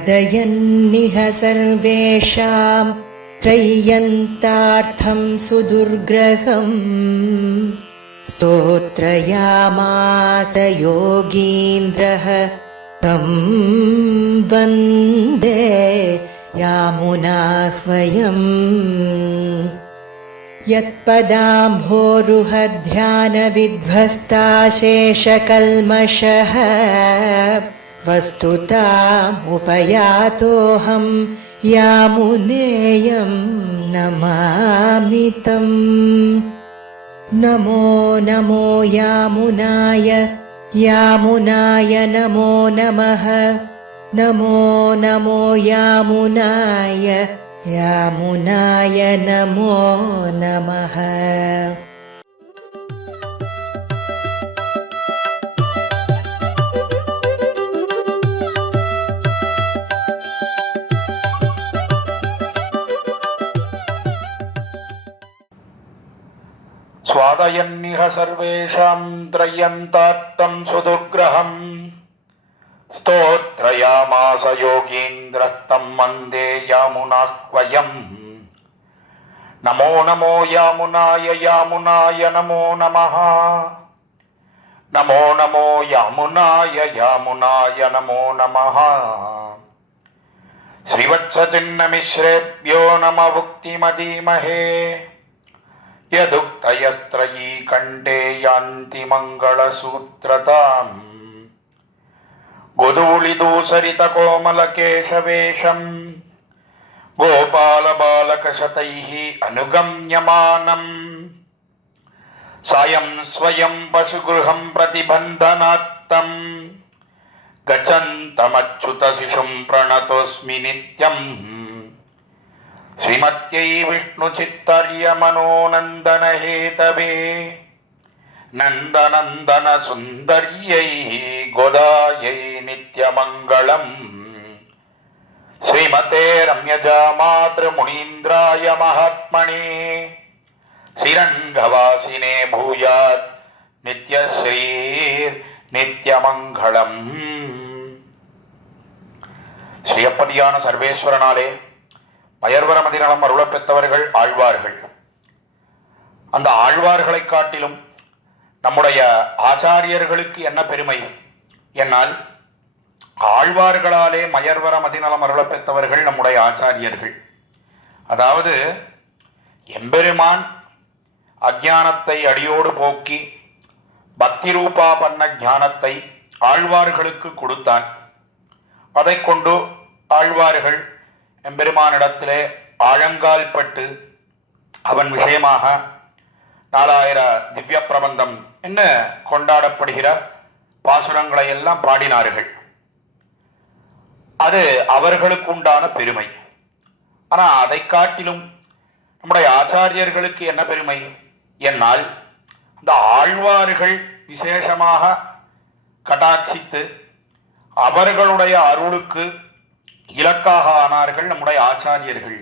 स्वादयन्निह सर्वेषां त्रय्यन्तार्थं सुदुर्ग्रहम् स्तोत्रयामास योगीन्द्रः तं वन्दे यामुनाह्वयम् यत्पदाम्भोरुहध्यानविध्वस्ताशेषकल्मषः वस्तुतामुपयातोऽहं यामुनेयं नमामि तम्। नमो नमो यामुनाय यामुनाय नमो नमः। नमो नमो यामुनाय यामुनाय नमो नमः। स्वादयन्निह सर्वेषां त्रय्यन्तार्थं सुदुर्ग्रहम् स्तोत्रयामास योगीन्द्रः तं वन्दे यामुनाह्वयम्। नमो नमो यामुनाय यामुनाय नमो नमः। नमो नमो यामुनाय यामुनाय नमो नमः। श्रीवत्सचिन्नमिश्रेभ्यो नमः भुक्तिमदीमहे। यदुक्तयस्त्रयी कण्ठे यान्ति मङ्गलसूत्रताम्। गोधूलिदूसरितकोमलकेशवेशम् गोपालबालकशतैः अनुगम्यमानम्। सायं स्वयं पशुगृहं प्रतिबन्धनात्तम् गच्छन्तमच्युतशिशुं प्रणतोऽस्मि नित्यम्। श्रीमत्यै विष्णुचित्तर्यमनोनन्दनहेतवे नन्दनन्दनसुन्दर्यै गोदायै नित्यमङ्गलम्। श्रीमते रम्यजामातृमुनीन्द्राय महात्मने श्रीरङ्गवासिने भूयात् नित्यश्रीर्नित्यमङ्गलम्। ஸ்ரீயப்பதியான சர்வேஸ்வரனாலே மயர்வரமதிநலம் அருளப் பெற்றவர்கள் ஆழ்வார்கள். அந்த ஆழ்வார்களை காட்டிலும் நம்முடைய ஆச்சாரியர்களுக்கு என்ன பெருமை என்னால், ஆழ்வார்களாலே மயர்வர மதிநலம் அருளப் பெற்றவர்கள் நம்முடைய ஆச்சாரியர்கள். அதாவது எம்பெருமான் அஜானத்தை அடியோடு போக்கி பக்தி ரூபா பண்ண ஞானத்தை ஆழ்வார்களுக்கு கொடுத்தான். அதை கொண்டு ஆழ்வார்கள் எம்பெருமானிடத்திலே ஆழங்கால் பட்டு அவன் விஷயமாக 4000 திவ்ய பிரபந்தம் என்ன கொண்டாடப்படுகிற பாசுரங்களை எல்லாம் பாடினார்கள். அது அவர்களுக்கு உண்டான பெருமை. ஆனால் அதை காட்டிலும் நம்முடைய ஆச்சாரியர்களுக்கு என்ன பெருமை என்னால், அந்த ஆழ்வார்கள் விசேஷமாக கடாட்சித்து அவர்களுடைய அருளுக்கு இலக்காக ஆனார்கள் நம்முடைய ஆச்சாரியர்கள்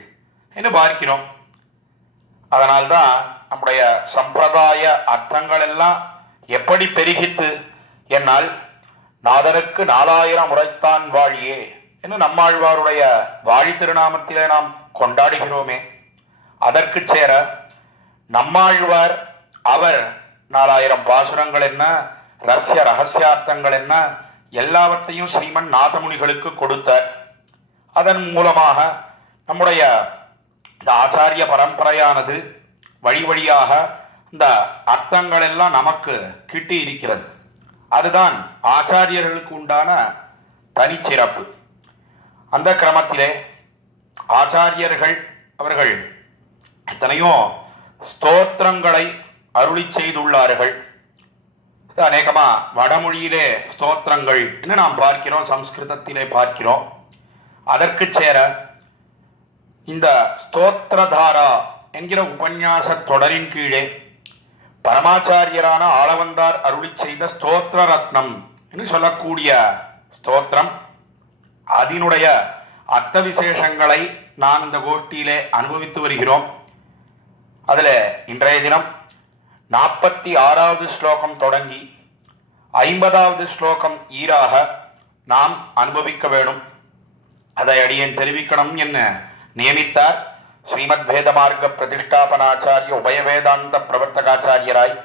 என்று பார்க்கிறோம். அதனால்தான் நம்முடைய சம்பிரதாய அர்த்தங்கள் எல்லாம் எப்படி பெருகித்து என்னால், நாதனுக்கு 4000 முறைத்தான் வாழியே என்று நம்மாழ்வாருடைய வாழி திருநாமத்திலே நாம் கொண்டாடுகிறோமே, அதற்கு சேர நம்மாழ்வார் அவர் 4000 பாசுரங்கள் என்ன, ரகசியார்த்தங்கள் என்ன, எல்லாவற்றையும் ஸ்ரீமன் நாதமுனிகளுக்கு கொடுத்தார். அதன் மூலமாக நம்முடைய இந்த ஆச்சாரிய பரம்பரையானது வழி வழியாக இந்த அர்த்தங்கள் எல்லாம் நமக்கு கிட்டி இருக்கிறது. அதுதான் ஆச்சாரியர்களுக்கு உண்டான தனிச்சிறப்பு. அந்த கிரமத்திலே ஆச்சாரியர்கள் அவர்கள் எத்தனையோ ஸ்தோத்திரங்களை அருளி செய்துள்ளார்கள். அநேகமாக வடமொழியிலே ஸ்தோத்திரங்கள் என்று நாம் பார்க்கிறோம், சம்ஸ்கிருதத்திலே பார்க்கிறோம். அதற்கு சேர இந்த ஸ்தோத்திரதாரா என்கிற உபன்யாச தொடரின் கீழே பரமாச்சாரியரான ஆளவந்தார் அருளி செய்த ஸ்தோத்திர ரத்னம் என்று சொல்லக்கூடிய ஸ்தோத்திரம், அதனுடைய அர்த்த விசேஷங்களை நான் இந்த கோஷ்டியிலே அனுபவித்து வருகிறோம். அதில் இன்றைய தினம் 46வது ஸ்லோகம் தொடங்கி 50வது ஸ்லோகம் ஈராக நாம் அனுபவிக்க வேணும். அதை அடியேன் தெரிவிக்கணும் என்ன நியமித்தார். ஸ்ரீமத் வேத மார்க்க பிரதிஷ்டாபனாச்சாரிய உபயவேதாந்த பிரவர்த்தகாச்சாரியராய்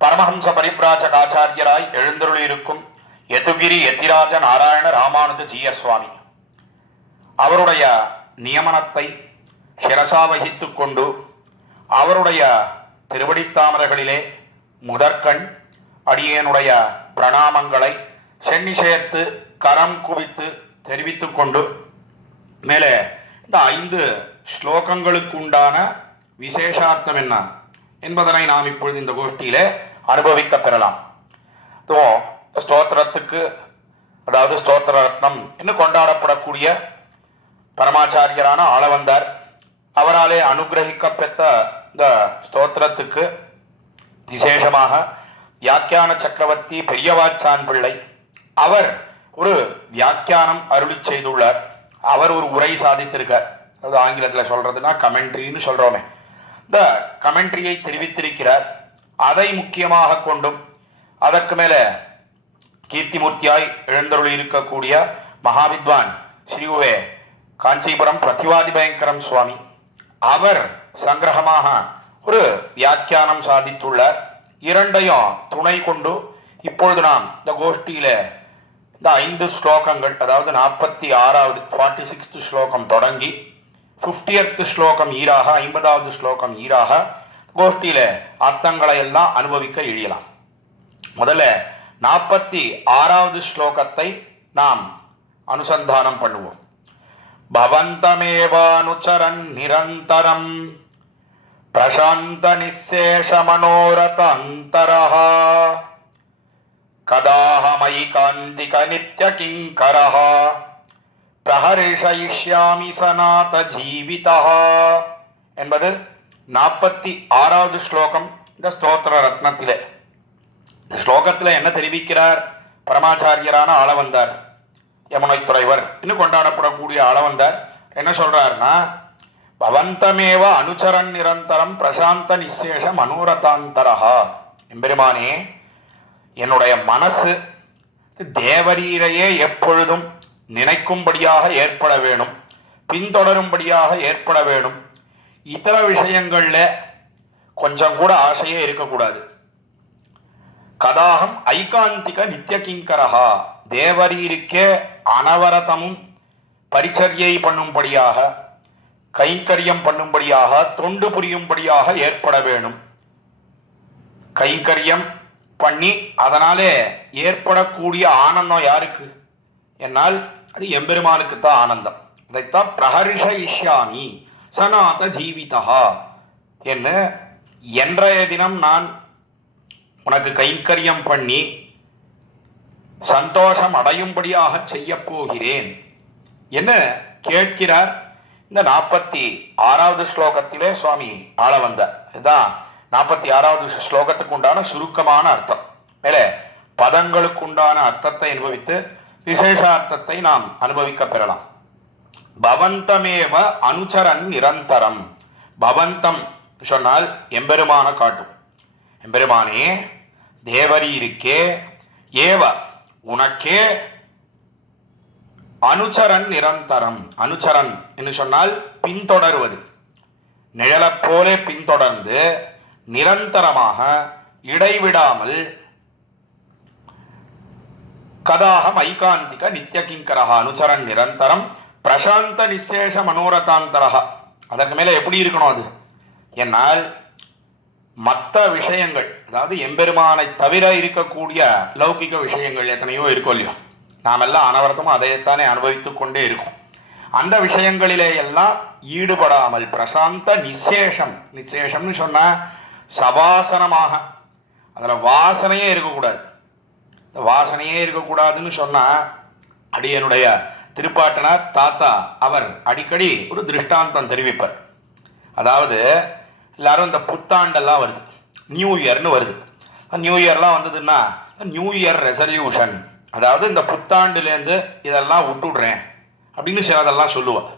பரமஹம்ச பரிப்ராஜகாச்சாரியராய் எழுந்தருளியிருக்கும் யதுகிரி யதிராஜ நாராயண ராமானுஜ ஜீயர் சுவாமி அவருடைய நியமனத்தை சிரசாவகித்து கொண்டு அவருடைய திருவடித்தாமரைகளிலே முதற்கண் அடியேனுடைய பிரணாமங்களை சென்னி சேர்த்து கரம் குவித்து தெரிவித்து கொண்டு மேலே இந்த 5 ஸ்லோகங்களுக்கு உண்டான விசேஷார்த்தம் என்ன என்பதனை நாம் இப்பொழுது இந்த கோஷ்டியிலே அனுபவிக்க பெறலாம். ஸ்தோத்திரத்துக்கு அதாவது ஸ்தோத்திர ரத்னம் என்று கொண்டாடப்படக்கூடிய பரமாச்சாரியரான ஆளவந்தார் அவராலே அனுகிரகிக்கப்பெற்ற இந்த ஸ்தோத்திரத்துக்கு விசேஷமாக வியாக்கியான சக்கரவர்த்தி பெரியவாச்சான் பிள்ளை அவர் ஒரு வியாக்கியானம் அருளி செய்துள்ளார். அவர் ஒரு உரை சாதித்திருக்கார். அது ஆங்கிலத்தில் சொல்றதுன்னா கமெண்ட்ரின்னு சொல்றோமே, இந்த கமெண்ட்ரியை தெரிவித்திருக்கிறார். அதை முக்கியமாக கொண்டும் அதற்கு மேலே கீர்த்திமூர்த்தியாய் எழுந்தருளி இருக்கக்கூடிய மகாவித்வான் ஸ்ரீ காஞ்சிபுரம் பிரதிவாதி பயங்கரம் சுவாமி அவர் சங்கிரகமாக ஒரு வியாக்கியானம் சாதித்துள்ளார். இரண்டையும் துணை கொண்டு இப்பொழுது நாம் இந்த கோஷ்டியில இந்த 5 ஸ்லோகங்கள் அதாவது 46வது 46th ஸ்லோகம் தொடங்கி 50th ஸ்லோகம் ஈராக 50வது ஸ்லோகம் ஈராக கோஷ்டியில அர்த்தங்களை எல்லாம் அனுபவிக்க இழியலாம். முதல்ல 46வது ஸ்லோகத்தை நாம் அனுசந்தானம் பண்ணுவோம். பவந்தமேவானுச்சரன் நிரந்தரம் பிரசாந்த நிசேஷ மனோரத அந்தரஹ கதாஹமைகாந்திக நித்ய கிங்கரஹ பிரஹர்ஷயிஷ்யாமி சநாத ஜீவிதஹ என்பது 46வது ஸ்லோகம். இந்த ஸ்தோத்திர ரத்னத்திலே இந்த ஸ்லோகத்தில் என்ன தெரிவிக்கிறார்? பரமாச்சாரியரான ஆளவந்தார் யமுனை துறைவர் இன்னும் கொண்டாடப்படக்கூடிய ஆளவந்தார் என்ன சொல்றாருன்னா, பவந்தமேவ அனுச்சரன் நிரந்தரம் பிரசாந்த நிசேஷ மனோரதாந்தரஹா. எம்பெருமானே, என்னுடைய மனசு தேவரீரையே எப்பொழுதும் நினைக்கும்படியாக ஏற்பட வேணும், பின்தொடரும்படியாக ஏற்பட வேணும். இதர விஷயங்கள்ல கொஞ்சம் கூட ஆசையே இருக்கக்கூடாது. கதாகம் ஐகாந்திக நித்திய கிங்கரஹா, தேவரீருக்கே அனவரதமும் பரிச்சரியை பண்ணும்படியாக கைங்கரியம் பண்ணும்படியாக தொண்டு புரியும்படியாக ஏற்பட வேணும். கைங்கரியம் பண்ணி அதனாலே ஏற்படக்கூடிய ஆனந்தம் யாருக்கு என்னால் அது எம்பெருமானுக்கு தான் ஆனந்தம். அதைத்தான் பிரஹர்ஷயிஷ்யாமி சநாத ஜீவிதா என்ன, என்றைய தினம் நான் உனக்கு கைங்கரியம் பண்ணி சந்தோஷம் அடையும்படியாக செய்ய போகிறேன் என்ன கேட்கிறார். இந்த 46வது ஸ்லோகத்திலே சுவாமி ஆளவந்தார். இதுதான் 46வது ஸ்லோகத்துக்கு உண்டான சுருக்கமான அர்த்தம். மேலே பதங்களுக்கு உண்டான அர்த்தத்தை அனுபவித்து விசேஷார்த்தத்தை நாம் அனுபவிக்க பெறலாம். பவந்தமேவ அனுச்சரன் நிரந்தரம். பவந்தம் சொன்னால் எம்பெருமான காட்டும். எம்பெருமானே, தேவரீருக்கே ஏவ உனக்கே அனுச்சரன் நிரந்தரம். அனுச்சரன் என்று சொன்னால் பின்தொடர்வது, நிழலைப் போலே பின்தொடர்ந்து நிரந்தரமாக இடைவிடாமல் கதாகம் ஐகாந்திக நித்திய கிங்கரஹ அனுச்சரன் நிரந்தரம் பிரசாந்த நிசேஷ மனோரதாந்தரஹ. அதற்கு மேலே எப்படி இருக்கணும் அது என்னால் மற்ற விஷயங்கள், அதாவது எம்பெருமானை தவிர இருக்கக்கூடிய லௌகிக விஷயங்கள் எத்தனையோ இருக்கோ இல்லையோ, நாம் எல்லாம் அனவரத்தமும் அதையத்தானே அனுபவித்துக் கொண்டே இருக்கும். அந்த விஷயங்களிலே எல்லாம் ஈடுபடாமல் பிரசாந்த நிசேஷம். நிசேஷம்னு சொன்னால் சவாசனமாக, அதில் வாசனையே இருக்கக்கூடாது. இந்த வாசனையே இருக்கக்கூடாதுன்னு சொன்னால் அடியனுடைய திருப்பாட்டனார் தாத்தா அவர் அடிக்கடி ஒரு திருஷ்டாந்தம் தெரிவிப்பார். அதாவது எல்லாரும் இந்த புத்தாண்டெல்லாம் வருது, நியூ இயர்னு வருது. நியூ இயர்லாம் வந்ததுன்னா நியூ இயர் ரெசல்யூஷன், அதாவது இந்த புத்தாண்டுலேருந்து இதெல்லாம் விட்டுடுறேன் அப்படின்னு சிலதெல்லாம் சொல்லுவாள்.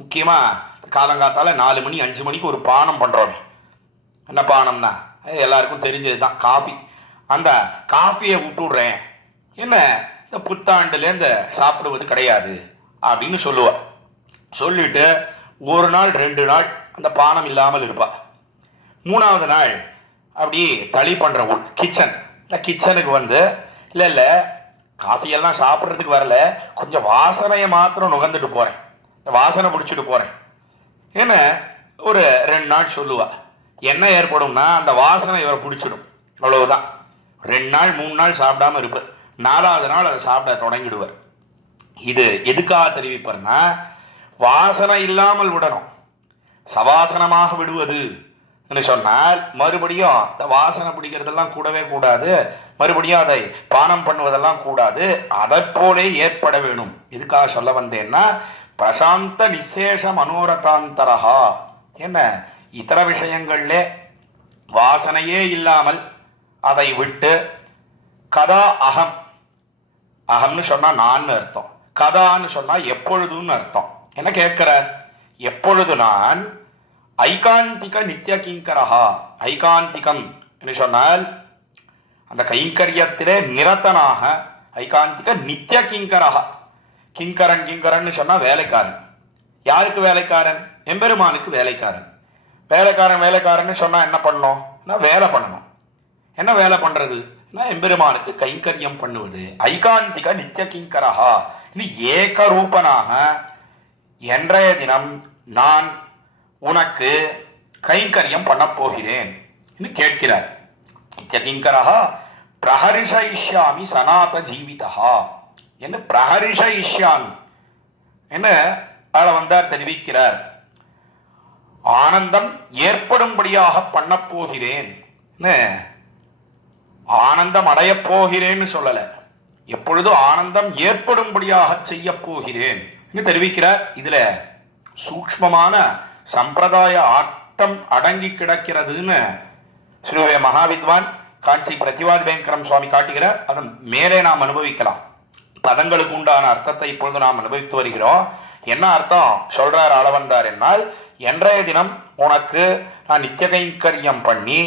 முக்கியமாக காலங்காத்தால் 4 மணி 5 மணிக்கு ஒரு பானம் பண்ணுறோமே, என்ன பானம்னா எல்லாருக்கும் தெரிஞ்சது தான், காஃபி. அந்த காஃபியை விட்டுடுறேன், என்ன இந்த புத்தாண்டுலேருந்து சாப்பிடுவது கிடையாது அப்படின்னு சொல்லுவாள். சொல்லிட்டு ஒரு நாள் 2 நாள் அந்த பானம் இல்லாமல் இருப்பாள். 3ஆவது நாள் அப்படி தளி பண்ணுற கிச்சன், இந்த கிச்சனுக்கு வந்து இல்லை காஃபியெல்லாம் சாப்பிட்றதுக்கு வரல, கொஞ்சம் வாசனையை மாத்திரம் நுகர்ந்துட்டு போகிறேன், வாசனை பிடிச்சிட்டு போகிறேன் ஏன்னா ஒரு 2 நாள் சொல்லுவாள். என்ன ஏற்படும்னா அந்த வாசனை இவரை பிடிச்சிடும், அவ்வளவுதான். 2 நாள் 3 நாள் சாப்பிடாம இருப்பார். 4ஆவது நாள் அதை சாப்பிட தொடங்கிடுவார். இது எதுக்காக தெரிவிப்பார்னா, வாசனை இல்லாமல் விடணும். சவாசனமாக விடுவது என்று சொன்னால் மறுபடியும் இந்த வாசனை பிடிக்கிறதெல்லாம் கூடவே கூடாது, மறுபடியும் அதை பானம் பண்ணுவதெல்லாம் கூடாது. அதை போலே ஏற்பட வேணும். எதுக்காக சொல்ல வந்தேன்னா, பிரசாந்த நிசேஷ மனோரதாந்தரஹா. என்ன இதர விஷயங்கள்ல வாசனையே இல்லாமல் அதை விட்டு கதா அகம், அகம்னு சொன்னா நான் அர்த்தம், கதான்னு சொன்னா எப்பொழுதுன்னு அர்த்தம். என்ன கேட்கிறார்? எப்பொழுது நான் ஐகாந்திக நித்திய கிங்கரஹா. ஐகாந்திகம் என்று சொன்னால் அந்த கைங்கரியத்திலே நிரத்தனாக, ஐகாந்திக நித்திய கிங்கரஹா. கிங்கரன், கிங்கரன் சொன்னா வேலைக்காரன். யாருக்கு வேலைக்காரன்? எம்பெருமானுக்கு வேலைக்காரன். வேலைக்காரன் சொன்னா என்ன பண்ணணும்? வேலை பண்ணணும். என்ன வேலை பண்றது? எம்பெருமானுக்கு கைங்கரியம் பண்ணுவது. ஐகாந்திக நித்திய கிங்கரஹா. ஏகரூபனாக என்றைய தினம் நான் உனக்கு கைங்கரியம் பண்ண போகிறேன் என்று கேட்கிறார். நித்திய கிங்கரஹா பிரஹரிஷயிஷ்யாமி சனாத ஜீவிதா என்று பிரஹரிஷயிஷ்யாமி என்ன ஆள வந்தார் தெரிவிக்கிறார். ஆனந்தம் ஏற்படும்படியாக பண்ண போகிறேன், ஆனந்தம் அடையப் போகிறேன்னு சொல்லல, எப்பொழுதும் ஆனந்தம் ஏற்படும்படியாக செய்ய போகிறேன் என்று தெரிவிக்கிறார். இதுல சூக்ஷ்மமான சம்பிரதாய ஆட்டம் அடங்கி கிடக்கிறதுன்னு ஸ்ரீவே மகாவித்வான் காஞ்சி பிரதிவாதி பயங்கரம் சுவாமி காட்டுகிறார். அதன் மேலே நாம் அனுபவிக்கலாம். பதங்களுக்கு உண்டான அர்த்தத்தை இப்பொழுது நாம் அனுபவித்து வருகிறோம். என்ன அர்த்தம் சொல்றார் ஆளவந்தார் என்னால், என்றைய தினம் உனக்கு நான் நித்திய கைங்கரியம் பண்ணி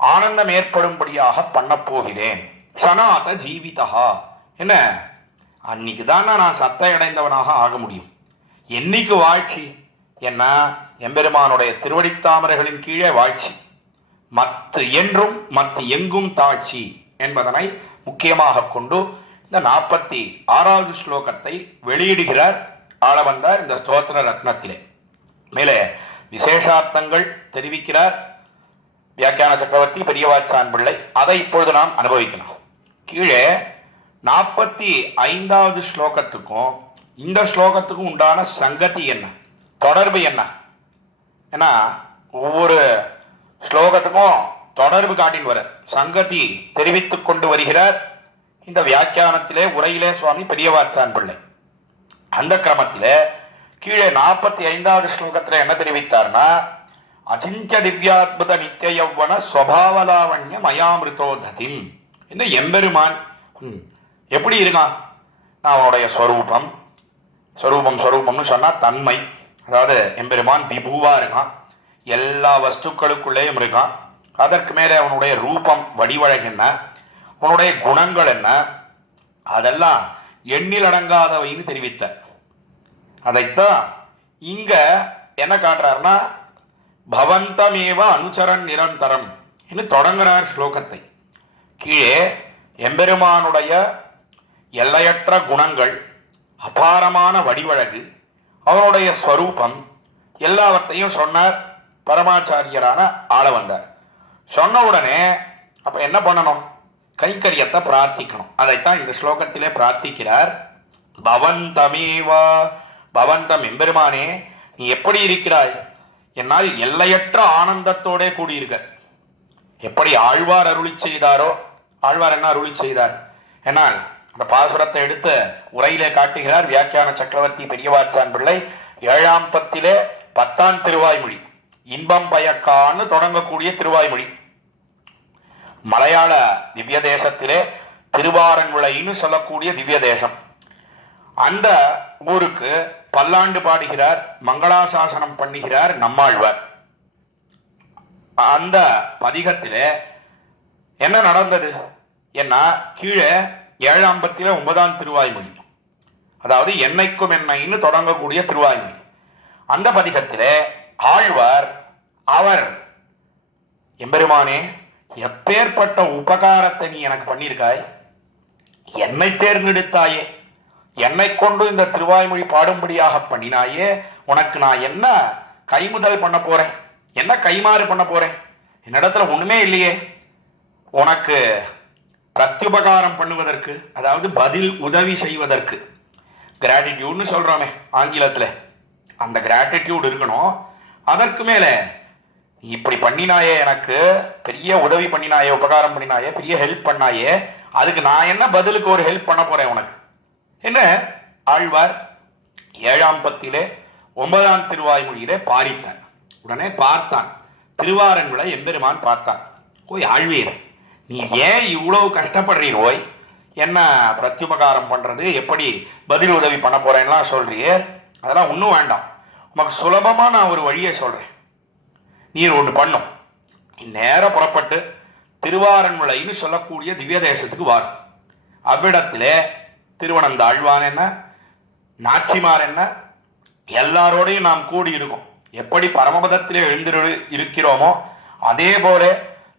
ஆனந்தம் ஏற்படும்படியாக பண்ண போகிறேன். சனாத ஜீவிதா. என்ன அன்னைக்கு தான் நான் சத்தை அடைந்தவனாக ஆக முடியும். என்னைக்கு வாழ்ச்சி? என்ன எம்பெருமானுடைய திருவடித்தாமரைகளின் கீழே வாழ்ச்சி. மத்து என்றும் மத்து எங்கும் தாட்சி என்பதனை முக்கியமாக கொண்டு இந்த 46வது ஸ்லோகத்தை வெளியிடுகிறார் ஆளவந்தார் இந்த ஸ்தோத்திர ரத்னத்திலே. மேலே விசேஷார்த்தங்கள் தெரிவிக்கிறார் வியாக்கியான சக்கரவர்த்தி பெரியவாச்சான் பிள்ளை. அதை இப்பொழுது நாம் அனுபவிக்கலாம். கீழே 45வது ஸ்லோகத்துக்கும் இந்த ஸ்லோகத்துக்கும் உண்டான சங்கதி என்ன, தொடர்பு என்ன? ஏன்னா ஒவ்வொரு ஸ்லோகத்துக்கும் தொடர்பு காட்டின் வர சங்கதி தெரிவித்துக் கொண்டு வருகிறார் இந்த வியாக்கியானத்திலே உரையிலே சுவாமி பெரியவாச்சான் பிள்ளை. அந்த கிரமத்திலே கீழே 45வது ஸ்லோகத்தில் என்ன தெரிவித்தார்னா, அச்சிந்திய திவ்யாத்புத நித்திய யௌவன ஸ்வபாவலாவண்ய மயாமிருதோததிம். இந்த எம்பெருமான் எப்படி இருக்கான்? நான் அவனுடைய ஸ்வரூபம், ஸ்வரூபம்னு சொன்னால் தன்மை, அதாவது எம்பெருமான் விபுவா இருக்கான், எல்லா வஸ்துக்களுக்குள்ளேயும் இருக்கான். அதற்கு மேலே அவனுடைய ரூபம் வடிவழகு என்ன, அவனுடைய குணங்கள் என்ன, அதெல்லாம் எண்ணில் அடங்காதவைன்னு தெரிவித்த. அதைத்தான் இங்க என்ன காட்டுறாருன்னா, பவந்தமேவ அனுச்சரன் நிரந்தரம் என்று தொடங்குறார் ஸ்லோகத்தை. கீழே எம்பெருமானுடைய எல்லையற்ற குணங்கள், அபாரமான வடிவழகு, அவனுடைய ஸ்வரூபம் எல்லாவற்றையும் சொன்னார் பரமாச்சாரியரான ஆளவந்தார். சொன்ன உடனே அப்ப என்ன பண்ணணும்? கைங்கரியத்தை பிரார்த்திக்கணும். அதைத்தான் இந்த ஸ்லோகத்திலே பிரார்த்திக்கிறார். பவந்தமேவா, பவந்தம் எம்பெருமானே நீ எப்படி இருக்கிறாய்? என்னால் எல்லையற்ற ஆனந்தத்தோட கூடியிருக்க. எப்படி ஆழ்வார் அருளி செய்தாரோ, ஆழ்வார் என்ன அருளி செய்தார்? என்னால் அந்த பாசுரத்தை எடுத்து உரையிலே காட்டுகிறார் வியாக்கியான சக்கரவர்த்தி பெரியவாச்சான் பிள்ளை. 7ஆம் பத்திலே 10ஆம் திருவாய்மொழி, இன்பம் பயக்கான்னு தொடங்கக்கூடிய திருவாய்மொழி. மலையாள திவ்ய தேசத்திலே திருவாரன்விளைன்னு சொல்லக்கூடிய திவ்ய தேசம். அந்த ஊருக்கு பல்லாண்டு பாடுகிறார், மங்களாசாசனம் பண்ணுகிறார் நம்மாழ்வார். அந்த பதிகத்திலே என்ன நடந்தது? என்ன கீழே 7ஆம் பத்தில 9ஆம் திருவாய்மொழி, அதாவது என்னைக்கும் என்னைன்னு தொடங்கக்கூடிய திருவாய்மொழி. அந்த பதிகத்திலே ஆழ்வார் அவர் எம்பெருமானே எப்பேற்பட்ட உபகாரத்தை நீ எனக்கு பண்ணியிருக்காய், என்னை தேர்ந்தெடுத்தாயே, என்னை கொண்டு இந்த திருவாய்மொழி பாடும்படியாக பண்ணினாயே, உனக்கு நான் என்ன கைமுதல் பண்ண போறேன், என்ன கைமாறு பண்ண போறேன், என்னிடத்துல ஒண்ணுமே இல்லையே. உனக்கு பிரத்யுபகாரம் பண்ணுவதற்கு, அதாவது பதில் உதவி செய்வதற்கு, கிராட்டிடியூட்னு சொல்றோமே ஆங்கிலத்தில், அந்த கிராட்டிடியூட் இருக்கணும். அதற்கு மேலே இப்படி பண்ணினாயே, எனக்கு பெரிய உதவி பண்ணினாயே, உபகாரம் பண்ணினாயே, பெரிய ஹெல்ப் பண்ணாயே, அதுக்கு நான் என்ன பதிலுக்கு ஒரு ஹெல்ப் பண்ண போறேன் உனக்கு என்ன. ஆழ்வார் 7ஆம் பத்திலே 9ஆம் திருவாய்மொழியிலே பாரித்தான். உடனே பார்த்தான், திருவாரன்விளை எம்பெருமான் பார்த்தான். ஓய் ஆழ்வீர், நீ ஏன் இவ்வளவு கஷ்டப்படுறீர், ஓய் என்ன பிரத்யுபகாரம் பண்றது, எப்படி பதில் உதவி பண்ண போறேன்லாம் சொல்றியே, அதெல்லாம் ஒன்றும் வேண்டாம். உனக்கு சுலபமாக நான் ஒரு வழியை சொல்றேன். நீர் ஒன்று பண்ணும், நேரம் புறப்பட்டு திருவாரன்விளைன்னு சொல்லக்கூடிய திவ்ய தேசத்துக்கு வார். அவ்விடத்திலே திருவனந்த ஆழ்வான் என்ன, நாச்சிமார் என்ன, எல்லாரோடையும் நாம் கூடி இருக்கோம். எப்படி பரமபதத்திலே எழுந்திரு இருக்கிறோமோ அதே போல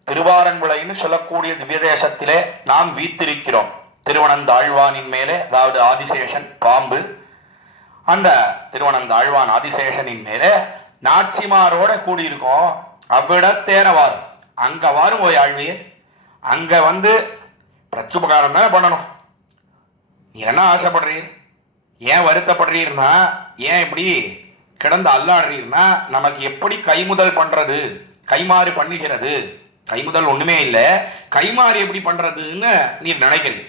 திருவாரன்விளைன்னு சொல்லக்கூடிய திவ்ய தேசத்திலே நாம் வீத்திருக்கிறோம். திருவனந்த ஆழ்வானின் மேலே, அதாவது ஆதிசேஷன் பாம்பு, அந்த திருவனந்த ஆழ்வான் ஆதிசேஷனின் மேலே நாச்சிமாரோட கூடியிருக்கோம். அவ்விடத்தேர வாரும், அங்க வாரும் ஓய் ஆழ்வியே, அங்க வந்து பிரத்யுபகாரம் தானே பண்ணணும். நீ என்ன ஆசைப்படுறீர், ஏன் வருத்தப்படுறீர்னா, ஏன் இப்படி கிடந்து அல்லாடுறீர்னா, நமக்கு எப்படி கைமுதல் பண்றது, கைமாறு பண்ணுகிறது, கைமுதல் ஒண்ணுமே இல்லை, கைமாறு எப்படி பண்றதுன்னு நீர் நினைக்கிறீர்.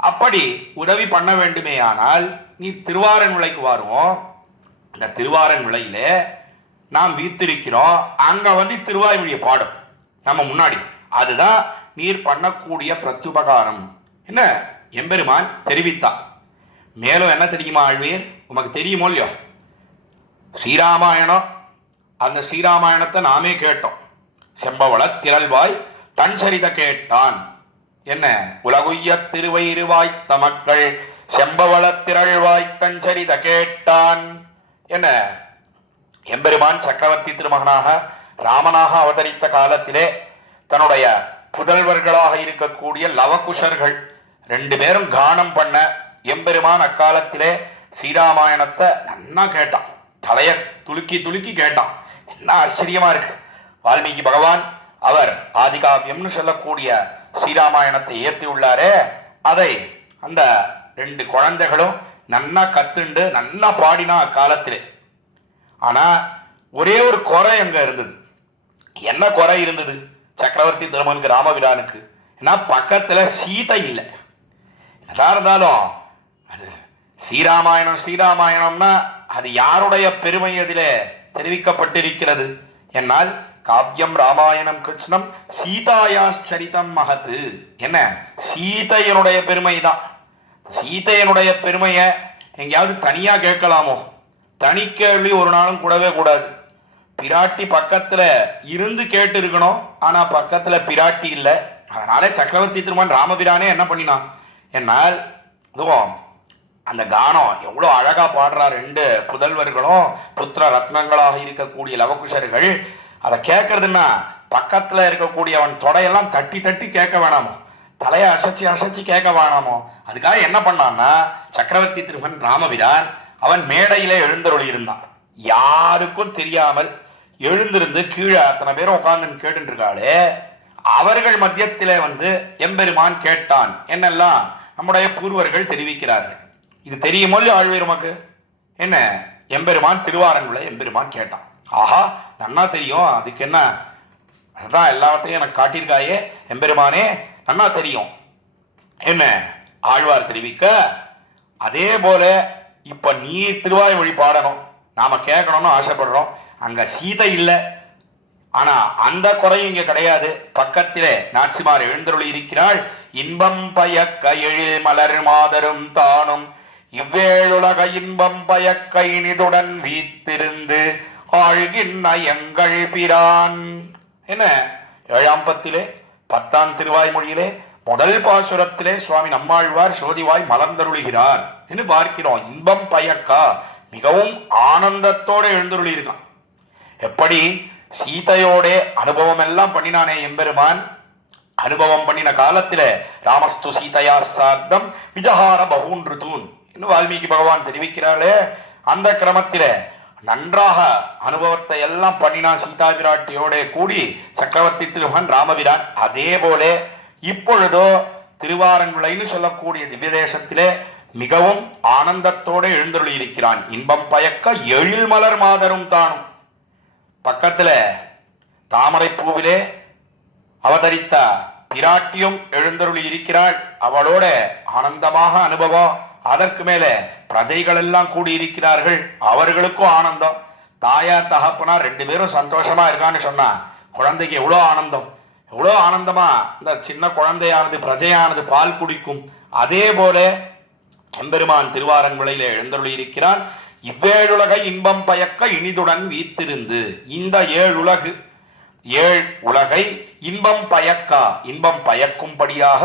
அப்படி உதவி பண்ண வேண்டுமே ஆனால் நீ திருவாரன்விளைக்கு வாருவோம். அந்த திருவாரன்விளையில நாம் வீத்திருக்கிறோம், அங்க வந்து திருவாய்மொழியை பாடும் நம்ம முன்னாடி. அதுதான் நீர் பண்ணக்கூடிய பிரத்யுபகாரம் என்ன எம்பெருமான் தெரிவித்தான். மேலும் என்ன தெரியுமா ஆழ்வீர், உமக்கு தெரியுமோ இல்லையோ, ஸ்ரீராமாயணம், அந்த ஸ்ரீராமாயணத்தை நாமே கேட்டோம். செம்பவள திரள்வாய் தன் சரித கேட்டான் என்ன, உலகுய்ய திருவயிறுவாய் தமக்கள் செம்பவள திரள்வாய் தன் சரித கேட்டான் என்ன. எம்பெருமான் சக்கரவர்த்தி திருமகனாக ராமனாக அவதரித்த காலத்திலே தன்னுடைய புதல்வர்களாக இருக்கக்கூடிய லவகுஷர்கள் 2 பேரும் கானம் பண்ண எம்பெருமான் அக்காலத்திலே ஸ்ரீராமாயணத்தை நன்னா கேட்டான், தலைய துலுக்கி துலுக்கி கேட்டான். என்ன ஆச்சரியமா இருக்கு. வால்மீகி பகவான் அவர் ஆதிகாவியம்னு சொல்லக்கூடிய ஸ்ரீராமாயணத்தை ஏற்றி உள்ளாரே, அதை அந்த 2 குழந்தைகளும் நன்னா கத்துண்டு நன்னா பாடினா அக்காலத்திலே. ஆனா ஒரே ஒரு குறை அங்க இருந்தது. என்ன குறை இருந்தது சக்கரவர்த்தி திருமகனுக்கு ராமபிரானுக்கு? ஏன்னா பக்கத்துல சீதை இல்லை. எதா இருந்தாலும் அது ஸ்ரீராமாயணம், ஸ்ரீராமாயணம்னா அது யாருடைய பெருமை அதிலே தெரிவிக்கப்பட்டிருக்கிறது என்னால், காவியம் ராமாயணம் கிருஷ்ணம் சீதாயாச்சரிதம் மகத்து என்ன, சீதையனுடைய பெருமை தான். சீதையனுடைய பெருமையை எங்கேயாவது தனியா கேட்கலாமோ? தனி கேள்வி ஒரு நாளும் கூடவே கூடாது. பிராட்டி பக்கத்துல இருந்து கேட்டு இருக்கணும், ஆனா பக்கத்துல பிராட்டி இல்லை. அதனால சக்கரவர்த்தி திருமகன் ராமபிரானே என்ன பண்ணினான் என்னால், இதுவும் அந்த கானம் எவ்வளோ அழகா பாடுறார் 2 புதல்வர்களும் புத்திர ரத்னங்களாக இருக்கக்கூடிய லவகுஷர்கள். அதை கேட்கறதுன்னா பக்கத்துல இருக்கக்கூடிய அவன் தொடையெல்லாம் தட்டி தட்டி கேட்க வேணாமோ, தலையை அசைச்சு அசைச்சு கேட்க வேணாமோ. அதுக்காக என்ன பண்ணான்னா சக்கரவர்த்தி திருமகன் ராமபிரான் அவன் மேடையிலே எழுந்தருளி இருந்தான். யாருக்கும் தெரியாமல் எழுந்திருந்து கீழே அத்தனை பேரும் உட்கார்ந்து கேட்டு இருக்காளே, அவர்கள் மத்தியத்திலே வந்து எம்பெருமான் கேட்டான் என்னெல்லாம் நம்முடைய பூர்வர்கள் தெரிவிக்கிறார்கள். இது தெரியுமோ ஆழ்வீர் உமக்கு என்ன, எம்பெருமான் திருவாரன்விளை எம்பெருமான் கேட்டான். ஆஹா நன்னா தெரியும், அதுக்கு என்ன, அதுதான் எல்லாத்தையும் எனக்கு காட்டியிருக்காயே எம்பெருமானே, நன்னா தெரியும் என்ன ஆழ்வார் தெரிவிக்க. அதே போல இப்ப நீ திருவாய்மொழி பாடணும், நாம கேட்கணும்னு ஆசைப்படுறோம். அங்க சீதை இல்லை, ஆனா அந்த குறையும் இங்க கிடையாது. பக்கத்திலே நாச்சிமார் எழுந்தருளி இருக்கிறாள். இன்பம் பயக்க எழில் மலர் மாதரும் தானும் இவ்வேழுலக இன்பம் பயக்க இனிதுடன் வீத்திருந்து ஆழ்கின்ற எங்கள் பிரான் என்ன. 7ஆம் பத்திலே 10ஆம் திருவாய்மொழியிலே முதல் பாசுரத்திலே சுவாமி நம்மாழ்வார் சோதிவாய் மலர்ந்தருளுகிறார் என்று பார்க்கிறோம். இன்பம் பயக்கா மிகவும் ஆனந்தத்தோடு எழுந்தருளி இருக்கான். எப்படி சீதையோட அனுபவம் எல்லாம் பண்ணினானே எம்பெருமான், அனுபவம் பண்ணின காலத்தில ராமஸ்து சீதையா சார்த்தம் விஜஹார பகூன்று தூண் என்று வால்மீகி பகவான் தெரிவிக்கிறாளே, அந்த கிரமத்தில நன்றாக அனுபவத்தை எல்லாம் பண்ணினா சீதா பிராட்டியோட கூடி சக்கரவர்த்தி திருமகன் ராமபிரான். அதே போல இப்பொழுதோ திருவாரங்குளைன்னு சொல்லக்கூடிய திவ்ய தேசத்திலே மிகவும் ஆனந்தத்தோடு எழுந்தருளி இருக்கிறான். இன்பம் பயக்க எழில் மலர் மாதரும் தானும். பக்கத்துல தாமரை பூவிலே அவதரித்த பிராட்டியும் எழுந்தருளி இருக்கிறாள். அவளோட ஆனந்தமாக அனுபவம். அதற்கு மேலே பிரஜைகள் எல்லாம் கூடியிருக்கிறார்கள், அவர்களுக்கும் ஆனந்தம். தாயார் தகப்பனா 2 பேரும் சந்தோஷமா இருக்கான்னு சொன்னா குழந்தைக்கு எவ்வளோ ஆனந்தம், எவ்வளோ ஆனந்தமா இந்த சின்ன குழந்தையானது பிரஜையானது பால் குடிக்கும். அதே போல எம்பெருமான் திருவாரங்குளையிலே எழுந்தருளி இருக்கிறான். இவ்வேழுலகை இன்பம் பயக்க இனிதுடன் வீத்திருந்து. இந்த 7 உலகை இன்பம் பயக்கா இன்பம் பயக்கும்படியாக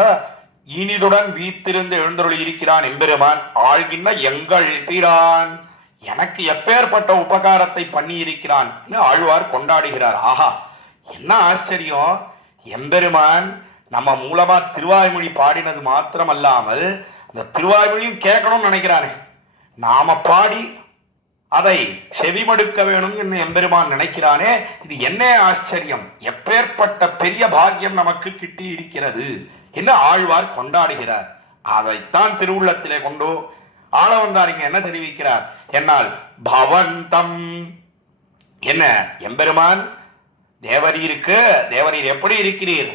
இனிதுடன் வீத்திருந்து எழுந்தருளி இருக்கிறான் எம்பெருமான். ஆழ்கின்ற எங்கள் பிரான் எனக்கு எப்பேற்பட்ட உபகாரத்தை பண்ணி இருக்கிறான் ஆழ்வார் கொண்டாடுகிறார். ஆஹா, என்ன ஆச்சரியம்! எம்பெருமான் நம்ம மூலமா திருவாய்மொழி பாடினது மாத்திரமல்லாமல் அந்த திருவாய்மொழியும் கேட்கணும்னு நினைக்கிறானே, நாம பாடி அதை செவிமடுக்க வேணும் என்று எம்பெருமான் நினைக்கிறானே, இது என்ன ஆச்சரியம்! எப்பேற்பட்ட பெரிய பாக்கியம் நமக்கு கிட்டி இருக்கிறது என்று ஆழ்வார் கொண்டாடுகிறார். அதைத்தான் திருவுள்ளத்திலே கொண்டு ஆள வந்தாரிங்க என்ன தெரிவிக்கிறார் என்னால் பவந்தம் என்ன எம்பெருமான் தேவரீருக்கு, தேவரீர் எப்படி இருக்கிறீர்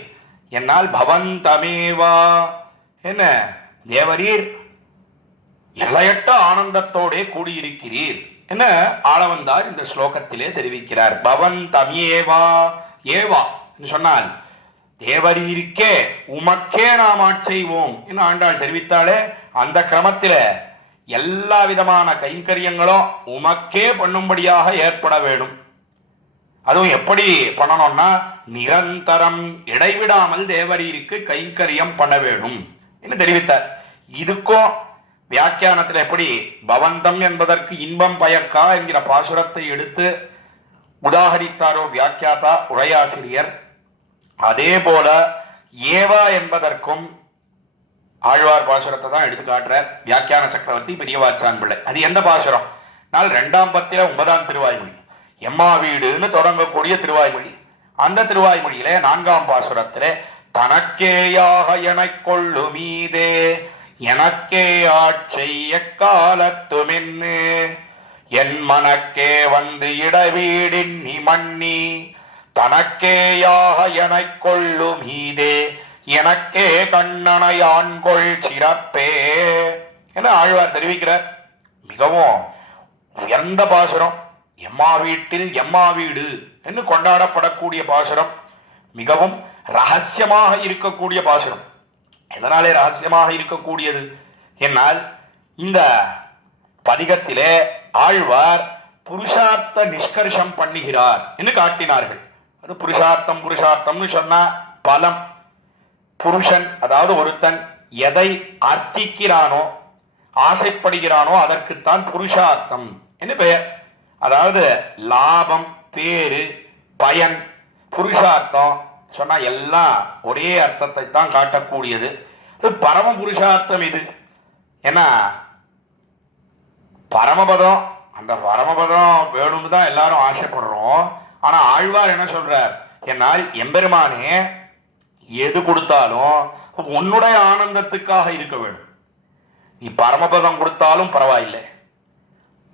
என்னால் பவந்தமேவா என்ன தேவரீர் எல்லையற்ற ஆனந்தத்தோடே கூடியிருக்கிறீர் என்ன ஆளவந்தார் இந்த ஸ்லோகத்திலே தெரிவிக்கிறார். பவந்தமேவா ஏவா சொன்னால் தேவரீருக்கே உமக்கே நாம் ஆட்செய்வோம் என்று ஆண்டாள் தெரிவித்தாலே, அந்த கிரமத்தில் எல்லா விதமான கைங்கரியங்களும் உமக்கே பண்ணும்படியாக ஏற்பட வேணும். அதுவும் எப்படி பண்ணணும்னா நிரந்தரம் இடைவிடாமல் தேவரீருக்கு கைங்கரியம் பண்ண வேணும் என்று தெரிவித்தார். இதுக்கும் வியாக்கியானத்தில் எப்படி பவந்தம் என்பதற்கு இன்பம் பயக்கா என்கிற பாசுரத்தை எடுத்து உதாகரித்தாரோ வியாக்கியாதா உரையாசிரியர், அதே போல ஏவா என்பதற்கும் ஆழ்வார் பாசுரத்தை தான் எடுத்து காட்டுறார் வியாக்கியான சக்கரவர்த்தி பெரியவாச்சான் பிள்ளை. அது எந்த பாசுரம்? 2ஆம் பத்தில 9ஆம் திருவாய்மொழி, எம்மா வீடுன்னு தொடங்கக்கூடிய திருவாய்மொழி. அந்த திருவாய்மொழியில 4ஆம் பாசுரத்திலே தனக்கேயாக எனக் கொள்ளு மீதே எனக்கே ஆட்செய்ய காலத்துமின்னு என் மனக்கே வந்து இடவீடின் நீ மண்ணி தனக்கேயாக எனக் கொள்ளு மீதே எனக்கே கண்ணனையான்கொள் சிறப்பே என ஆழ்வார் தெரிவிக்கிறார். மிகவும் உயர்ந்த பாசுரம். எம்மா வீட்டில் எம்மா வீடு என்று கொண்டாடப்படக்கூடிய பாசுரம், மிகவும் ரகசியமாக இருக்கக்கூடிய பாசுரம். எதனாலே ரகசியமாக இருக்கக்கூடியது என்னால் இந்த பதிகத்திலே ஆழ்வார் புருஷார்த்த நிஷ்கர்ஷம் பண்ணுகிறார் என்று காட்டினார்கள். அது புருஷார்த்தம் புருஷார்த்தம்னு சொன்னா பலம். புருஷன் அதாவது ஒருத்தன் எதை அர்த்திக்கிறானோ ஆசைப்படுகிறானோ அதற்குத்தான் புருஷார்த்தம் என்று பெயர். அதாவது லாபம், பேரு, பயன். புருஷார்த்தம் சொன்னா எல்லாம் ஒரே அர்த்தத்தை தான் காட்டக்கூடியது. பரம புருஷார்த்தம் இது. ஏன்னா பரமபதம், அந்த பரமபதம் வேணும்னு தான் எல்லாரும் ஆசைப்படுறோம். ஆனா ஆழ்வார் என்ன சொல்றார் என்னால் எம்பெருமானே எது கொடுத்தாலும் உன்னுடைய ஆனந்தத்துக்காக இருக்க வேண்டும். நீ பரமபதம் கொடுத்தாலும் பரவாயில்லை,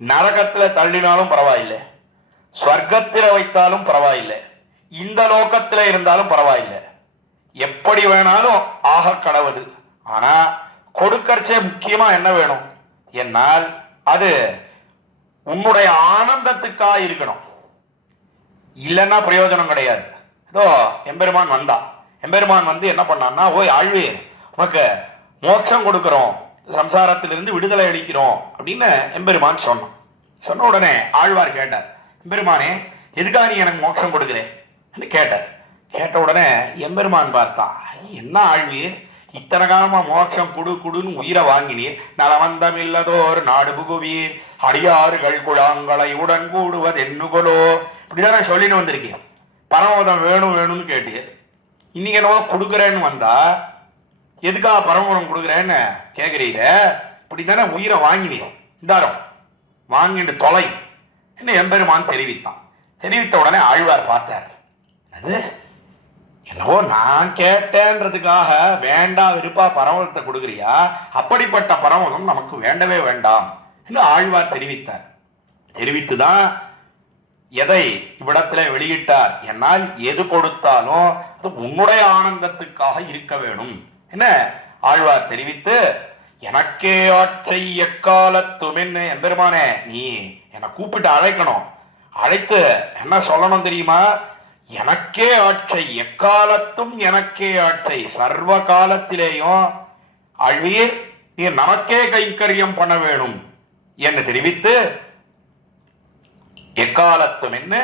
நரகத்துல தள்ளினாலும் பரவாயில்லை, ஸ்வர்க்கத்தில வைத்தாலும் பரவாயில்லை, இந்த லோகத்தில் இருந்தாலும் பரவாயில்லை, எப்படி வேணாலும் ஆக கடவுது. ஆனா கொடுக்கறச்சே முக்கியமா என்ன வேணும் என்னால் அது உன்னுடைய ஆனந்தத்துக்காக இருக்கணும். இல்லைன்னா பிரயோஜனம் கிடையாது. ஏதோ எம்பெருமான் வந்தா, எம்பெருமான் வந்து என்ன பண்ணான்னா, ஓய் ஆழ்வீர் உனக்கு மோட்சம் கொடுக்கிறோம், சம்சாரத்திலிருந்து விடுதலை அளிக்கிறோம் அப்படின்னு எம்பெருமான் சொன்னான். சொன்ன உடனே ஆழ்வார் கேட்டார், எம்பெருமானே எதுக்காக நீ எனக்கு மோட்சம் கொடுக்கிறேன் கேட்டார். கேட்ட உடனே எம்பெருமான் பார்த்தா, என்ன ஆழ்வீர் இத்தனை காலமா மோட்சம் குடு குடுன்னு உயிரை வாங்கினீர், நலவந்தமில்லதோர் நாடு புகுவீர், அடியாறுகள் குழாங்களை உடன் கூடுவது என்னுகொலோ, இப்படிதானே சொல்லின்னு வந்திருக்கேன். பரமபதம் வேணும் வேணும்னு கேட்டீர். இன்னைக்கு என்னவோ கொடுக்குறேன்னு வந்தா எதுக்காக பரமபதம் கொடுக்குறேன்னு கேட்குறீங்க. இப்படி தானே உயிரை வாங்கினீர், இந்தாரம் வாங்கிட்டு தொலை என்ன எம்பெருமான் தெரிவித்தான். தெரிவித்த உடனே ஆழ்வார் பார்த்தார். அது என்னவோ நான் கேட்டேன்றதுக்காக வேண்டாம் விருப்பா பரமதத்தை கொடுக்குறியா, அப்படிப்பட்ட பரமதம் நமக்கு வேண்டவே வேண்டாம் என்று ஆழ்வார் தெரிவித்தார். தெரிவித்துதான் எதை இவ்விடத்துல வெளியிட்டார். என்னால் எது கொடுத்தாலும் அது உன்னுடைய ஆனந்தத்துக்காக இருக்க வேணும் என்ன ஆழ்வார் தெரிவித்து, எனக்கே ஆட்சை எக்காலத்துமென்னு எம்பெருமானே நீ என்னை கூப்பிட்டு அழைக்கணும். அழைத்து என்ன சொல்லணும் தெரியுமா, எனக்கே ஆட்சை, எக்காலத்தும் எனக்கே ஆட்சை, சர்வ காலத்திலேயும் ஆழ்வீர் நீ நமக்கே கைங்கரியம் பண்ண வேணும் என்று தெரிவித்து, எக்காலத்தும் என்ன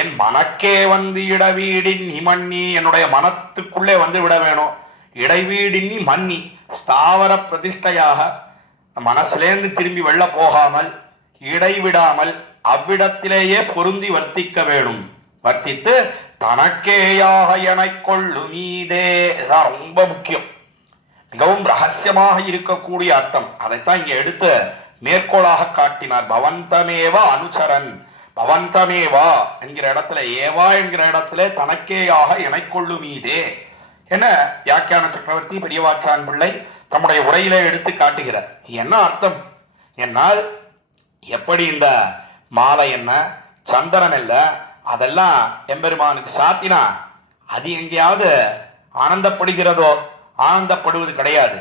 என் மனக்கே வந்து இடவீடின் மன்னி, என்னுடைய மனத்துக்குள்ளே வந்து விட வேணும். இடைவீடின் மன்னி ஸ்தாவர பிரதிஷ்டையாக மனசிலேந்து திரும்பி வெள்ள போகாமல் இடைவிடாமல் அவ்விடத்திலேயே பொருந்தி வர்த்திக்க வேணும். வர்த்தித்து தனக்கேயாக என கொள்ளுமீதே, இதுதான் ரொம்ப முக்கியம், மிகவும் ரகசியமாக இருக்கக்கூடிய அர்த்தம். அதைத்தான் இங்க எடுத்து மேற்கோளாக காட்டினார். பவந்தமேவா அனுச்சரன், பவந்தமேவா என்கிற இடத்துல ஏவா என்கிற இடத்துல தனக்கேயாக என கொள்ளுமீதே என வியாக்கியான சக்கரவர்த்தி பெரியவாச்சான் பிள்ளை தம்முடைய உரையிலே எடுத்து காட்டுகிறார். என்ன அர்த்தம் என்னால், எப்படி இந்த மாலை என்ன சந்தனம் இல்லை அதெல்லாம் எம்பெருமானுக்கு சாத்தினா அது எங்கேயாவது ஆனந்தப்படுகிறதோ, ஆனந்தப்படுவது கிடையாது.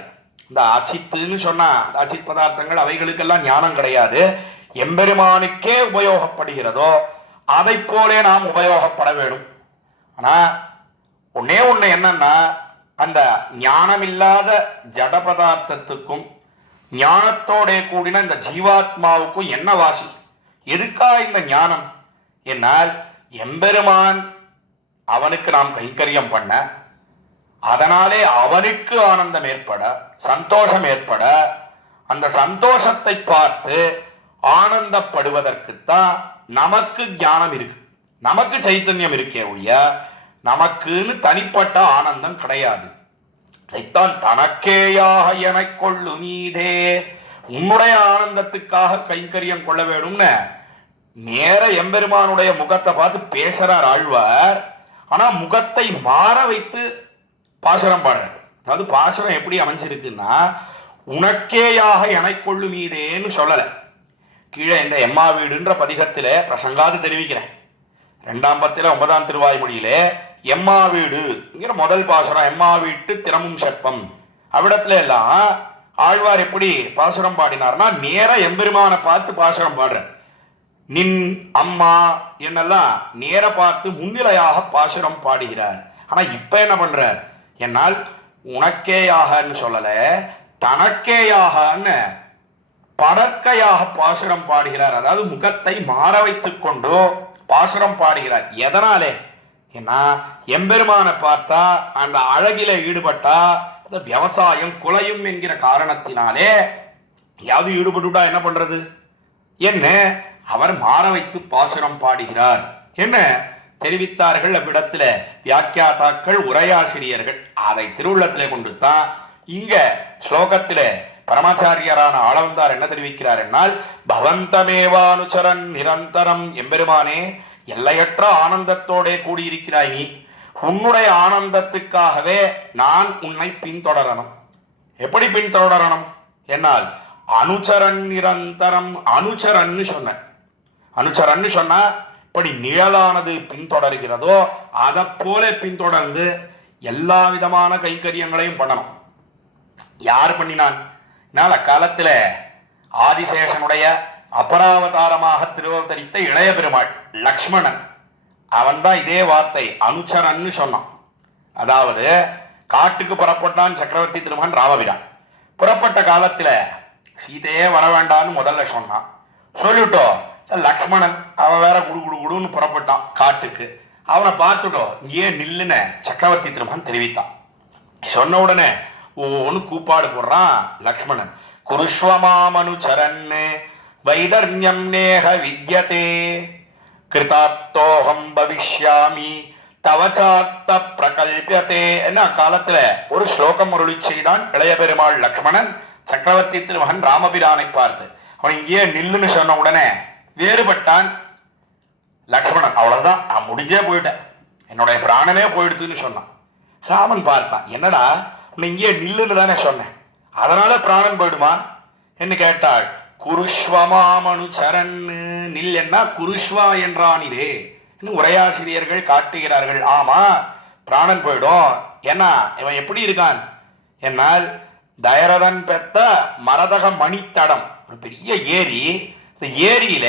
இந்த அச்சித்துன்னு சொன்னா அச்சித் பதார்த்தங்கள் அவைகளுக்கெல்லாம் ஞானம் கிடையாது. எம்பெருமானுக்கே உபயோகப்படுகிறதோ அதை போலே நாம் உபயோகப்பட வேணும். ஆனா ஒன்னே ஒண்ணு என்னன்னா, அந்த ஞானம் இல்லாத ஜட பதார்த்தத்துக்கும் ஞானத்தோட கூடின இந்த ஜீவாத்மாவுக்கும் என்ன வாசி? எதுக்கா இந்த ஞானம் என்னால், எம்பெருமான் அவனுக்கு நாம் கைங்கரியம் பண்ண, அதனாலே அவனுக்கு ஆனந்தம் ஏற்பட, சந்தோஷம் ஏற்பட, அந்த சந்தோஷத்தை பார்த்து ஆனந்தப்படுவதற்குத்தான் நமக்கு ஞானம் இருக்கு, நமக்கு சைத்தன்யம் இருக்கே ஒழிய நமக்குன்னு தனிப்பட்ட ஆனந்தம் கிடையாது. இதைத்தான் தனக்கேயாக என கொள்ளு நீதே, உன்னுடைய ஆனந்தத்துக்காக கைங்கரியம் கொள்ள வேணும்னு நேர எம்பெருமானுடைய முகத்தை பார்த்து பேசுறார் ஆழ்வார். ஆனா முகத்தை மாற வைத்து பாசுரம் பாடுறார். அதாவது பாசுரம் எப்படி அமைஞ்சிருக்குன்னா, உனக்கேயாக என கொள்ளு மீதேன்னு சொல்லலை. கீழே இந்த எம்மா வீடுன்ற பதிகத்திலே பிரசங்காது தெரிவிக்கிறேன். 2ஆம் பத்தில 9ஆம் திருவாய்மொழியிலே எம்மா வீடுங்கிற முதல் பாசுரம், எம்மா வீட்டு திறமும் செப்பம், அவ்விடத்துல எல்லாம் ஆழ்வார் எப்படி பாசுரம் பாடினார்னா, நேர எம்பெருமானை பார்த்து பாசுரம் பாடுறார். நின் அம்மா என்னெல்லாம் நேர பார்த்து முன்னிலையாக பாசுரம் பாடுகிறார். ஆனா இப்ப என்ன பண்றார் என்னால், உனக்கேயாகன்னு சொல்லல, தனக்கேயாகன்னு படற்கையாக பாசுரம் பாடுகிறார். அதாவது முகத்தை மாற வைத்துக் கொண்டு பாசுரம் பாடுகிறார். எதனாலே ஏன்னா, எம்பெருமானை பார்த்தா அந்த அழகில ஈடுபட்டா அந்த விவசாயம் குலையும் என்கிற காரணத்தினாலே யாவது ஈடுபட்டுட்டா என்ன பண்றது என்ன அவர் மாற வைத்து பாசுரம் பாடுகிறார் என்ன தெரிவித்தார்கள். அவ்விடத்துல வியாக்கியாதாக்கள், உரையாசிரியர்கள் அதை திருவுள்ளத்திலே கொண்டு தான் இங்க ஸ்லோகத்திலே பரமாச்சாரியரான ஆளவந்தார் என்ன தெரிவிக்கிறார் என்னால், பவந்தமேவானுச்சரன் நிரந்தரம், எம்பெருமானே எல்லையற்ற ஆனந்தத்தோட கூடியிருக்கிறாய் நீ, உன்னுடைய ஆனந்தத்துக்காகவே நான் உன்னை பின்தொடரணும். எப்படி பின்தொடரணும் என்னால், அனுச்சரன் நிரந்தரம், அனுச்சரன்னு சொன்ன, அனுச்சரன்னு சொன்னா இப்படி நிழலானது பின்தொடர்கிறதோ அதை போல பின்தொடர்ந்து எல்லா விதமான கைங்கரியங்களையும் பண்ணணும். யார் பண்ணினான்? அக்காலத்துல ஆதிசேஷனுடைய அபராவதாரமாக திருவதரித்த இளைய பெருமாள் லக்ஷ்மணன், அவன் தான் இதே வார்த்தை அனுச்சரன்னு சொன்னான். அதாவது காட்டுக்கு புறப்பட்டான் சக்கரவர்த்தி திருமகன் ராமபிரான். புறப்பட்ட காலத்துல சீதையே வர வேண்டான்னு முதல்ல சொன்னான். சொல்லிட்டோ லக்ஷ்மணன் அவன் வேற குடு குடு குடுன்னு புறப்பட்டான் காட்டுக்கு. அவனை பார்த்துட்டோ இங்கே நில்லுன்னு சக்கரவர்த்தி திருமகன் தெரிவித்தான். சொன்ன உடனே ஓன்னு கூப்பாடு போடுறான் லக்ஷ்மணன். குருஷ்வமாமனுச்சரன் வைதர்ணியம் நேக வித்யதே கிருதார்த்தோகம் பவிஷ்யாமி தவச்சாத்த பிரகல்பியதே. என்ன காலத்துல ஒரு ஸ்லோகம் அருளி செய்தான் இளைய பெருமாள் லக்ஷ்மணன் சக்கரவர்த்தி திருமகன் ராமபிரானை பார்த்து. அவன் இங்கேயே நில்லுன்னு சொன்ன உடனே வேறுபட்டான் லக்ஷ்மணன். அவ்வளவுதான், நான் முடிஞ்சே போயிட்டேன், என்னுடைய பிராணனே போயிடுதுன்னு சொன்னான். ராமன் பார்த்தான், என்னடா உன்னை இங்கேயே நில்லுன்னு தானே சொன்னேன், அதனால பிராணன் போயிடுமா என்று கேட்டாள். குருஷ்வமாமனு சரண், நில் என்ன குருஷ்வா என்றானிரே இன்னும் உரையாசிரியர்கள் காட்டுகிறார்கள். ஆமா, பிராணன் போயிடும். ஏன்னா இவன் எப்படி இருக்கான் என்னால் தயரதன் பெத்த மரதக மணித்தடம், ஒரு பெரிய ஏரி. இந்த ஏரியில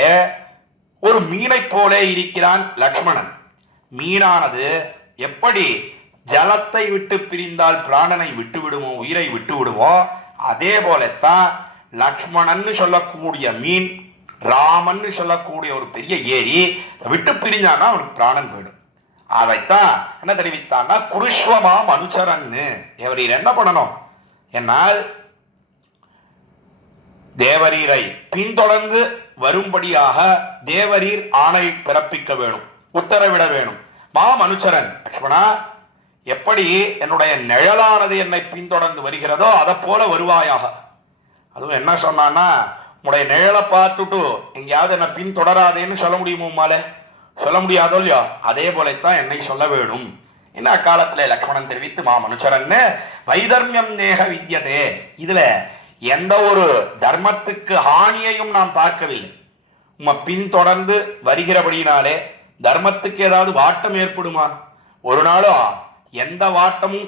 ஒரு மீனை போல இருக்கிறான் லக்ஷ்மணன். மீனானது எப்படி ஜலத்தை விட்டு பிரிந்தால் பிராணனை விட்டு விடுமோ, உயிரை விட்டு விடுமோ, அதே போலத்தான் லக்ஷ்மணன் சொல்லக்கூடிய மீன், ராமன் சொல்லக்கூடிய ஒரு பெரிய ஏரி விட்டு பிரிஞ்சானா அவனுக்கு பிராணன் போயிடும். அதைத்தான் என்ன தெரிவித்தான்னா குருஷ்வமாம் அனுச்சரன்னு. எவரீர் என்ன பண்ணணும் என்னால் தேவரீரை பின்தொடர்ந்து வரும்படியாக தேவரீர் ஆணை பிறப்பிக்க வேணும், உத்தரவிட வேணும். மாம் அனுச்சரன், லக்ஷ்மணா எப்படி என்னுடைய நிழலானது என்னை பின்தொடர்ந்து வருகிறதோ அதை போல வருவாயாக. அதுவும் என்ன சொன்னான்னா, உன்னுடைய நிழலை பார்த்துட்டு எங்கேயாவது என்னை பின்தொடராதேன்னு சொல்ல முடியுமோ உம்மாலே? சொல்ல முடியாதோ இல்லையோ, அதே போலத்தான் என்னை சொல்ல வேணும் என்ன அக்காலத்தில் லக்ஷ்மணன் தெரிவித்து மாம் அனுச்சரன்னு வைதர்மியம் நேக வித்யதே. இதுல எந்த ஒரு தர்மத்துக்கு ஹானியையும் நாம் பார்க்கவில்லை. உம்மை பின்தொடர்ந்து வருகிறபடினாலே தர்மத்துக்கு ஏதாவது வாட்டம் ஏற்படுமா? ஒரு நாளும் எந்த வாட்டமும்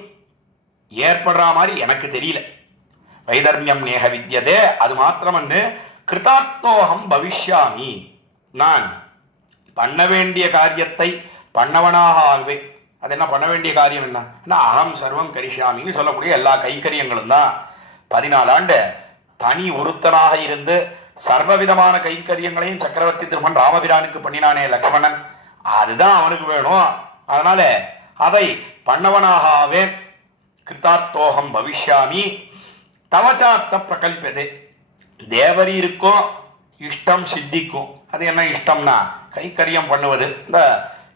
ஏற்படுற மாதிரி எனக்கு தெரியல. வைதர்மியம் நேக வித்யதே, அது மாத்திரமன்னு கிருதார்த்தோகம் பவிஷ்யாமி, நான் பண்ண வேண்டிய காரியத்தை பண்ணவனாக ஆகுவேன். அது என்ன பண்ண வேண்டிய காரியம் என்ன? அகம் சர்வம் கரிஷ்யாமின்னு சொல்லக்கூடிய எல்லா கைங்கரியங்களும் தான். 14 ஆண்டு தனி ஒருத்தனாக இருந்து சர்வவிதமான கைங்கரியங்களையும் சக்கரவர்த்தி திருமகன் ராமபிரானுக்கு பண்ணினானே லக்ஷ்மணன், அதுதான் அவனுக்கு வேணும். அதனால அதை பண்ணவனாக ஆவேன். கிருதார்த்தோகம் பவிஷ்யாமி தவச்சாத்த பிரகல்பதே. தேவரீருக்கும் இஷ்டம் சித்திக்கும். அது என்ன இஷ்டம்னா கைங்கரியம் பண்ணுவது. இந்த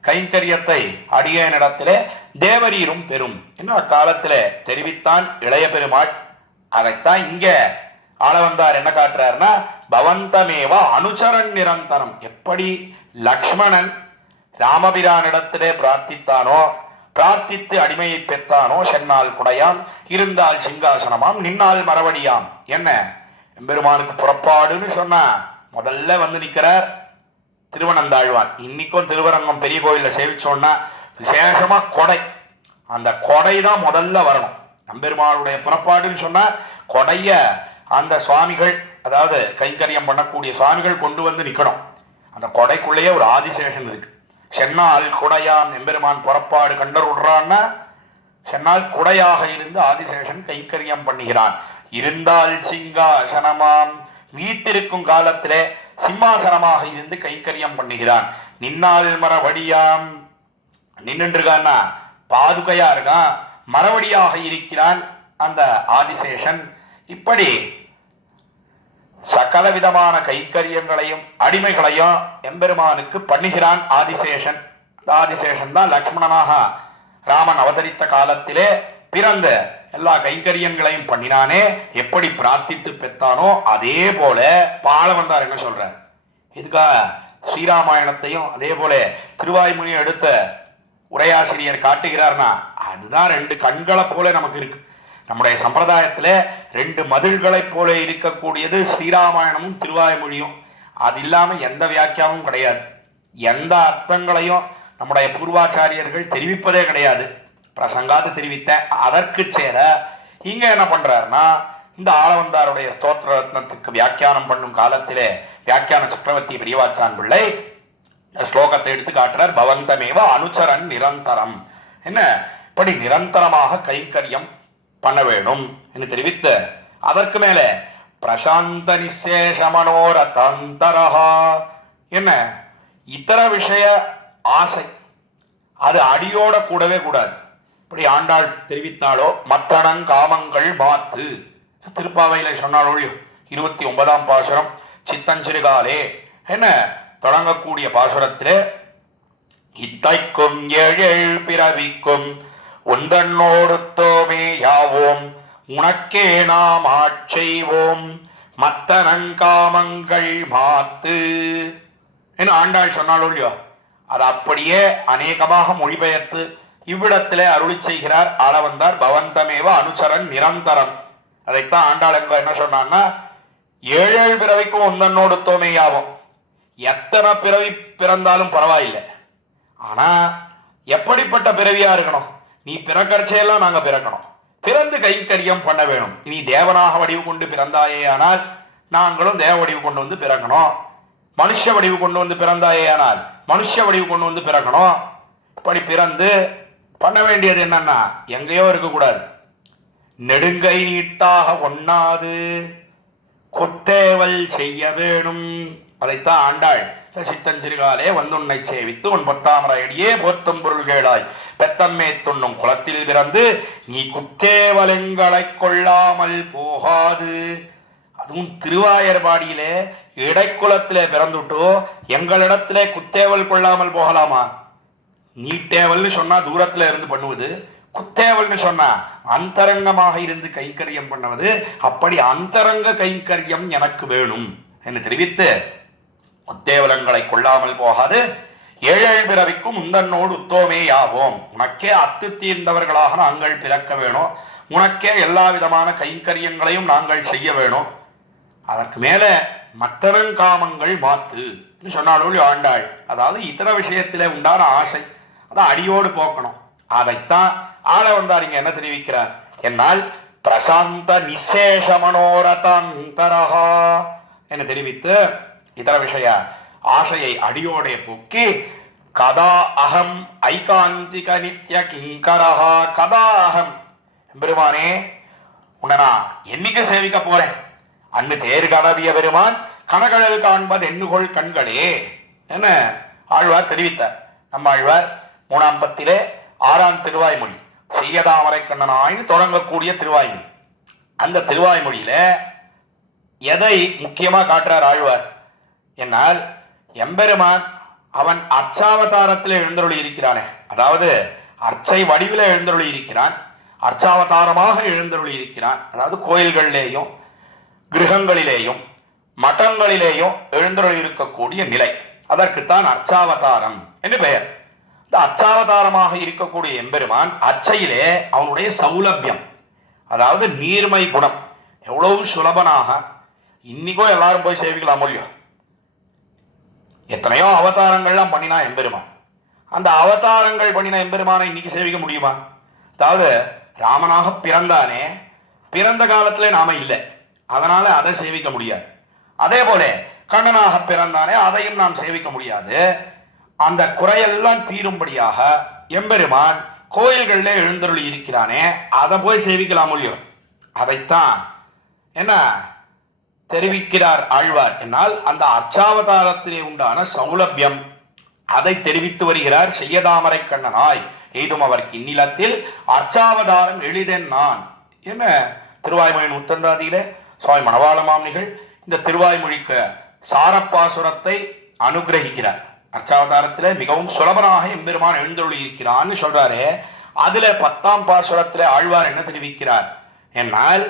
கைங்கரியத்தை அடியனிடத்திலே தேவரீரும் பெறும் என்ன அக்காலத்தில் தெரிவித்தான் இளைய பெருமாள். அதைத்தான் இங்க ஆளவந்தார் என்ன காட்டுறாருன்னா, பவந்தமேவா அனுச்சரன் நிரந்தரம். எப்படி லக்ஷ்மணன் ராமபிரானிடத்திலே பிரார்த்தித்தானோ, பிரார்த்தித்து அடிமையை பெற்றானோ, சென்னால் குடையாம் இருந்தால் சிங்காசனமாம் நின்னால் மரவடியாம். என்ன எம்பெருமானுக்கு புறப்பாடுன்னு சொன்னா முதல்ல வந்து நிற்கிறார் திருவனந்தாழ்வான். இன்னைக்கும் திருவரங்கம் பெரிய கோயிலில் சேவிச்சோன்னா விசேஷமா கொடை, அந்த கொடை தான் முதல்ல வரணும். நம்பெருமானுடைய புறப்பாடுன்னு சொன்னா கொடைய அந்த சுவாமிகள், அதாவது கைங்கரியம் பண்ணக்கூடிய சுவாமிகள் கொண்டு வந்து நிற்கணும். அந்த கொடைக்குள்ளேயே ஒரு ஆதிசேஷன் இருக்கு. சென்னால் குடையாம் எம்பெருமான் புறப்பாடு கண்டருடுறான்னா சென்னால் குடையாக இருந்து ஆதிசேஷன் கைங்கரியம் பண்ணுகிறான். இருந்தால் சிங்காசனமாம், வீத்திருக்கும் காலத்திலே சிம்மாசனமாக இருந்து கைங்கரியம் பண்ணுகிறான். நின்னால் மரவடியாம், நின்றுருக்கான்னா பாதுகையா இருக்கான், மரவடியாக இருக்கிறான் அந்த ஆதிசேஷன். இப்படி சகல விதமான கைங்கரியங்களையும் அடிமைகளையும் எம்பெருமானுக்கு பண்ணுகிறான் ஆதிசேஷன். அந்த ஆதிசேஷன் தான் லக்ஷ்மணனாக ராமன் அவதரித்த காலத்திலே பிறந்த எல்லா கைங்கரியங்களையும் பண்ணினானே. எப்படி பிரார்த்தித்து பெற்றானோ அதே போல பால வந்தார் என்ன சொல்றார். இதுக்காக ஸ்ரீராமாயணத்தையும் அதே போல திருவாய்மொழியை எடுத்த உரையாசிரியர் காட்டுகிறார்னா, அதுதான் 2 கண்களை போல நமக்கு இருக்கு. நம்முடைய சம்பிரதாயத்தில் 2 மதில்களை போல இருக்கக்கூடியது ஸ்ரீராமாயணமும் திருவாய்மொழியும். அது இல்லாமல் எந்த வியாக்கியானமும் கிடையாது. எந்த அர்த்தங்களையும் நம்முடைய பூர்வாச்சாரியர்கள் தெரிவிப்பதே கிடையாது. பிரசங்காத்து தெரிவித்தேன். அதற்கு சேர இங்க என்ன பண்றாருன்னா, இந்த ஆளவந்தாருடைய ஸ்தோத்திர ரத்னத்துக்கு வியாக்கியானம் பண்ணும் காலத்திலே வியாக்கியான சக்கரவர்த்தி பெரியவாச்சான் பிள்ளை ஸ்லோகத்தை எடுத்து காட்டுறார். பவந்தமேவா அனுச்சரன் நிரந்தரம். என்ன இப்படி நிரந்தரமாக கைங்கரியம் பண்ண வேணும் என்று தெரிவித்து அதற்கு மேலே பிரசாந்த நிசேஷ மனோரதந்தரஹா. என்ன இதர விஷய ஆசை அது அடியோட கூடவே கூடாது. இப்படி ஆண்டாள் தெரிவித்தாளோ மத்தனங் காமங்கள் மாத்து திருப்பாவையில சொன்னாலோ 29ஆம் பாசுரம் சித்தஞ்சிறுகாலே என்ன தொடங்கக்கூடிய பாசுரத்திலே இத்தைக்கும் ஏழேழ் பிறவிக்கும் ஒன்றன்னோடுத்தோமே யாவோம் உனக்கே நாம் ஆட்செய்வோம் மத்தனங்காமங்கள் மாத்து என்று ஆண்டாள் சொன்னாலோ இல்லையோ அது அப்படியே அநேகமாக மொழிபெயர்த்து இவ்விடத்திலே அருளி செய்கிறார் ஆளவந்தார் பவந்தமேவ அனுச்சரன் நிரந்தரம். அதைத்தான் ஆண்டாள் என்ன சொன்னான்னா ஏழேழு பிறவிக்கும் ஒன்றன்னோடு தோமையாகும். எத்தனை பிறவி பிறந்தாலும் பரவாயில்லை, ஆனா எப்படிப்பட்ட பிறவியா இருக்கணும்? நீ பிறக்கறச்சையெல்லாம் நாங்க பிறக்கணும், பிறந்து கைங்கரியம் பண்ண வேணும். நீ தேவனாக வடிவு கொண்டு பிறந்தாயே ஆனால் நாங்களும் தேவ வடிவு கொண்டு வந்து பிறக்கணும். மனுஷ வடிவு கொண்டு வந்து பிறந்தாயே ஆனால் மனுஷ வடிவு கொண்டு வந்து பிறக்கணும். இப்படி பிறந்து பண்ண வேண்டியது என்னன்னா எங்கேயோ இருக்கக்கூடாது. நெடுங்கை நீட்டாக ஒண்ணாது கொத்தேவல் செய்ய வேணும். அதைத்தான் ஆண்டாள் சித்தஞ்சிறுகாலே வந்துன்னை சேவித்து உன் பொத்தாமரையடியே போத்தும் பொருள்கேளாய் பெத்தம்மே துண்ணும் குளத்தில் பிறந்து நீ குத்தேவலங்களை கொள்ளாமல் போகாது. அதுவும் திருவாயர்பாடியிலே இடைக்குளத்திலே பிறந்துட்டோ எங்களிடத்திலே குத்தேவல் கொள்ளாமல் போகலாமா? நீட்டேவல்னு சொன்னா தூரத்துல இருந்து பண்ணுவது, குத்தேவல்னு சொன்னா அந்தரங்கமாக இருந்து கைங்கரியம் பண்ணுவது. அப்படி அந்தரங்க கைங்கரியம் எனக்கு வேணும் என்று தெரிவித்து குத்தேவலங்களை கொள்ளாமல் போகாது ஏழேழு பிறவிக்கும் உந்தன்னோடு உத்தோமே யாவோம். உனக்கே அத்து தீர்ந்தவர்களாக நாங்கள் பிறக்க வேணும், உனக்கே எல்லா விதமான கைங்கரியங்களையும் நாங்கள் செய்ய வேணும். அதற்கு மேல மற்றனங்காமங்கள் மாத்து சொன்னாலும் ஆண்டாள். அதாவது இதர விஷயத்திலே உண்டான ஆசை அதை அடியோடு போக்கணும். அதைத்தான் ஆள வந்தார் என்ன தெரிவிக்கிறார் என்னால் பிரசாந்த நிசேஷ மனோரதந்தரஹா என தெரிவித்து இதர விஷய ஆசையை அடியோடே போக்கி கதா அகம் ஐகாந்திக நித்ய கிங்கரஹா கதா அகம் பெருமானே உன்னை நான் என்னைக்கு சேவிக்க போறேன்? அன்னு தேர் கடவிய பெருமான் கனகழல் காண்பது எண்ணுகொள் கண்களே என்ன ஆழ்வார் தெரிவித்தார். நம்ம ஆழ்வார் 3ஆம் பத்திலே 6ஆம் திருவாய்மொழி செய்யதாமரை கண்ணனாய்னு தொடங்கக்கூடிய திருவாய்மொழி. அந்த திருவாய்மொழியில எதை முக்கியமா காட்டுறார் ஆழ்வார் என்னால் எம்பெருமான் அவன் அர்ச்சாவதாரத்தில் எழுந்தருளி இருக்கிறானே, அதாவது அர்ச்சை வடிவில எழுந்தருளி இருக்கிறான், அர்ச்சாவதாரமாக எழுந்தருளி இருக்கிறான். அதாவது கோயில்களிலேயும் கிரகங்களிலேயும் மட்டங்களிலேயும் எழுந்தருளி இருக்கக்கூடிய நிலை, அதற்குத்தான் அர்ச்சாவதாரம் என்று பெயர். இந்த அர்ச்சாவதாரமாக இருக்கக்கூடிய எம்பெருமான் அர்ச்சையிலே அவனுடைய சௌலபியம், அதாவது நீர்மை குணம் எவ்வளவு சுலபனாக இன்னைக்கும் எல்லாரும் போய் சேவிக்கலாம் இல்லையோ. எத்தனையோ அவதாரங்கள்லாம் பண்ணினா எம்பெருமான், அந்த அவதாரங்கள் பண்ணின எம்பெருமானை இன்னைக்கு சேவிக்க முடியுமா? அதாவது ராமனாக பிறந்தானே, பிறந்த காலத்திலே நாம இல்லை, அதனால அதை சேவிக்க முடியாது. அதே போல கண்ணனாக பிறந்தானே, அதையும் நாம் சேவிக்க முடியாது. அந்த குறையெல்லாம் தீரும்படியாக எம்பெருமான் கோயில்களில் எழுந்தருளி இருக்கிறானே, அதை போய் சேவிக்கலாம் இல்லையோ. அதைத்தான் என்ன தெரிவிக்கிறார் ஆழ்வார் என்னால் அந்த அர்ச்சாவதாரத்திலே உண்டான சௌலபியம் அதை தெரிவித்து வருகிறார். செய்யதாமரை கண்ணனாய் எய்தும் அவருக்கு இந்நிலத்தில் அர்ச்சாவதாரம் எளிதென் நான் என்ன திருவாய்மொழியின் உத்தந்தாதியிலே சுவாமி மணவாள மாமுனிகள் இந்த திருவாய்மொழிக்கு சாரப்பாசுரத்தை அனுகிரகிக்கிறார். அர்ச்சாவதாரத்தில் மிகவும் சுலபனாக எம்பெருமான் எழுந்தருளி இருக்கிறான்னு சொல்றாரு. அதுல 10ஆம் பாசுரத்தில் ஆழ்வார் என்ன தெரிவிக்கிறார் என்னால்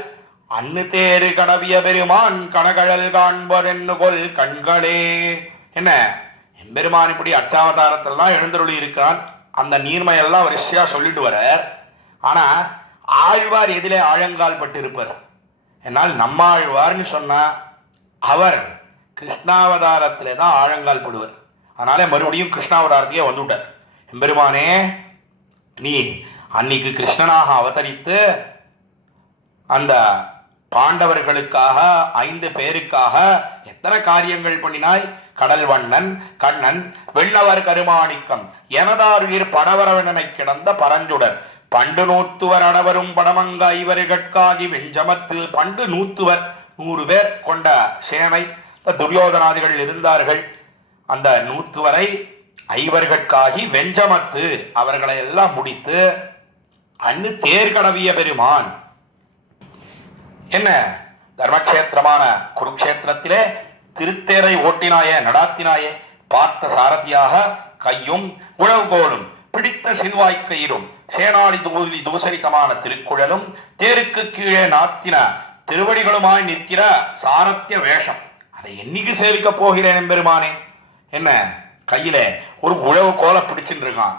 அன்னு தேரு கடவிய பெருமான் கனகழல் காண்பதென்னுகொள் கண்களே என்ன எம்பெருமான் இப்படி அர்ச்சாவதாரத்திலாம் எழுந்தருளி இருக்கிறான். அந்த நீர்மையெல்லாம் வரிசையா சொல்லிட்டு வர, ஆனா ஆழ்வார் எதிலே ஆழங்கால் பட்டு இருப்பார் என்னால் நம்ம ஆழ்வார்னு சொன்னா அவர் கிருஷ்ணாவதாரத்திலே தான் ஆழங்கால் படுவர். அதனால மறுபடியும் கிருஷ்ணாவதாரத்தையே வந்துவிட்டார். எம்பெருமானே நீ அன்னைக்கு கிருஷ்ணனாக அவதரித்து அந்த பாண்டவர்களுக்காக 5 பேருக்காக எத்தனை காரியங்கள் பண்ணினாய். கடல் வண்ணன் கண்ணன் வெள்ளவர் கருமாணிக்கம் எனதாருயிர் படவரவனை கிடந்த பரஞ்சுடர் பண்டு நூத்துவர் அடவரும் படமங்க ஐவருகட்காகி வெஞ்சமத்து பண்டு நூத்துவர் 100 பேர் கொண்ட சேனை துரியோதனாதிகள் இருந்தார்கள். அந்த 100 ஐவர்கட்காகி வெஞ்சமத்து அவர்களை எல்லாம் முடித்து அன்னு தேர் கடவிய பெருமான். என்ன தர்மக்ஷேத்திரமான குருக்ஷேத்திரத்திலே திருத்தேரை ஓட்டினாயே, நடாத்தினாயே, பார்த்த சாரதியாக கையும் உழவுகோலும் பிடித்த சில்வாய்க்கயிறும் சேனாடி தூசரித்தமான திருக்குழலும் தேருக்கு கீழே நாத்தின திருவடிகளுமாய் நிற்கிற சாரத்திய வேஷம், அதை என்னைக்கு சேவிக்க போகிறேன் எம்பெருமானே. என்ன கையில ஒரு உழவு கோலை பிடிச்சுட்டு இருக்கான்,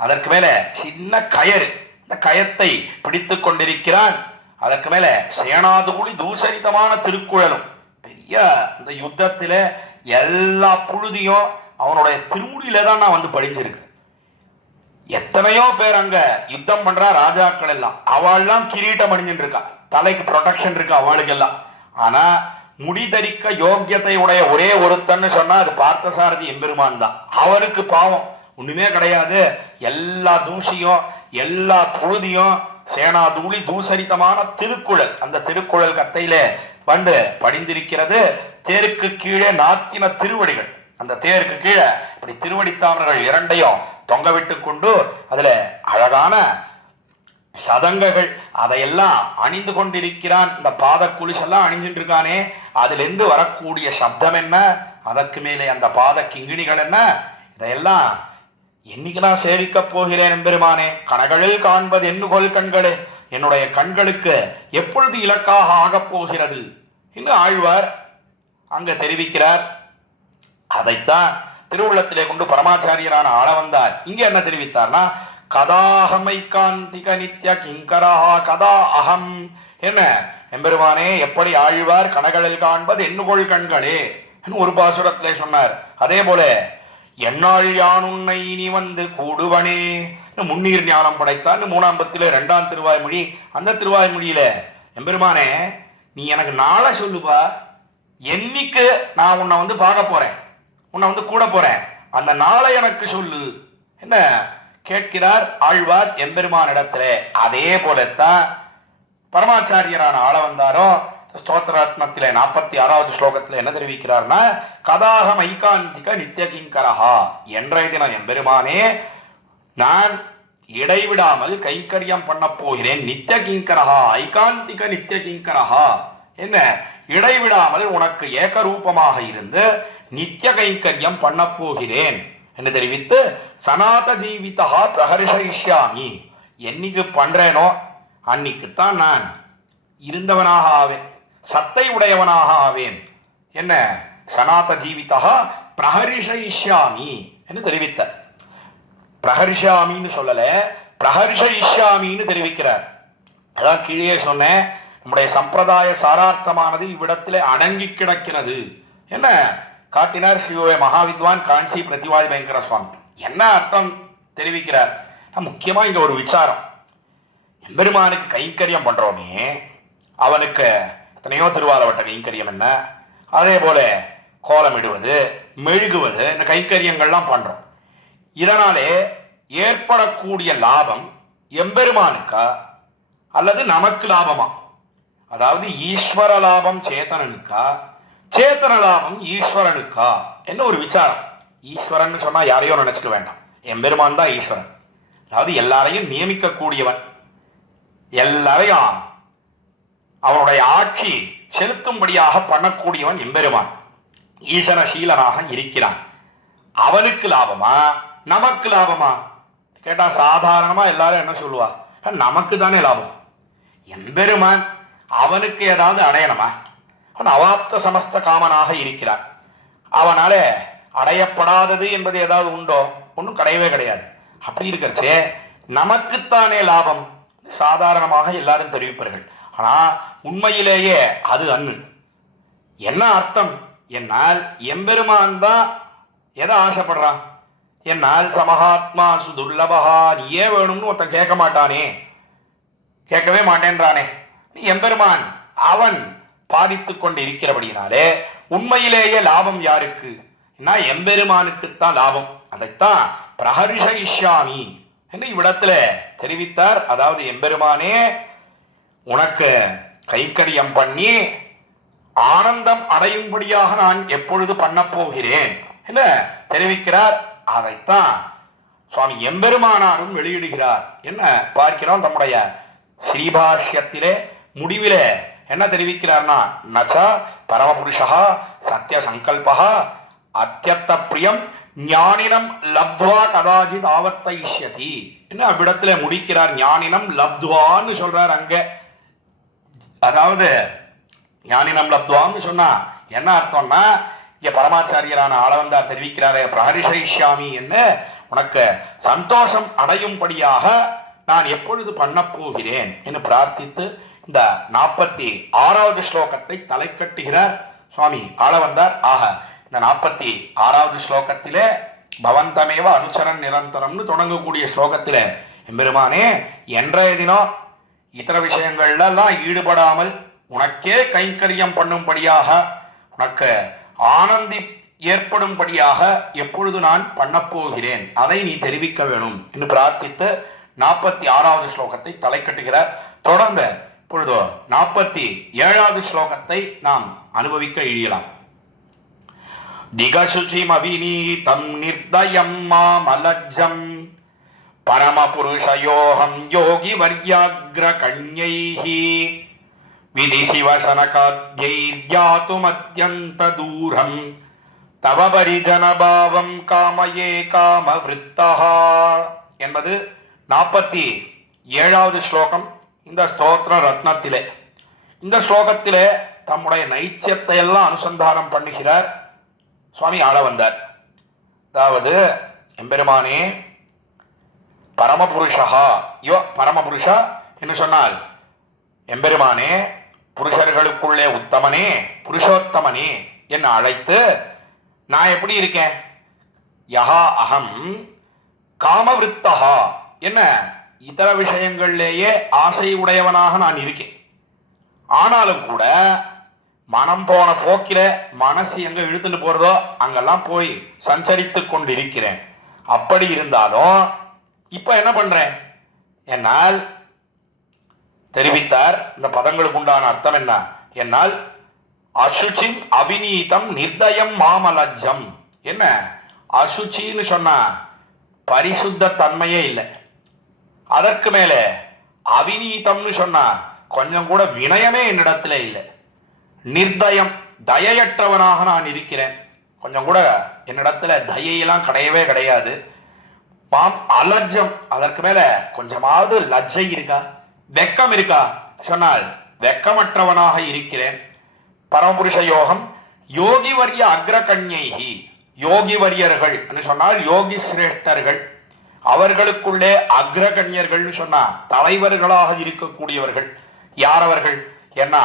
அதற்கு மேல சின்ன கயறு, இந்த கயத்தை பிடித்து கொண்டிருக்கிறான். அதற்கு மேல சேனாதுகுலி தூசரித்தமான திருக்குழலும். பெரிய இந்த யுத்தத்துல எல்லா புழுதியும் அவனுடைய திருமுடியில தான் நான் வந்து படிஞ்சிருக்கு. எத்தனையோ பேர் அங்க யுத்தம் பண்றா ராஜாக்கள் எல்லாம், அவள்லாம் கிரீட்டம் அணிஞ்சுட்டு இருக்கா, தலைக்கு ப்ரொடெக்ஷன் இருக்கு அவளுக்கு எல்லாம். ஆனா முடிதரிக்க யோக்கியத்தை உடைய ஒரே ஒருத்தன்னு சொன்னா அது பார்த்தசாரதி எம்பெருமான் தான். அவனுக்கு பாவம் ஒண்ணுமே கிடையாது. எல்லா தூசியும் எல்லா புழுதியும் சேனா தூளி தூசரித்தமான திருக்குழல், அந்த திருக்குழல் கத்தையில வந்து படிந்திருக்கிறது. தேருக்கு கீழே நாத்தின திருவடிகள், அந்த தேருக்கு கீழே இப்படி திருவடித்தாமர்கள் இரண்டையும் தொங்க விட்டு கொண்டு அதுல அழகான சதங்கங்கள் அதையெல்லாம் அணிந்து கொண்டிருக்கிறான். இந்த பாத குலிசெல்லாம் அணிஞ்சுட்டு இருக்கானே, அதுல இருந்து வரக்கூடிய சப்தம் என்ன, அதற்கு மேலே அந்த பாத கிங்கிணிகள் என்ன, இதையெல்லாம் என்னைக்கு நான் சேவிக்க போகிறேன் எம்பெருமானே. கனகளில் காண்பது எண்ணுகொள் கண்களே, என்னுடைய கண்களுக்கு எப்பொழுது இலக்காக ஆகப் போகிறது என்று ஆழ்வார் அங்க தெரிவிக்கிறார். அதைத்தான் திருவுள்ளத்திலே கொண்டு பரமாச்சாரியரான ஆள வந்தார். இங்க என்ன தெரிவித்தார்னா, கதாஹமைகாந்திக நித்ய கிங்கரஹா கதா அகம். என்ன எம்பெருமானே, எப்படி ஆழ்வார் கனகளில் காண்பது எண்ணுகொள் கண்களே ஒரு பாசுரத்திலே சொன்னார். அதே போல என்னாள் யான் உன்னை இனி வந்து கூடுவனே முன்னீர் ஞானம் படைத்தான் 3ஆம் பத்திலே 2ஆம் திருவாய்மொழி. அந்த திருவாய்மொழியில எம்பெருமானே, நீ எனக்கு நாளை சொல்லுப்பா, என்னைக்கு நான் உன்னை வந்து பார்க்க போறேன், உன்னை வந்து கூட போறேன், அந்த நாளை எனக்கு சொல்லு என்ன கேட்கிறார் ஆழ்வார் எம்பெருமானிடத்துல. அதே போலத்தான் பரமாச்சாரியரான ஆள வந்தாரோ ஸ்தோத்திராத்மத்திலே 46வது ஸ்லோகத்தில் என்ன தெரிவிக்கிறார்னா, கதாகம் ஐகாந்திக நித்திய கிங்கரஹா, என்றைய தினம் எம்பெருமானே நான் இடைவிடாமல் கைங்கரியம் பண்ண போகிறேன். நித்திய கிங்கரஹா ஐகாந்திக நித்திய கிங்கரஹா, என்ன இடைவிடாமல் உனக்கு ஏகரூபமாக இருந்து நித்திய கைங்கரியம் பண்ண போகிறேன் என்று தெரிவித்து, சனாத ஜீவிதா பிரஹர்ஷயிஷ்யாமி, என்னைக்கு பண்றேனோ அன்னைக்குத்தான் நான் இருந்தவனாக ஆவேன், சத்தை உடையவனாக ஆவேன். என்ன சனாத ஜீவிதா பிரஹர்ஷயிஷ்யாமி என்று தெரிவித்த. பிரஹர்ஷாமின்னு சொல்லல, பிரஹர்ஷயிஷ்யாமின்னு தெரிவிக்கிறார். அதான் கீழே சொன்னேன், நம்முடைய சம்பிரதாய சாரார்த்தமானது இவ்விடத்திலே அடங்கி கிடக்கிறது. என்ன காட்டினார் ஸ்ரீ மகாவித்வான் காஞ்சி பிரதிவாதி பயங்கர சுவாமி. என்ன அர்த்தம் தெரிவிக்கிறார்? முக்கியமா இங்க ஒரு விசாரம், எம்பெருமானுக்கு கைங்கரியம் பண்றோமே, அவனுக்கு எத்தனையோ திருவாலவட்ட கைங்கரியம் என்ன, அதே போல கோலமிடுவது மெழுகுவது, இந்த கைங்கரியங்கள்லாம் பண்றோம். இதனாலே ஏற்படக்கூடிய லாபம் எம்பெருமானுக்கா அல்லது நமக்கு லாபமா? அதாவது ஈஸ்வர லாபம் சேத்தனனுக்கா, சேத்தன லாபம் ஈஸ்வரனுக்கா என்ன ஒரு விசாரம். ஈஸ்வரன் சொன்னா யாரையோ நினைச்சுக்க வேண்டாம், எம்பெருமான் தான் ஈஸ்வரன். அதாவது எல்லாரையும் நியமிக்க கூடியவன், எல்லாரையும் அவனுடைய ஆட்சி செலுத்தும்படியாக பண்ணக்கூடியவன் எம்பெருமான். ஈசனசீலனாக இருக்கிறான். அவனுக்கு லாபமா நமக்கு லாபமா கேட்டா சாதாரணமா எல்லாரும் என்ன சொல்லுவா, நமக்கு தானே லாபம். எம்பெருமான் அவனுக்கு ஏதாவது அடையணுமா? அவன் அவாப்த சமஸ்த காமனாக இருக்கிறான். அவனால அடையப்படாதது என்பது ஏதாவது உண்டோ? ஒன்றும் கிடையவே கிடையாது. அப்படி இருக்கிறச்சே நமக்குத்தானே லாபம் சாதாரணமாக எல்லாரும் தெரிவிப்பார்கள். ஆனா உண்மையிலேயே அது அன்னு. என்ன அர்த்தம் என்னால் எம்பெருமான் தான் எதை ஆசைப்படுறான் என்னால் சமஹாத்மா சுதுர்லபகா, நீயே வேணும்னு ஒருத்தன் கேட்க மாட்டானே, கேட்கவே மாட்டேன்றானே. நீ எம்பெருமான் அவன் பாதித்து கொண்டு இருக்கிறபடினாலே உண்மையிலேயே லாபம் யாருக்கு? எம்பெருமானுக்குத்தான் லாபம். அதைத்தான் பிரஹர்ஷயிஷ்யாமி என்று இவ்விடத்துல தெரிவித்தார். அதாவது எம்பெருமானே உனக்கு கைக்கரியம் பண்ணி ஆனந்தம் அடையும்படியாக நான் எப்பொழுது பண்ண போகிறேன் என்ன தெரிவிக்கிறார். அதைத்தான் சுவாமி எம்பெருமானாரும் வெளியிடுகிறார். என்ன பார்க்கிறோம்? தம்முடைய ஸ்ரீபாஷ்யத்திலே முடிவிலே என்ன தெரிவிக்கிறார்னா, நச்ச பரமபுருஷா சத்திய சங்கல்பா அத்தியர்த்த பிரியம் ஞானினம் லப்துவா கதாஜித் ஆவர்த்தயிஷ்யதி. என்ன அவ்விடத்துல முடிக்கிறார். ஞானினம் லப்துவான்னு சொல்றார் அங்க. அதாவது ஞானினம் லப்துவான்னு சொன்னா என்ன அர்த்தம்னா, இங்க பரமாச்சாரியரான ஆளவந்தார் தெரிவிக்கிறாரே, பிரஹரிஷயிஷ்யாமி என்ன, உனக்கு சந்தோஷம் அடையும்படியாக நான் எப்பொழுது பண்ண போகிறேன் என்று பிரார்த்தித்து இந்த 46வது ஸ்லோகத்தை தலை கட்டுகிறார் சுவாமி ஆளவந்தார். ஆக இந்த 46வது ஸ்லோகத்திலே பவந்தமேவ அனுச்சரன் நிரந்தரம்னு தொடங்கக்கூடிய ஸ்லோகத்திலே, எம்பெருமானே என்றைய தினம் இதர விஷயங்கள்லாம் ஈடுபடாமல் உனக்கே கைங்கரியம் பண்ணும்படியாக, உனக்கு ஆனந்தி ஏற்படும்படியாக எப்பொழுது நான் பண்ணப்போகிறேன் அதை நீ தெரிவிக்க வேணும் என்று பிரார்த்தித்து 46வது ஸ்லோகத்தை தலை கட்டுகிறார். தொடர்ந்து இப்பொழுது 47வது ஸ்லோகத்தை நாம் அனுபவிக்க இழியலாம். திகசுச்சிம் அவிநீதம் நிர்தயம் மாமலஜ்ஜம் பரமபுருஷயோகம் யோகி வர்யாக்ர கண்யைஹி விதி சிவசனகாத்யைர்யாதுமத்யந்த தூரம் தவ பரிஜனபாவம் காமயே காமவிருத்தஹ என்பது 47வது ஸ்லோகம் இந்த ஸ்தோத்திர ரத்னத்திலே. இந்த ஸ்லோகத்திலே தம்முடைய நைச்சியத்தை எல்லாம் அனுசந்தானம் பண்ணுகிறார் சுவாமி ஆளவந்தார். அதாவது எம்பெருமானே பரமபுருஷா, பரமபுருஷா என்று சொன்னால் எம்பெருமானே புருஷர்களுக்குள்ளே உத்தமனே புருஷோத்தமனே என்ன அழைத்து, நான் எப்படி இருக்கேன்? யஹா அகம் காமவிருத்தஹா, என்ன இதர விஷயங்களிலேயே ஆசை உடையவனாக நான் இருக்கேன். ஆனாலும் கூட மனம் போன போக்கில மனசு எங்க இழுத்துட்டு போறதோ அங்கெல்லாம் போய் சஞ்சரித்து கொண்டிருக்கிறேன். அப்படி இருந்தாலும் இப்ப என்ன பண்றேன் என்னால் தெரிவித்தார். இந்த பதங்களுக்கு உண்டான அர்த்தம் என்ன என்னால் அசுச்சிம் அவிநீதம் நிர்தயம் மாமலஜ்ஜம். என்ன அசுச்சின்னு சொன்னா பரிசுத்த தன்மையே இல்லை. அதற்கு மேலே அவிநீதம்னு சொன்னா கொஞ்சம் கூட வினயமே என்னிடத்துல இல்லை. நிர்தயம் தயையற்றவனாக நான் இருக்கிறேன். கொஞ்சம் கூட என்னிடத்துல தயையெல்லாம் கிடையவே கிடையாது. மாம் அலஜ்ஜம், அதற்கு மேல கொஞ்சமாவது லஜ்ஜை இருக்கா, வெக்கம் இருக்கா சொன்னால் வெக்கமற்றவனாக இருக்கிறேன். பரமபுருஷ யோகம் யோகி வரிய அக்ரகண்யைஹி, யோகி வரியர்கள் சொன்னால் யோகி சிரேஷ்டர்கள், அவர்களுக்குள்ளே அக்ரகண்யர்கள் சொன்னா தலைவர்களாக இருக்கக்கூடியவர்கள். யார் அவர்கள் என்ன?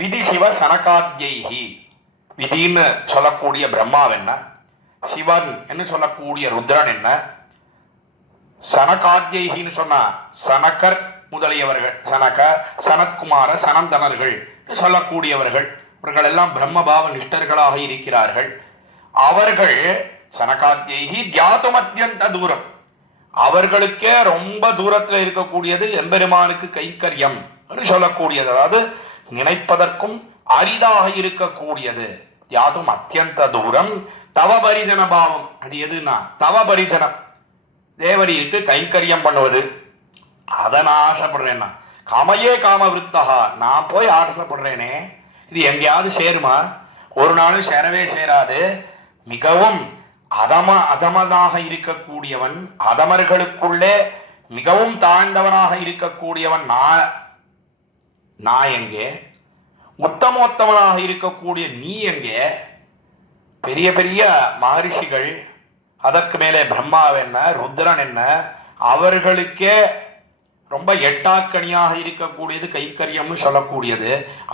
விதி சிவ சனகாத்யைஹி, விதின்னு சொல்லக்கூடிய பிரம்மாவென்ன, சிவன் என்று சொல்லக்கூடிய ருத்ரன் என்ன, சனகாத்யைஹின்னு சொன்னா சனகர் முதலியவர்கள், சனத்குமார சனந்தனர்கள் சொல்லக்கூடியவர்கள், இவர்கள் எல்லாம் பிரம்மபாவ நிஷ்டர்களாக இருக்கிறார்கள். அவர்கள் சனகாத்யைஹி தியாதுமத்யந்த தூரம், அவர்களுக்கே ரொம்ப தூரத்தில் இருக்கக்கூடியது எம்பெருமானுக்கு கைக்கரியம் சொல்லக்கூடியது, அதாவது நினைப்பதற்கும் அரிதாக இருக்கக்கூடியது. தியாதும் அத்தியந்த தூரம் தவ பரிஜன பாவம். அது எதுனா தவ பரிஜனம், தேவரீருக்கு கைங்கரியம் பண்ணுவது. அதை நான் ஆசைப்படுறேன்னா காமையே காம விருத்தகா, நான் போய் ஆசைப்படுறேனே இது எங்கேயாவது சேருமா? ஒரு நாளும் சேரவே சேராது. மிகவும் அதமனாக இருக்கக்கூடியவன், அதமர்களுக்குள்ளே மிகவும் தாழ்ந்தவனாக இருக்கக்கூடியவன் நான் எங்கே? உத்தமோத்தமனாக இருக்கக்கூடிய நீ எங்கே? பெரிய பெரிய மகரிஷிகள், அதற்கு மேலே பிரம்மாவென்ன ருத்ரன் என்ன, அவர்களுக்கே ரொம்ப எட்டாக்கணியாக இருக்கக்கூடியது கைக்கரியம்னு சொல்லக்கூடியது.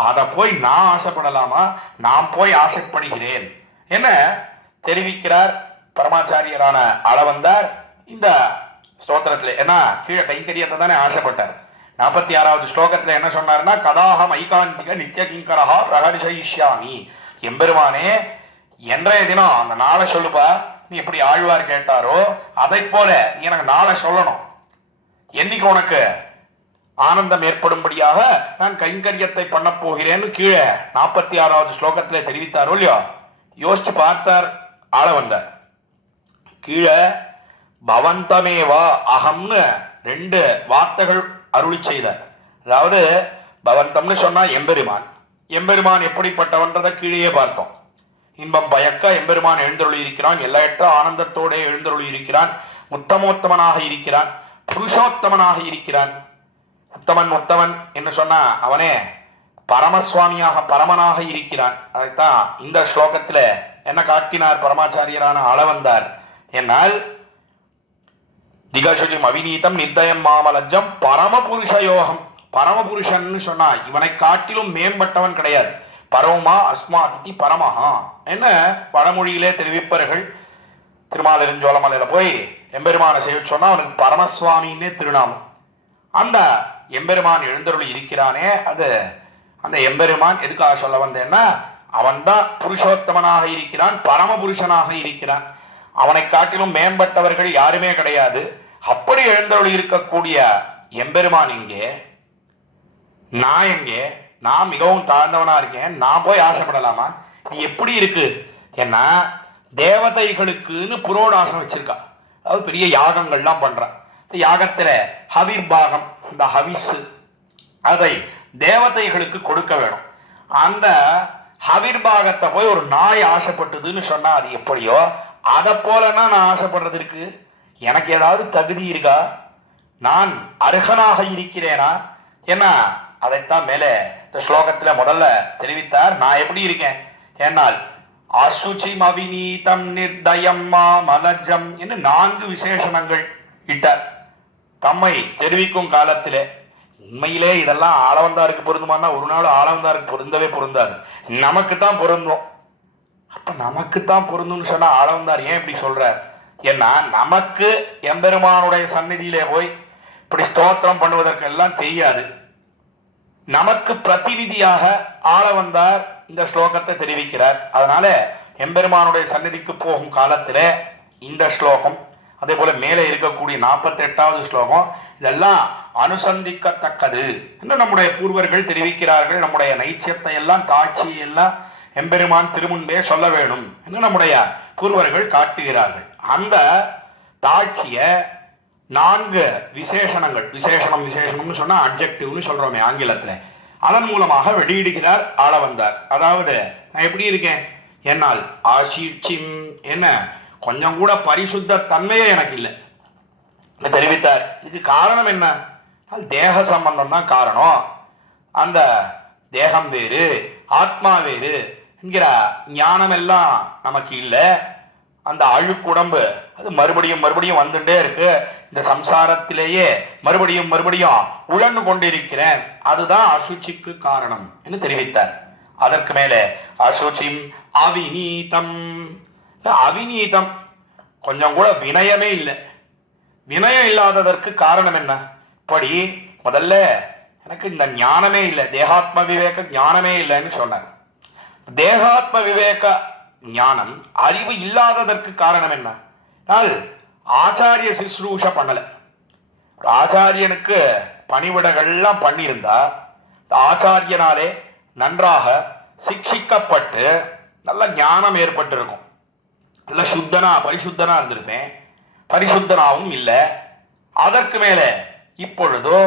அதை போய் நான் ஆசைப்படலாமா? நான் போய் ஆசைப்படுகிறேன் என்ன தெரிவிக்கிறார் பரமாச்சாரியரான ஆளவந்தார் இந்த ஸ்தோத்திரத்தில். ஏன்னா கீழே கைங்கரியத்தை தானே ஆசைப்பட்டார். 46வது ஸ்லோகத்தில் என்ன சொன்னார்னா, கதாகம் ஐகாந்திக நித்திய கிங்கரஹா பிரகர்ஷயிஷ்யாமி. எம்பெருமானே என்றைய தினம் அந்த நாளை சொல்லுப்பா, நீ எப்படி ஆழ்வார் கேட்டாரோ அதை போல நீ எனக்கு நாளை சொல்லணும். என்னைக்கு உனக்கு ஆனந்தம் ஏற்படும்படியாக நான் கைங்கரியத்தை பண்ண போகிறேன்னு கீழே 46வது ஸ்லோகத்தில் தெரிவித்தாரோ இல்லையோ? யோசிச்சு பார்த்தார் ஆளவந்தார். கீழே பவந்தமேவா அகம்னு 2 வார்த்தைகள் அருளி செய்தார். அதாவது பவந்தம்னு சொன்னா எம்பெருமான். எம்பெருமான் எப்படிப்பட்டவன்றதை கீழே பார்த்தோம். இன்பம் பயக்க எம்பெருமான் எழுந்தருளி இருக்கிறான், எல்லையற்ற ஆனந்தத்தோட எழுந்தருளி இருக்கிறான், உத்தமோத்தமனாக இருக்கிறான், புருஷோத்தமனாக இருக்கிறான். உத்தமன் என்று சொன்னா அவனே பரமசுவாமியாக பரமனாக இருக்கிறான். அதைத்தான் இந்த ஸ்லோகத்தில் என்ன காட்டினார் பரமாச்சாரியரான ஆளவந்தார் என்னால், திகசுஜம் அவிநீதம் நிர்தயம் மாமலஜம் பரமபுருஷயோகம். பரமபுருஷன் சொன்னா இவனை காட்டிலும் மேம்பட்டவன் கிடையாது. பரவுமா அஸ்மாதிதி பரமஹா என்ன பழமொழியிலே தெரிவிப்பார்கள். திருமாலிருஞ்சோலமலையில போய் எம்பெருமானை செய்ய சொன்னா அவனுக்கு பரமசுவாமின்னே திருநாமம். அந்த எம்பெருமான் எழுந்தருளி இருக்கிறானே, அது அந்த எம்பெருமான் எதுக்காக சொல்ல வந்தேன்னா, அவன்தான் புருஷோத்தமனாக இருக்கிறான், பரமபுருஷனாக இருக்கிறான். அவனை காட்டிலும் மேம்பட்டவர்கள் யாருமே கிடையாது. அப்படி எழுந்தருளி இருக்கக்கூடிய எம்பெருமான் இங்கே, நான் எங்கே, நான் மிகவும் தாழ்ந்தவனா இருக்கேன், நான் போய் ஆசைப்படலாமா? இது எப்படி இருக்கு? ஏன்னா தேவதைகளுக்குன்னு புரோடாசம் வச்சிருக்கா. அதாவது பெரிய யாகங்கள்லாம் பண்றான். யாகத்துல ஹவிர்பாகம், இந்த ஹவிஸ் அதை தேவதைகளுக்கு கொடுக்க வேணும். அந்த ஹவிர்பாகத்தை போய் ஒரு நாய் ஆசைப்பட்டதுன்னு சொன்னா அது எப்படியோ அதை போலன்னா நான் ஆசைப்படுறது இருக்கு. எனக்கு ஏதாவது தகுதி இருக்கா? நான் அர்ஹனாக இருக்கிறேனா? என்ன அதைத்தான் மேலே இந்த ஸ்லோகத்துல முதல்ல தெரிவித்தார். நான் எப்படி இருக்கேன் என்னால் அசுச்சிம் அவிநீதம் நிர்தயம் மாமலஜம் என்று 4 விசேஷணங்கள் இட்டார் தம்மை தெரிவிக்கும் காலத்திலே. உண்மையிலே இதெல்லாம் ஆளவந்தாருக்கு பொருந்துமானா ஒரு நாள் ஆளவந்தாருக்கு பொருந்தவே பொருந்தாது, நமக்கு தான் பொருந்தும். அப்ப நமக்கு தான் பொருந்தும்னு சொன்னா ஆளவந்தார் ஏன் இப்படி சொல்றார்? ஏன்னா நமக்கு எம்பெருமானுடைய சந்நிதியிலே போய் இப்படி ஸ்தோத்திரம் பண்ணுவதற்கெல்லாம் தெரியாது. நமக்கு பிரதிநிதியாக ஆளவந்தார் இந்த ஸ்லோகத்தை தெரிவிக்கிறார். அதனால எம்பெருமானுடைய சந்நிதிக்கு போகும் காலத்திலே இந்த ஸ்லோகம், அதே போல மேலே இருக்கக்கூடிய 48வது ஸ்லோகம், இதெல்லாம் அனுசந்திக்கத்தக்கது என்று நம்முடைய பூர்வர்கள் தெரிவிக்கிறார்கள். நம்முடைய நைச்சியத்தை எல்லாம் தாட்சியை எல்லாம் எம்பெருமான் திருமுன்பே சொல்ல வேணும் என்று நம்முடைய பூர்வர்கள் காட்டுகிறார்கள். அந்த தாட்சிய 4 விசேஷணங்கள், விசேஷணம்னு சொன்னா அட்ஜெக்டிவ்னு சொல்றோமே ஆங்கிலத்துல, அதன் மூலமாக வெளியிடுகிறார் ஆளவந்தார். அதாவது நான் எப்படி இருக்கேன் என்னால் ஆசிர்ச்சிம் என்ன கொஞ்சம் கூட பரிசுத்த தன்மையே எனக்கு இல்லை தெரிவித்தார். இதுக்கு காரணம் என்ன? தேக சம்பந்தம் தான் காரணம். அந்த தேகம் வேறு ஆத்மா வேறு என்கிற ஞானம் எல்லாம் நமக்கு இல்லை. அந்த அழுக்குடம்பு அது மறுபடியும் வந்துட்டே இருக்கு. இந்த சம்சாரத்திலேயே மறுபடியும் உழந்து கொண்டிருக்கிறேன். அதுதான் அசுச்சிக்கு காரணம் என்று தெரிவித்தார். அதற்கு மேலே அசுச்சிம் அவிநீதம், அவிநீதம் கொஞ்சம் கூட வினயமே இல்லை. வினயம் இல்லாததற்கு காரணம் என்ன? இப்படி முதல்ல எனக்கு இந்த ஞானமே இல்லை, தேகாத்ம விவேக ஞானமே இல்லைன்னு சொன்னார். தேகாத்ம விவேக ஞானம் அறிவு இல்லாததற்கு காரணம் என்ன? ஆச்சாரிய சிஸ்ரூஷ பண்ணல. ஆச்சாரியனுக்கு பணிவிடைகள்லாம் பண்ணியிருந்தா ஆச்சாரியனாலே நன்றாக சிக்ஷிக்கப்பட்டு நல்ல ஞானம் ஏற்பட்டிருக்கும். நல்ல பரிசுத்தனா இருந்திருப்பேன். பரிசுத்தனாவும் இல்லை. அதற்கு மேலே இப்பொழுதோ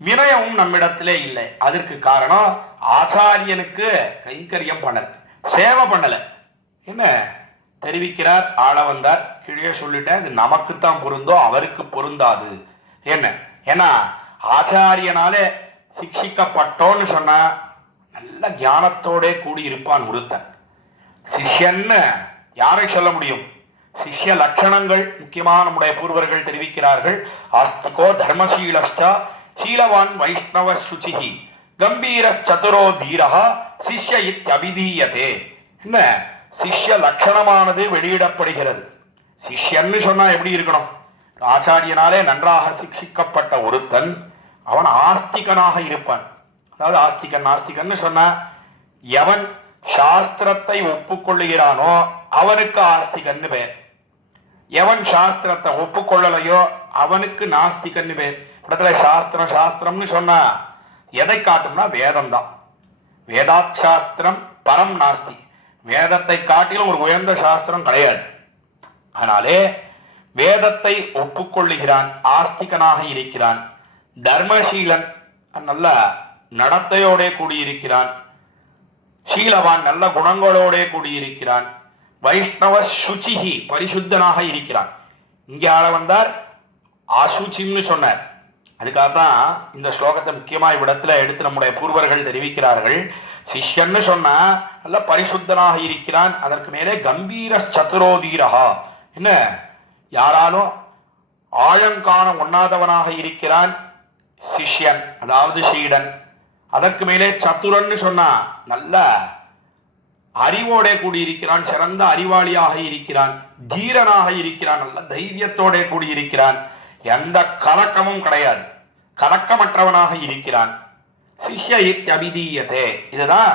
வினயமும் நம்மிடத்திலே இல்லை. அதற்கு காரணம் ஆச்சாரியனுக்கு கைங்கரியம் பண்ணல, சேவை பண்ணல. என்ன தெரிவிக்கிறார் ஆளவந்தார்? கீழே சொல்லிட்டேன், இது நமக்குத்தான் பொருந்தோ அவருக்கு பொருந்தாது. என்ன ஏன்னா ஆச்சாரியனாலே சிக்ஷிக்கப்பட்டோன்னு சொன்னா நல்ல ஞானத்தோட கூடி இருப்பான் ஒருத்தன். சிஷ்யன்னு யாரை சொல்ல முடியும்? சிஷ்ய லட்சணங்கள் முக்கியமான நம்முடைய பூர்வர்கள் தெரிவிக்கிறார்கள். ஆஸ்திகோ தர்மசீலஷ்டா சீலவான் வைஷ்ணவ சுச்சிஹி கம்பீர சதுரோ தீரஹா சிஷ்ய இத்யபிதீயதே. என்ன சிஷ்ய லட்சணமானது வெளியிடப்படுகிறது. சிஷ்யன்னு சொன்னா எப்படி இருக்கணும்? ஆச்சாரியனாலே நன்றாக சிக்ஷிக்கப்பட்ட ஒருத்தன் அவன் ஆஸ்திகனாக இருப்பான். அதாவது நாஸ்திகன்னு சொன்னா எவன் சாஸ்திரத்தை ஒப்புக்கொள்ளுகிறானோ அவனுக்கு ஆஸ்திகன்னு பேர். எவன் சாஸ்திரத்தை ஒப்புக்கொள்ளலையோ அவனுக்கு நாஸ்திகன்னு பேர். இடத்துல சாஸ்திரம்னு சொன்னா எதை காட்டும்னா வேதம் தான். வேதாத் சாஸ்திரம் பரம் நாஸ்தி. வேதத்தை காட்டிலும் ஒரு உயர்ந்த சாஸ்திரம் கிடையாது. அதனாலே வேதத்தை ஒப்புக்கொள்ளுகிறான், ஆஸ்திகனாக இருக்கிறான், தர்மசீலன், நல்ல நடத்தையோட கூடியிருக்கிறான், சீலவான், நல்ல குணங்களோட கூடியிருக்கிறான், வைஷ்ணவ சுச்சிஹி, பரிசுத்தனாக இருக்கிறான். இங்கே ஆள வந்தார் அசுச்சின்னு சொன்னார். அதுக்காகத்தான் இந்த ஸ்லோகத்தை முக்கியமாக இவ்விடத்துல எடுத்து நம்முடைய பூர்வர்கள் தெரிவிக்கிறார்கள். சிஷ்யன்னு சொன்னா நல்ல பரிசுத்தனாக இருக்கிறான், அதற்கு மேலே கம்பீர சதுரோதீரஹா, என்ன யாராலும் ஆழங்காண ஒண்ணாதவனாக இருக்கிறான் சிஷ்யன், அதாவது சீடன். அதற்கு மேலே சத்துரன்னு சொன்னா நல்ல அறிவோட கூடியிருக்கிறான், சிறந்த அறிவாளியாக இருக்கிறான், தீரனாக இருக்கிறான், நல்ல தைரியத்தோட கூடியிருக்கிறான், எந்த கலக்கமும் கிடையாது, கலக்கமற்றவனாக இருக்கிறான். சிஷ்ய இத்யபிதீயதே, இதுதான்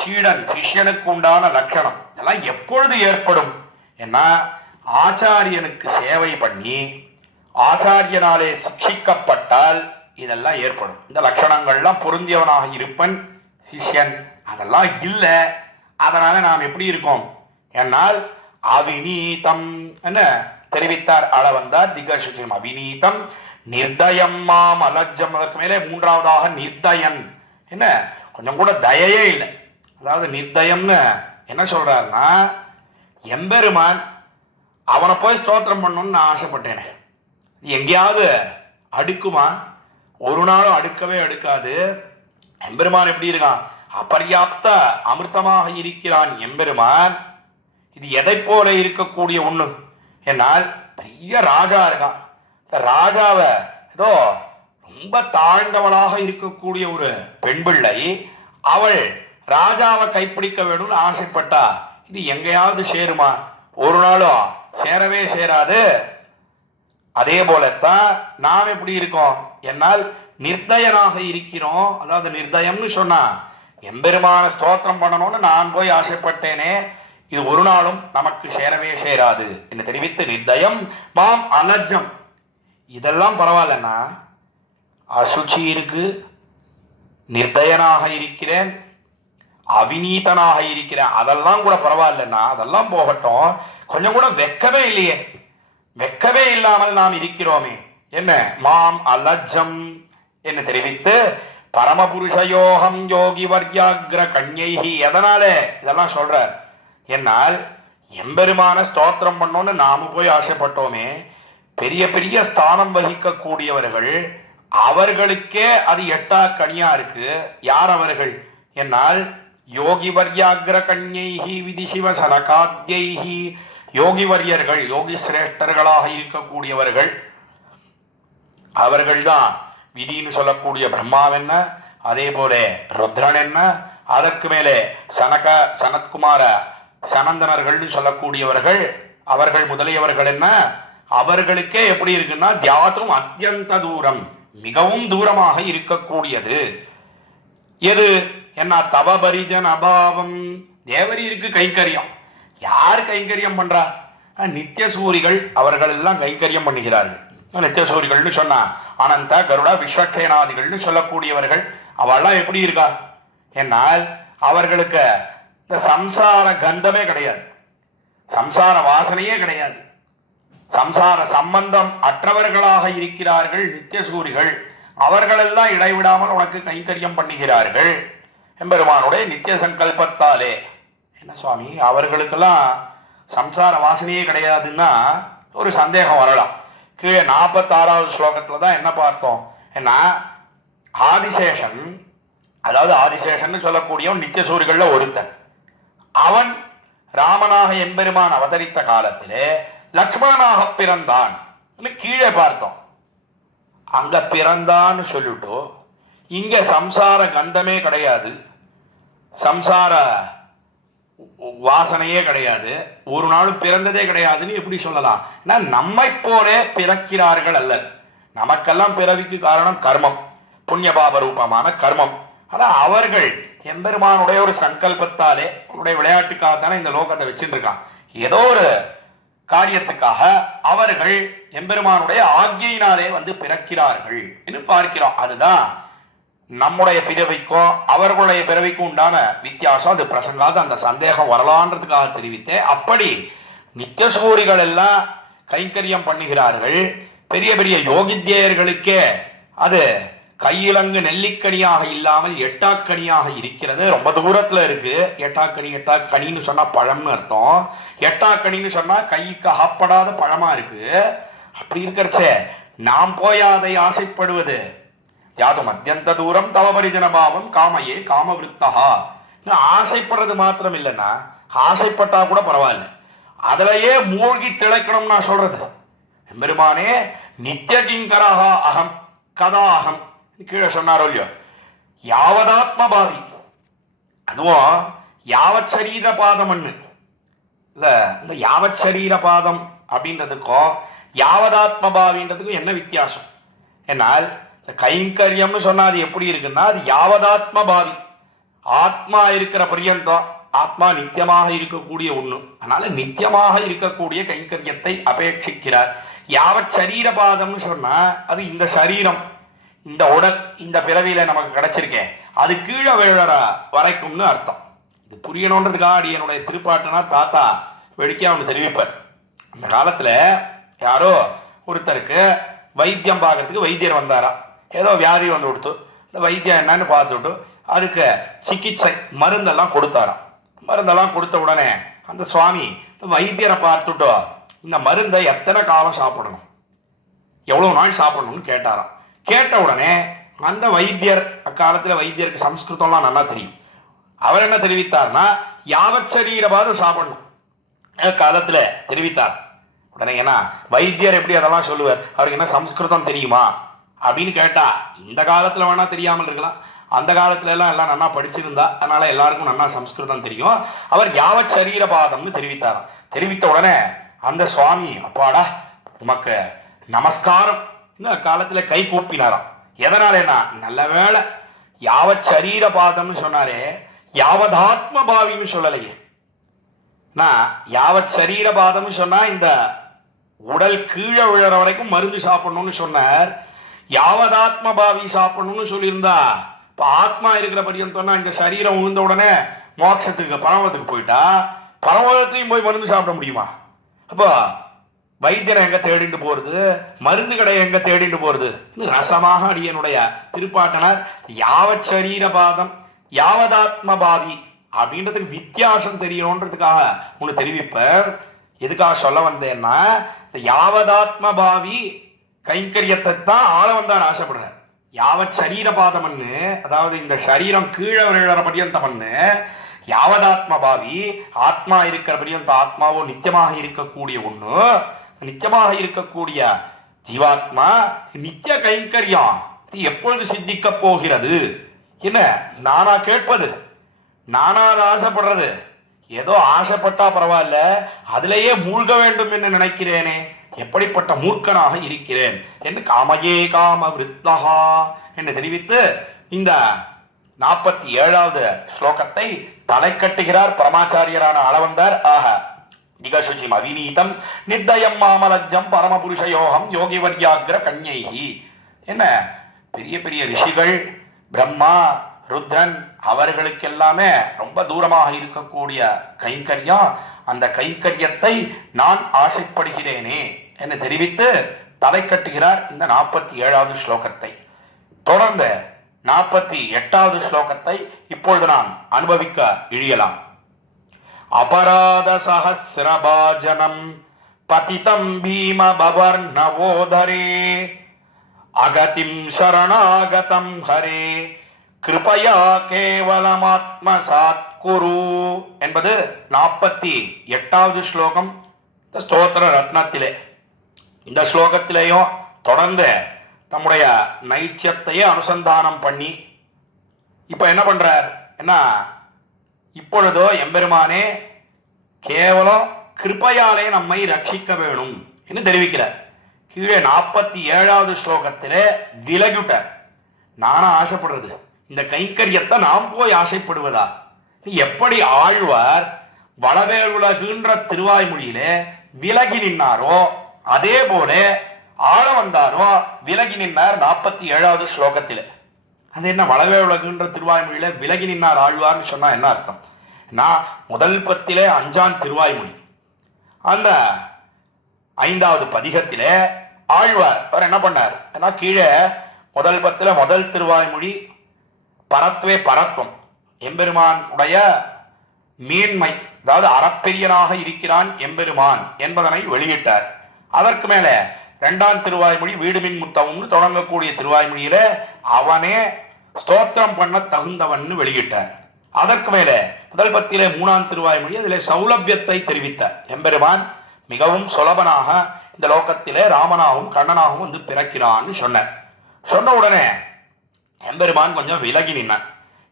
சீடன் சிஷ்யனுக்கு உண்டான லட்சணம். இதெல்லாம் எப்பொழுது ஏற்படும்? ஏன்னா ஆச்சாரியனுக்கு சேவை பண்ணி ஆச்சாரியனாலே சிக்ஷிக்கப்பட்டால் இதெல்லாம் ஏற்படும். இந்த லட்சணங்கள்லாம் பொருந்தியவனாக இருப்பன் சிஷ்யன். அதெல்லாம் இல்லை. அதனால நாம் எப்படி இருக்கோம்? என்னால் அவிநீதம் என்ன தெரிவித்தார் ஆள வந்தார் திகசுஜம். அவிநீதம் நிர்தயம் மாம் அலஜம். அதற்கு மேலே மூன்றாவதாக நிர்தயன், என்ன கொஞ்சம் கூட தயையே இல்லை. அதாவது நிர்தயம்னு என்ன சொல்றாருன்னா, எம்பெருமான் அவனை போய் ஸ்தோத்திரம் பண்ணணும்னு நான் ஆசைப்பட்டேனே, எங்கேயாவது அடுக்குமா? ஒரு நாளும் அடுக்கவே அடுக்காது. எம்பெருமான் எப்படி இருக்கான்? அபர்யாப்த அமிர்தமாக இருக்கிறான் எம்பெருமான். இது எதை போல இருக்கக்கூடிய ஒண்ணு என்னால் பெரிய ராஜா இருக்கான். ராஜாவை ஏதோ ரொம்ப தாழ்ந்தவளாக இருக்கக்கூடிய ஒரு பெண் பிள்ளை அவள் ராஜாவை கைப்பிடிக்க வேணும்னு ஆசைப்பட்டா இது எங்கேயாவது சேருமா? ஒரு நாளும் சேரவே சேராது. அதே போலத்தான் நாம் எப்படி இருக்கோம்? என்னால் நிர்தயனாக இருக்கிறோம். அதாவது நிர்தயம்னு சொன்னா எம்பெருமான ஸ்தோத்திரம் பண்ணணும்னு நான் போய் ஆசைப்பட்டேனே, இது ஒரு நாளும் நமக்கு சேரவே சேராது என்று தெரிவித்து நிர்தயம் மாம் அலஜம். இதெல்லாம் பரவாயில்லண்ணா, அசுச்சி இருக்கு, நிர்தயனாக இருக்கிறேன், அவிநீதனாக இருக்கிறேன், அதெல்லாம் கூட பரவாயில்லண்ணா, அதெல்லாம் போகட்டும், கொஞ்சம் கூட வெக்கமே இல்லையே, வெக்கமே இல்லாமல் நாம் இருக்கிறோமே, என்ன மாம் அலஜம் என்று தெரிவித்து பரமபுருஷயோகம் யோகி வர்யாகிர கண்யைஹி. எதனாலே இதெல்லாம் சொல்றார்? என்னால் எம்பெருமான ஸ்தோத்திரம் பண்ணோன்னு நாம போய் ஆசைப்பட்டோமே, பெரிய பெரிய ஸ்தானம் வகிக்கக்கூடியவர்கள், அவர்களுக்கே அது எட்டா கனியா இருக்கு. யார் அவர்கள்? என்னால் யோகி வர்யாகிர கண்யைஹி விதிசிவ சனகாத்யைஹி, யோகி வரியர்கள், யோகி சிரேஷ்டர்களாக இருக்கக்கூடியவர்கள், அவர்கள்தான் விதின்னு சொல்லக்கூடிய பிரம்மாவென்ன, அதே போல ருத்ரன் என்ன, அதற்கு மேலே சனத்குமார சனந்தனர்கள் சொல்லக்கூடியவர்கள், அவர்கள் முதலியவர்கள் என்ன, அவர்களுக்கே எப்படி இருக்குன்னா தியாத்தும் அத்தியந்த தூரம், மிகவும் தூரமாக இருக்கக்கூடியது. எது என்ன? தவபரிஜன் அபாவம். தேவரீருக்கு கைங்கரியம். யார் கைங்கரியம் பண்றா? நித்தியசூரிகள் அவர்கள் எல்லாம் கைங்கரியம் பண்ணுகிறார்கள். நித்தியசூரிகள்னு சொன்னா அனந்த கருடா விஸ்வக்சேனாதிகள்னு சொல்லக்கூடியவர்கள், அவெல்லாம் எப்படி இருக்கா? என்னால் அவர்களுக்கு இந்த சம்சார கந்தமே கிடையாது, சம்சார வாசனையே கிடையாது, சம்சார சம்பந்தம் அற்றவர்களாக இருக்கிறார்கள் நித்தியசூரிகள். அவர்களெல்லாம் இடைவிடாமல் உனக்கு கைங்கரியம் பண்ணுகிறார்கள் எம்பெருமானுடைய நித்திய சங்கல்பத்தாலே. என்ன சுவாமி, அவர்களுக்கெல்லாம் சம்சார வாசனையே கிடையாதுன்னா ஒரு சந்தேகம் வரலாம். கீழே 46வது ஸ்லோகத்துல தான் என்ன பார்த்தோம்? ஏன்னா ஆதிசேஷன், அதாவது ஆதிசேஷன் சொல்லக்கூடியவன் நித்தியசூரிகள்ல ஒருத்தன். அவன் ராமனாக எம்பெருமான் அவதரித்த காலத்திலே லக்ஷ்மணனாக பிறந்தான் கீழே பார்த்தோம். அங்க பிறந்தான்னு சொல்லிட்டு இங்க சம்சார கந்தமே கிடையாது, சம்சார வாசனையே கிடையாது, ஒரு நாளும் பிறந்ததே கிடையாதுன்னு எப்படி சொல்லலாம்? நம்மை போலே பிறக்கிறார்கள் அல்ல. நமக்கெல்லாம் பிறவிக்கு காரணம் கர்மம், புண்ணிய பாப ரூபமான கர்மம். அதான் அவர்கள் எம்பெருமானுடைய ஒரு சங்கல்பத்தாலே, உன்னுடைய விளையாட்டுக்காகத்தானே இந்த லோகத்தை வச்சுட்டு இருக்கான். ஏதோ ஒரு காரியத்துக்காக அவர்கள் எம்பெருமானுடைய ஆக்ஞையினாலே வந்து பிறக்கிறார்கள் என்று பார்க்கிறோம். அதுதான் நம்முடைய பிறவிக்கும் அவர்களுடைய பிறவிக்கும் உண்டான வித்தியாசம். அது பிரசங்காத அந்த சந்தேகம் வரலான்றதுக்காக தெரிவித்தேன். அப்படி நித்தியசூரிகள் எல்லாம் கைங்கரியம் பண்ணுகிறார்கள். பெரிய பெரிய யோகித்யர்களுக்கே அது கையிலங்கு நெல்லிக்கனியாக இல்லாமல் எட்டாக்கனியாக இருக்கிறது. ரொம்ப தூரத்தில் இருக்கு. எட்டாக்கனின்னு சொன்னா பழம்னு அர்த்தம். எட்டாக்கனின்னு சொன்னா கைக்கு அகப்படாத பழமா இருக்கு. அப்படி இருக்கிறச்சே நாம் போய் அதை ஆசைப்படுவது யாதும் அத்தியந்த தூரம் தவ பரிஜன பாவம் காமையே காமவிருத்தகா. ஆசைப்படுறது மாத்திரம் இல்லைன்னா ஆசைப்பட்டா கூட பரவாயில்ல, அதிலேயே மூழ்கி திளைக்கணும். நான் சொல்றது பெருமானே நித்திய கிங்கரஹா அகம் கதா அகம் கீழே சொன்னாரோ இல்லையோ, யாவதாத்ம பாவி, அதுவும் யாவத் சரீர பாதம்னு இல்ல. இந்த யாவத் சரீர பாதம் அப்படின்றதுக்கும் யாவதாத்ம பாவின்றதுக்கும் என்ன வித்தியாசம்? என்னால் இந்த கைங்கரியம்னு சொன்னா அது எப்படி இருக்குன்னா, அது யாவதாத்ம பாவி, ஆத்மா இருக்கிற பரியந்தம், ஆத்மா நித்தியமாக இருக்கக்கூடிய ஒண்ணு. அதனால நித்தியமாக இருக்கக்கூடிய கைங்கரியத்தை அபேட்சிக்கிறார். யாவத் சரீர பாதம்னு சொன்னா அது இந்த சரீரம், இந்த உடல், இந்த பிறவியில நமக்கு கிடைச்சிருக்கேன், அது கீழே விழற வரைக்கும்னு அர்த்தம். இது புரியணுன்றதுக்காக என்னுடைய திருப்பாட்டனார் தாத்தா வெடிக்க அவனு தெரிவிப்பார். அந்த காலத்துல யாரோ ஒருத்தருக்கு வைத்தியம் பார்க்கறதுக்கு வைத்தியர் வந்தாரா. ஏதோ வியாதி வந்து கொடுத்து இந்த வைத்தியம் என்னன்னு பார்த்துட்டு அதுக்கு சிகிச்சை மருந்தெல்லாம் கொடுத்தாராம். மருந்தெல்லாம் கொடுத்த உடனே அந்த சுவாமி வைத்தியரை பார்த்துட்டோ இந்த மருந்தை எத்தனை காலம் சாப்பிடணும், எவ்வளோ நாள் சாப்பிடணும்னு கேட்டாராம். கேட்ட உடனே அந்த வைத்தியர், அக்காலத்தில் வைத்தியருக்கு சம்ஸ்கிருதம்லாம் நல்லா தெரியும், அவர் என்ன தெரிவித்தார்னா யாவத் சரீரபாது சாப்பிடணும் காலத்தில் தெரிவித்தார். உடனே ஏன்னா வைத்தியர் எப்படி அதெல்லாம் சொல்லுவார், அவருக்கு என்ன சம்ஸ்கிருதம் தெரியுமா அப்படின்னு கேட்டா, இந்த காலத்தில் வேணா தெரியாமல் இருக்கலாம், அந்த காலத்துல எல்லாம் நல்லா படிச்சிருந்தா, அதனால எல்லாருக்கும் நல்லா சம்ஸ்கிருதம் தெரியும். அவர் யாவத் சரீரபாதம்னு தெரிவித்தாராம். தெரிவித்த உடனே அந்த சுவாமி அப்பாடா உமக்கு நமஸ்காரம் அக்காலத்துல கை கூப்பினாராம். எதனால என்ன, நல்ல வேளை யாவத் சரீரபாதம்னு சொன்னாரே, யாவதாத்ம பாவின்னு சொல்லலையே. நான் யாவத் சரீரபாதம்னு சொன்னா இந்த உடல் கீழே விழற வரைக்கும் மருந்து சாப்பிடணும்னு சொன்னார். யாவதாத்ம பாவி சாப்பிடணும்னு சொல்லியிருந்தா, இப்போ ஆத்மா இருக்கிற பரியந்தம்னா இந்த சரீரம் விழுந்த உடனே மோட்சத்துக்கு பரமத்துக்கு போயிட்டா பரமத்துலையும் போய் மருந்து சாப்பிட முடியுமா? அப்போ வைத்தியரை எங்க தேடிட்டு போறது, மருந்து கடையை எங்க தேடிட்டு போறது? ரசமாக அடியனுடைய திருப்பாட்டனார் யாவத் சரீரபாதம் யாவதாத்ம பாவி அப்படின்றதுக்கு வித்தியாசம் தெரியணுன்றதுக்காக ஒன்று தெரிவிப்பார். எதுக்காக சொல்ல வந்தேன்னா, இந்த யாவதாத்ம பாவி கைங்கரியத்தை தான் ஆள வந்தார் ஆசைப்படுறார். யாவத் சரீரபாதம்னு, அதாவது இந்த சரீரம் கீழே விழுற பரியந்தம்னு, யாவதாத்ம பாவி ஆத்மா இருக்கிற பரியந்த ஆத்மாவோ நித்தியமாக இருக்கக்கூடிய ஒண்ணு, நித்தியமாக இருக்கக்கூடிய ஜீவாத்மா நித்திய கைங்கரியம் எப்பொழுது சித்திக்க போகிறது? என்ன நானா கேட்பது, நானா ஆசைப்படுறது? ஏதோ ஆசைப்பட்டா பரவாயில்ல, அதிலேயே மூழ்க வேண்டும் என்று நினைக்கிறேனே, எப்படிப்பட்ட மூர்க்கனாக இருக்கிறேன் என்று காமையே காம விருத்தகா என்று தெரிவித்து இந்த 47வது ஸ்லோகத்தை தலை கட்டுகிறார் பரமாச்சாரியரான அளவந்தார். ஆக திகசுஜிம் அவிநீதம் நிர்தயம் மாமலஜம் பரமபுருஷயோகம் யோகிவர்யாகிர கண்யைஹி. என்ன பெரிய பெரிய ரிஷிகள், பிரம்மா, ருத்ரன், அவர்களுக்கெல்லாமே ரொம்ப தூரமாக இருக்கக்கூடிய கைங்கரியம், அந்த கைங்கரியத்தை நான் ஆசைப்படுகிறேனே என்று தெரிவித்து தலை கட்டுகிறார் இந்த 47வது ஸ்லோகத்தை. தொடர்ந்து 48வது ஸ்லோகத்தை இப்பொழுது நாம் அனுபவிக்க இழியலாம். அபராத சஹஸ்ரபாஜனம் பதிதம் பீம பவர்ணவோதரே அகதிம் சரணாகதம் ஹரே கிருபயா கேவலமாத்மசாத் குரு என்பது 48வது ஸ்லோகம் ஸ்தோத்திர ரத்னத்திலே. இந்த ஸ்லோகத்திலேயும் தொடர்ந்து தம்முடைய நைச்சியத்தையே அனுசந்தானம் பண்ணி இப்போ என்ன பண்றார், என்ன இப்பொழுதோ எம்பெருமானே கேவலம் கிருபையாலே நம்மை ரட்சிக்க வேணும் என்று தெரிவிக்கிறார். கீழே 47வது ஸ்லோகத்திலே விலகிட்டார். நானா ஆசைப்படுறது, இந்த கைங்கரியத்தை நாம் போய் ஆசைப்படுவதா? எப்படி ஆழ்வார் வளவேலுலகுன்ற திருவாய்மொழியிலே விலகி நின்னாரோ அதே போல ஆள வந்தாரோ விலகி நின்னார் 47வது ஸ்லோகத்தில். அது என்ன வளவேலுலகுன்ற திருவாய்மொழியில விலகி நின்னார் ஆழ்வார்னு சொன்னா என்ன அர்த்தம்? நான் முதல் பத்திலே 5ஆம் திருவாய்மொழி, அந்த 5வது பதிகத்திலே ஆழ்வார் அவர் என்ன பண்ணார்? ஏன்னா கீழே முதல் பத்தில் முதல் திருவாய்மொழி பரத்வே பரத்வம், எம்பெருமான் உடைய மேன்மை, அதாவது அறப்பெரியனாக இருக்கிறான் எம்பெருமான் என்பதனை வெளியிட்டார். அதற்கு மேல 2ஆம் திருவாய்மொழி வீடுமின் முத்தம்னு தொடங்கக்கூடிய திருவாய்மொழியில அவனே ஸ்தோத்திரம் பண்ண தகுந்தவன் வெளியிட்டார். அதற்கு மேல முதல் பத்திலே 3ஆம் திருவாய்மொழி அதில் சௌலபியத்தை தெரிவித்தார். எம்பெருமான் மிகவும் சுலபனாக இந்த லோகத்திலே ராமனாகவும் கண்ணனாகவும் வந்து பிறக்கிறான்னு சொன்னார். சொன்ன உடனே எம்பெருமான் கொஞ்சம் விலகி நின்னான்.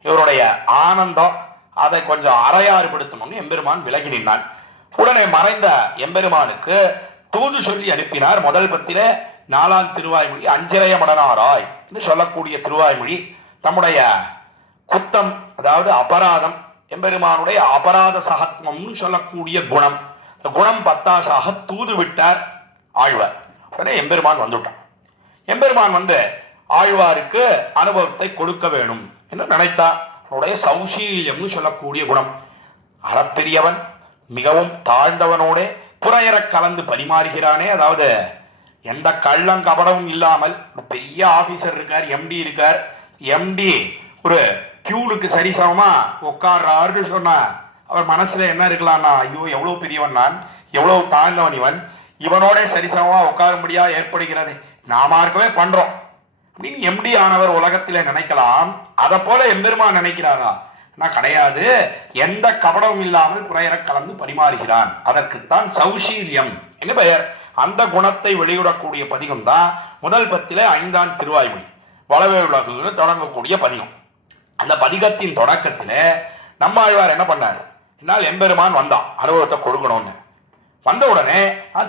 இவருடைய ஆனந்தம் அதை கொஞ்சம் அரையாறுபடுத்தணும்னு எம்பெருமான் விலகி நின்னான். உடனே மறைந்த எம்பெருமானுக்கு தூது சொல்லி அனுப்பினார். முதல் பத்திலே 4ஆம் திருவாய்மொழி அஞ்சரைய மடனாராய் என்று சொல்லக்கூடிய திருவாய்மொழி தம்முடைய குத்தம், அதாவது அபராதம், எம்பெருமானுடைய அபராத சகத்வம்னு சொல்லக்கூடிய குணம், இந்த குணம் பத்தாசாக தூது விட்டார் ஆழ்வார். உடனே எம்பெருமான் வந்துவிட்டான். எம்பெருமான் வந்து ஆழ்வாருக்கு அனுபவத்தை கொடுக்க வேணும் என்று நினைத்தார். அவனுடைய சௌசீல்யம்னு சொல்லக்கூடிய குணம், அறப்பெரியவன் மிகவும் தாழ்ந்தவனோட புறையற கலந்து பரிமாறுகிறானே, அதாவது எந்த கள்ளம் கபடமும் இல்லாமல். பெரிய ஆபீசர் இருக்கார், எம்டி இருக்கார். எம்டி ஒரு பியூனுக்கு சரிசமமா உட்கார்றாருன்னு சொன்னா அவர் மனசுல என்ன இருக்கலாம்னா, ஐயோ எவ்வளவு பெரியவன் நான், எவ்வளவு தாழ்ந்தவன் இவன், இவனோட சரிசமமா உட்காரும்படியா ஏற்படுகிறது, நாம இருக்கவே பண்றோம் அப்படின்னு எம்டி ஆனவர் உலகத்திலே நினைக்கலாம். அதை போல எம்பெருமான் நினைக்கிறாரா? நான் கிடையாது. எந்த கபடமும் இல்லாமல் புறையற கலந்து பரிமாறுகிறான். அதற்குத்தான் சௌசீல்யம் என்று பெயர். அந்த குணத்தை வெளியிடக்கூடிய பதிகம் தான் முதல் பத்திலே 5ஆம் திருவாய்மொழி வளவே உலகு தொடங்கக்கூடிய பதிகம். அந்த பதிகத்தின் தொடக்கத்திலே நம்மாழ்வார் என்ன பண்ணார்? என்னால் எம்பெருமான் வந்தான் அனுபவத்தை கொடுக்கணும்னு. வந்த உடனே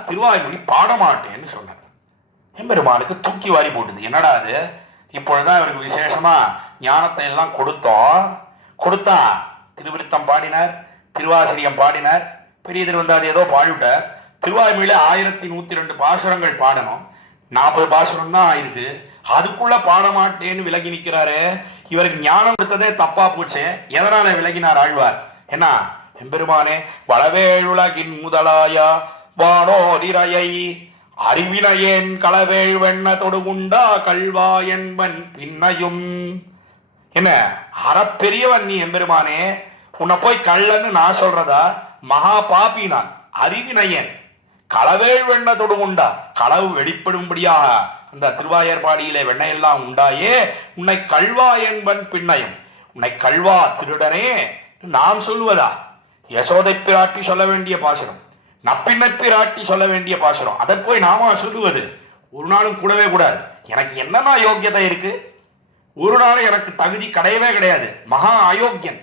திருவாய்மொழி பாடமாட்டேன்னு சொன்னார். எம்பெருமானுக்கு தூக்கி வாரி போட்டுது. என்னடா அது, இப்பொழுதுதான் இவருக்கு விசேஷமா ஞானத்தை எல்லாம் கொடுத்தா திருவிருத்தம் பாடினார், திருவாசிரியம் பாடினார், பெரிய திருவந்தாதி ஏதோ பாடிவிட்டார். திருவாய்மொழியில 1102 பாசுரங்கள் பாடணும், 40 பாசுரம் தான் ஆயிருக்கு. அதுக்குள்ள பாடமாட்டேன்னு விலகி நிற்கிறாரு. இவருக்கு ஞானம் கொடுத்ததே தப்பா போச்சு. எதனால விலகினார் ஆழ்வார்? என்ன, எம்பெருமானே வளவேழுலகின் முதலாயா வானோரிரையை அறிவினையேன் களவேள் வெண்ண தொடுகுண்டா கல்வா என்பன் பின்னையும். என்ன அறப்பெரியவன் நீ எம்பெருமானே, உன்னை போய் கள்ளன்னு நான் சொல்றதா? மகா பாப்பி நான், அறிவினையன் களவேள் வெண்ண தொடுகுண்டா, களவு வெளிப்படும்படியாக அந்த திருவாயர்பாடியிலே வெண்ணையெல்லாம் உண்டாயே, உன்னை கல்வா என்பன் பின்னையும், உன்னை கல்வா திருடனே நாம் சொல்லுவதா? யசோதை பிராட்டி சொல்ல வேண்டிய பாசுரம், நப்பின்னை பிராட்டி சொல்ல வேண்டிய பாசுரம், அதை போய் நாம சொல்லுவது? ஒரு நாளும் கூடவே கூடாது. எனக்கு என்னன்னா யோக்கியதை இருக்கு? ஒரு நாளும் எனக்கு தகுதி கிடையவே கிடையாது. மகா அயோக்கியன்,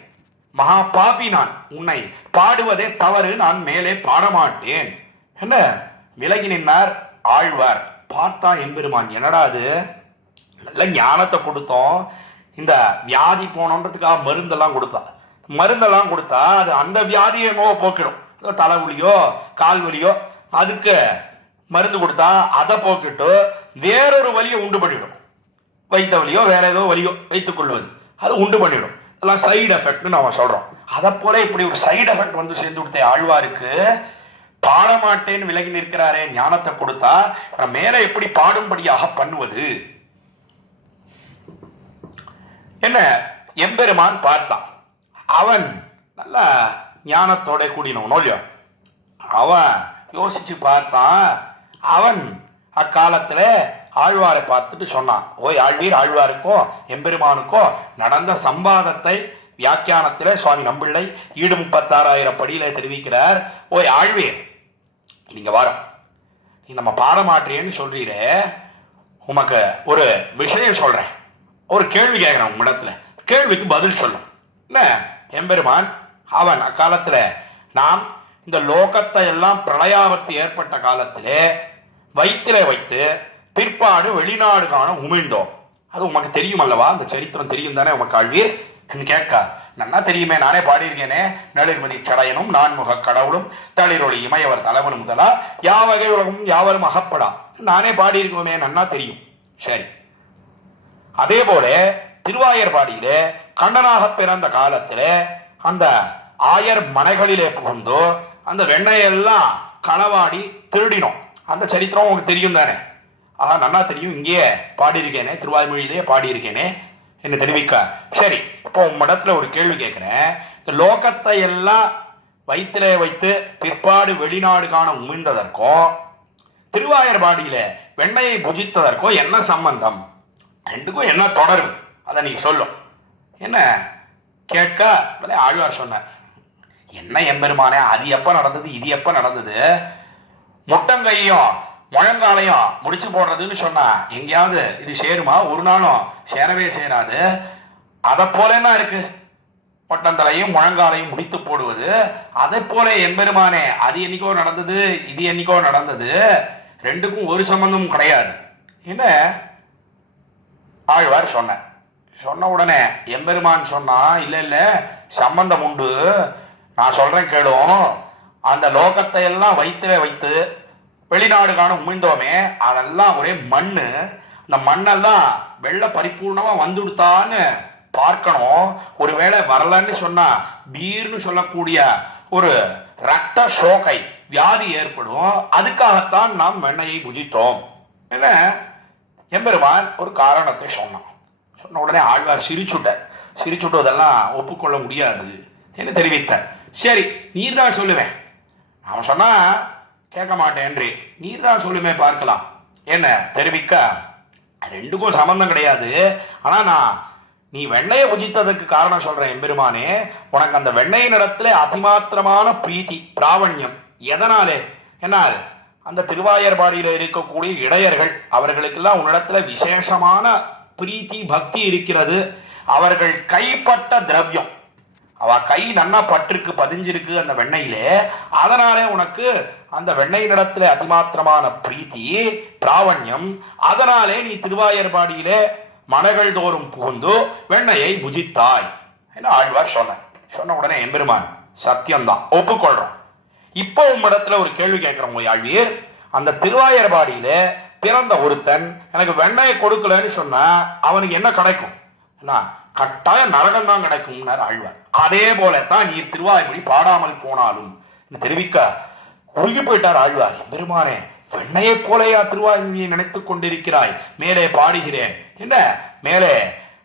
மகா பாபி நான், உன்னை பாடுவதே தவறு, நான் மேலே பாடமாட்டேன் என்ன விலகி நின்னார் ஆழ்வார். பார்த்தா எம்பெருமான், என்னடா அது, நல்ல ஞானத்தை கொடுத்தோம், இந்த வியாதி போனோன்றதுக்காக மருந்தெல்லாம் கொடுத்தா அது அந்த வியாதியை என்னவோ போக்கிடும். தலைவலியோ கால் வலியோ அதுக்கு மருந்து கொடுத்தா அதை போக்கிட்டு வேறொரு வலியை உண்டு பண்ணிடும். வைத்த வலியோ வேற ஏதோ வலியோ வைத்துக் கொள்வது அது உண்டு பண்ணிடும். அதெல்லாம் சைடு எஃபெக்ட்னு நம்ம சொல்றோம். அதை போல இப்படி ஒரு சைடு எஃபெக்ட் வந்து சேர்ந்து கொடுத்த ஆழ்வாருக்கு பாடமாட்டேன்னு விலகி நிற்கிறாரே, ஞானத்தை கொடுத்தா மேல எப்படி பாடும்படியாக பண்ணுவது? என்ன எம்பெருமான் பார்த்தான். அவன் நல்ல ஞானத்தோட கூடினவனோ இல்லையோ, அவன் யோசிச்சு பார்த்தான். அவன் அக்காலத்துல ஆழ்வாரை பார்த்துட்டு சொன்னான், ஓய் ஆழ்வீர், ஆழ்வாருக்கும் எம்பெருமானுக்கும் நடந்த சம்பாதத்தை வியாக்கியானத்திலே சுவாமி நம்பிள்ளை ஈடு 36,000 படியில தெரிவிக்கிறார். ஓய் ஆழ்வீர், நீங்க வாரம், நீ நம்ம பாடமாட்டேன்னு சொல்றீரே, உமக்கு ஒரு விஷயம் சொல்றேன், ஒரு கேள்வி கேட்கிறேன் உங்களிடத்துல, கேள்விக்கு பதில் சொல்லும். என்ன எம்பெருமான் அவன் அக்காலத்துல நாம் இந்த லோகத்தை எல்லாம் பிரளயாபத்து ஏற்பட்ட காலத்திலே வயிற்றிலே வைத்து பிற்பாடு வெளிநாடு காண உமிழ்ந்தோம். அது உமக்கு தெரியும் அல்லவா? அந்த சரித்திரம் தெரியும் தானே உமக்கு ஆழ்வீர்? கேட்க, நன்னா தெரியுமே, நானே பாடியிருக்கேனே, நளிர்மதி சடையனும் நான்முக கடவுளும் தளிரொளி இமையவர் தலைவனும் முதலா யாவகை உலகம் யாவரும் அகப்படா, நானே பாடியிருக்கோமே, நன்னா தெரியும். சரி, அதே போல திருவாயர்பாடியிலே கண்ணனாக பிறந்த காலத்திலே அந்த ஆயர் மனைகளிலே புகுந்தோ அந்த வெண்ணையெல்லாம் களவாடி திருடினோம். அந்த சரித்திரம் உங்களுக்கு தெரியும் தானே? நன்னா தெரியும், இங்கேயே பாடியிருக்கேனே, திருவாய்மொழியிலேயே பாடியிருக்கேனே என்ன தெரிவிக்க. சரி, இப்போ உம்மிடத்துல ஒரு கேள்வி கேட்குறேன். இந்த லோகத்தை எல்லாம் வயிற்றிலே வைத்து பிற்பாடு வெளிநாடு காண உமிழ்ந்ததற்கும் திருவாயர்பாடியில வெண்ணையை புஜித்ததற்கும் என்ன சம்பந்தம்? ரெண்டுக்கும் என்ன தொடர்பு? அதை நீ சொல்லும். என்ன கேட்க ஆழ்வார் சொன்னார், என்ன எம்பெருமானே, அது எப்போ நடந்தது, இது எப்போ நடந்தது? முட்டங்கையும் முழங்காலையும் முடிச்சு போடுறதுன்னு சொன்னா எங்கேயாவது இது சேருமா? ஒரு நாளும் சேரவே சேராது. அதை போல என்ன இருக்கு, பொட்டந்தலையும் முழங்காலையும் முடித்து போடுவது. அதை போல எம்பெருமானே, அது என்னைக்கோ நடந்தது, இது என்னைக்கோ நடந்தது, ரெண்டுக்கும் ஒரு சம்பந்தமும் கிடையாது என்ன ஆழ்வார் சொன்ன உடனே எம்பெருமான் சொன்னா, இல்ல இல்ல சம்பந்தம் உண்டு, நான் சொல்றேன் கேளும். அந்த லோகத்தை எல்லாம் வயிற்றில வைத்து வெளிநாடு காண உமிழ்ந்தோமே, அதெல்லாம் ஒரே மண்ணு. அந்த மண்ணெல்லாம் வெள்ளை பரிபூர்ணமா வந்துடுத்தான்னு பார்க்கணும். ஒருவேளை வரலன்னு சொன்னா பீர்னு சொல்லக்கூடிய ஒரு ரத்த சோகை வியாதி ஏற்படும். அதுக்காகத்தான் நாம் வெண்ணையை புஜித்தோம் என்ன எம்பெருமான் ஒரு காரணத்தை சொன்னான். சொன்ன உடனே ஆழ்வார் சிரிச்சுட்டதெல்லாம் ஒப்புக்கொள்ள முடியாது என்று தெரிவித்தார். சரி, நீர் தான் சொல்லுவேன். அவன் சொன்னா கேட்க மாட்டேன்றி, நீர் தான் சொல்லுமே பார்க்கலாம் என்ன தெரிவிக்க. ரெண்டுக்கும் சம்பந்தம் கிடையாது. ஆனா நான் நீ வெண்ணையை புஜித்ததற்கு காரணம் சொல்றேன் எம்பெருமானே. உனக்கு அந்த வெண்ணையின் இடத்துல அதிமாத்திரமான பிரீத்தி பிராவண்யம் எதனாலே? என்னால் அந்த திருவாயர்பாடியில் இருக்கக்கூடிய இடையர்கள் அவர்களுக்கெல்லாம் உன்னிடத்துல விசேஷமான பிரீத்தி பக்தி இருக்கிறது. அவர்கள் கைப்பட்ட திரவியம், அவ கை நன்னா பற்றுக்கு பதிஞ்சிருக்கு அந்த வெண்ணையிலே. அதனாலே உனக்கு அந்த வெண்ணெய் இடத்துல அதிமாத்திரமான பிரீத்தி பிராவண்யம். அதனாலே நீ திருவாயர்பாடியிலே மனகள் தோறும் புகுந்து வெண்ணையை புஜித்தாய் என்று ஆழ்வார் சொன்ன உடனே எம்பெருமான் சத்தியம்தான் ஒப்புக்கொள்றோம். இப்போ உம்மிடத்துல ஒரு கேள்வி கேட்கிறோம் ஆழ்வீர். அந்த திருவாயர்பாடியில பிறந்த ஒருத்தன் எனக்கு வெண்ணையை கொடுக்கலன்னு சொன்னா அவனுக்கு என்ன கிடைக்கும்? கட்டாய நரகம் தான் கிடைக்கும் ஆழ்வார். அதே போலத்தான் நீ திருவாய்மொழி பாடாமல் போனாலும் தெரிவிக்க உருகி போயிட்டார் ஆழ்வார். பெருமானே, வெண்ணையை போலையா திருவாய்மொழியை நினைத்துக் கொண்டிருக்கிறாய்? மேலே பாடுகிறேன் என்ன மேலே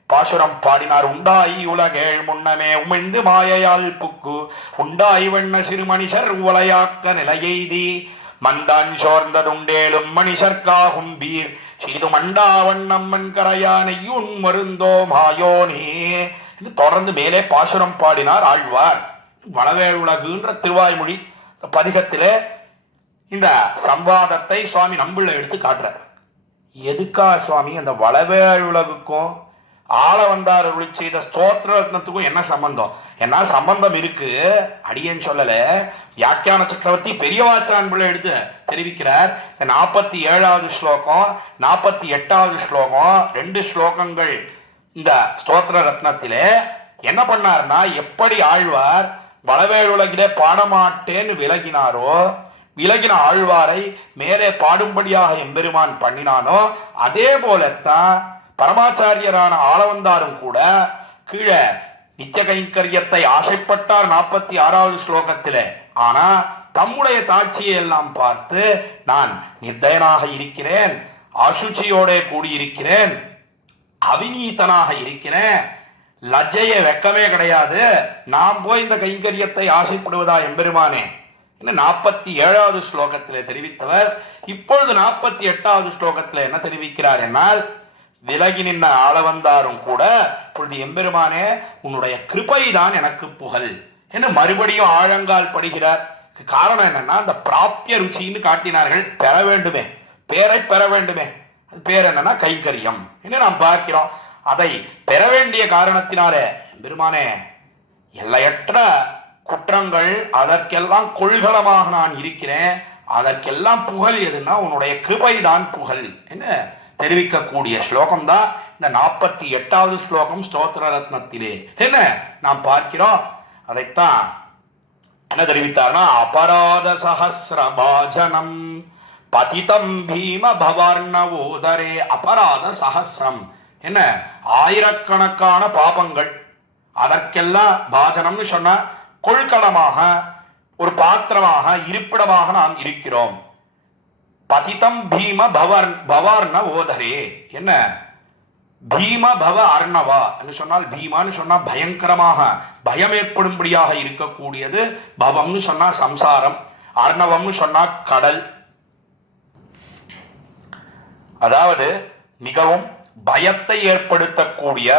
பாசுரம் பாடினார். உண்டாய் உலகேழ் முன்னமே உமிழ்ந்து மாயையால் புக்கு உண்டாய் வெண்ண சிறு மனுஷர் உலையாக்க நிலையெய்தி மந்தான் சோர்ந்ததுண்டேலும் மனுஷர்க்காகும் பீர் சிறிது மண்டாவண்ணம்மன் கரையானையுன் மருந்தோ மாயோனே என்று தொடர்ந்து மேலே பாசுரம் பாடினார் ஆழ்வார். வளவேழ் உலகுன்ற திருவாய்மொழி பதிகத்திலே இந்த சம்வாதத்தை சுவாமி நம்பிள்ள எடுத்து காட்டுறார். எதுக்கா சுவாமி அந்த வளவேழ் உலகுக்கும் ஆள வந்தார் செய்த ஸ்தோத்திர ரத்னத்துக்கும் என்ன சம்பந்தம்? என்ன சம்பந்தம் இருக்கு? அடியேன்னு சொல்லல, வியாக்கியான சக்கரவர்த்தி பெரியவாச்சான் பிள்ளை எடுத்து தெரிவிக்கிறார். 47வது ஸ்லோகம் 48வது ஸ்லோகம் 2 ஸ்லோகங்கள் இந்த ஸ்தோத்திர ரத்னத்திலே என்ன பண்ணார்னா, எப்படி ஆழ்வார் வளவேழ் உலகிலே பாடமாட்டேன்னு விலகின ஆழ்வாரை மேலே பாடும்படியாக எம்பெருமான் பண்ணினானோ அதே போலத்தான் பரமாச்சாரியரான ஆளவந்தாரும் கூட கீழே நித்திய கைங்கரியத்தை ஆசைப்பட்டார் 46வது ஸ்லோகத்திலே. ஆனா தம்முடைய தாட்சியை எல்லாம் பார்த்து நான் நிர்தயனாக இருக்கிறேன், அசுச்சியோட கூடியிருக்கிறேன், அவிநீதனாக இருக்கிறேன், லஜ்ஜைய வெக்கமே கிடையாது, நாம் போய் இந்த கைங்கரியத்தை ஆசைப்படுவதா எம்பெருமானே என்ன 47வது ஸ்லோகத்திலே தெரிவித்தவர் இப்பொழுது 48வது ஸ்லோகத்தில் என்ன தெரிவிக்கிறார் என்னால், விலகி நின்ன ஆளவந்தாரும் கூட இப்பொழுது எம்பெருமானே உன்னுடைய கிருபை தான் எனக்கு புகழ் என்று மறுபடியும் ஆழங்கால் படுகிறார். காரணம் என்னன்னா, அந்த பிராப்திய ருச்சின்னு காட்டினார்கள். பெற வேண்டுமே, பேரை பெற வேண்டுமே. பேர் என்னன்னா கைங்கரியம் என்று நாம் பார்க்கிறோம். அதை பெற வேண்டிய காரணத்தினாலே எம்பெருமானே எல்லையற்ற குற்றங்கள், அதற்கெல்லாம் கொள்கலமாக நான் இருக்கிறேன், அதற்கெல்லாம் புகழ் எதுன்னா உன்னுடைய கிருபை தான் புகழ் என்ன தெரிவிக்கக்கூடிய ஸ்லோகம் தான் இந்த 48வது ஸ்லோகம் ஸ்தோத்திர ரத்னத்திலே என்ன நாம் பார்க்கிறோம். அதைத்தான் என்ன தெரிவித்தார்னா, அபராத சஹஸ்ரபாஜனம் பதிதம் பீம பவர்ணவோதரே. அபராத சஹஸ்ரம் என்ன, ஆயிரக்கணக்கான பாபங்கள், அதற்கெல்லாம் பாஜனம்னு சொன்ன கொள்கலமாக ஒரு பாத்திரமாக இருப்பிடமாக நாம் இருக்கிறோம். பதிதம் பீம பவார்ண ஓதரே. என்ன பீம பவ அர்ணவா என்று சொன்னால், பீமான்னு சொன்னா பயங்கரமாக பயம் ஏற்படும்படியாக இருக்கக்கூடியது, பவம்னு சொன்னா சம்சாரம், அர்ணவம்னு சொன்னா கடல். அதாவது மிகவும் பயத்தை ஏற்படுத்தக்கூடிய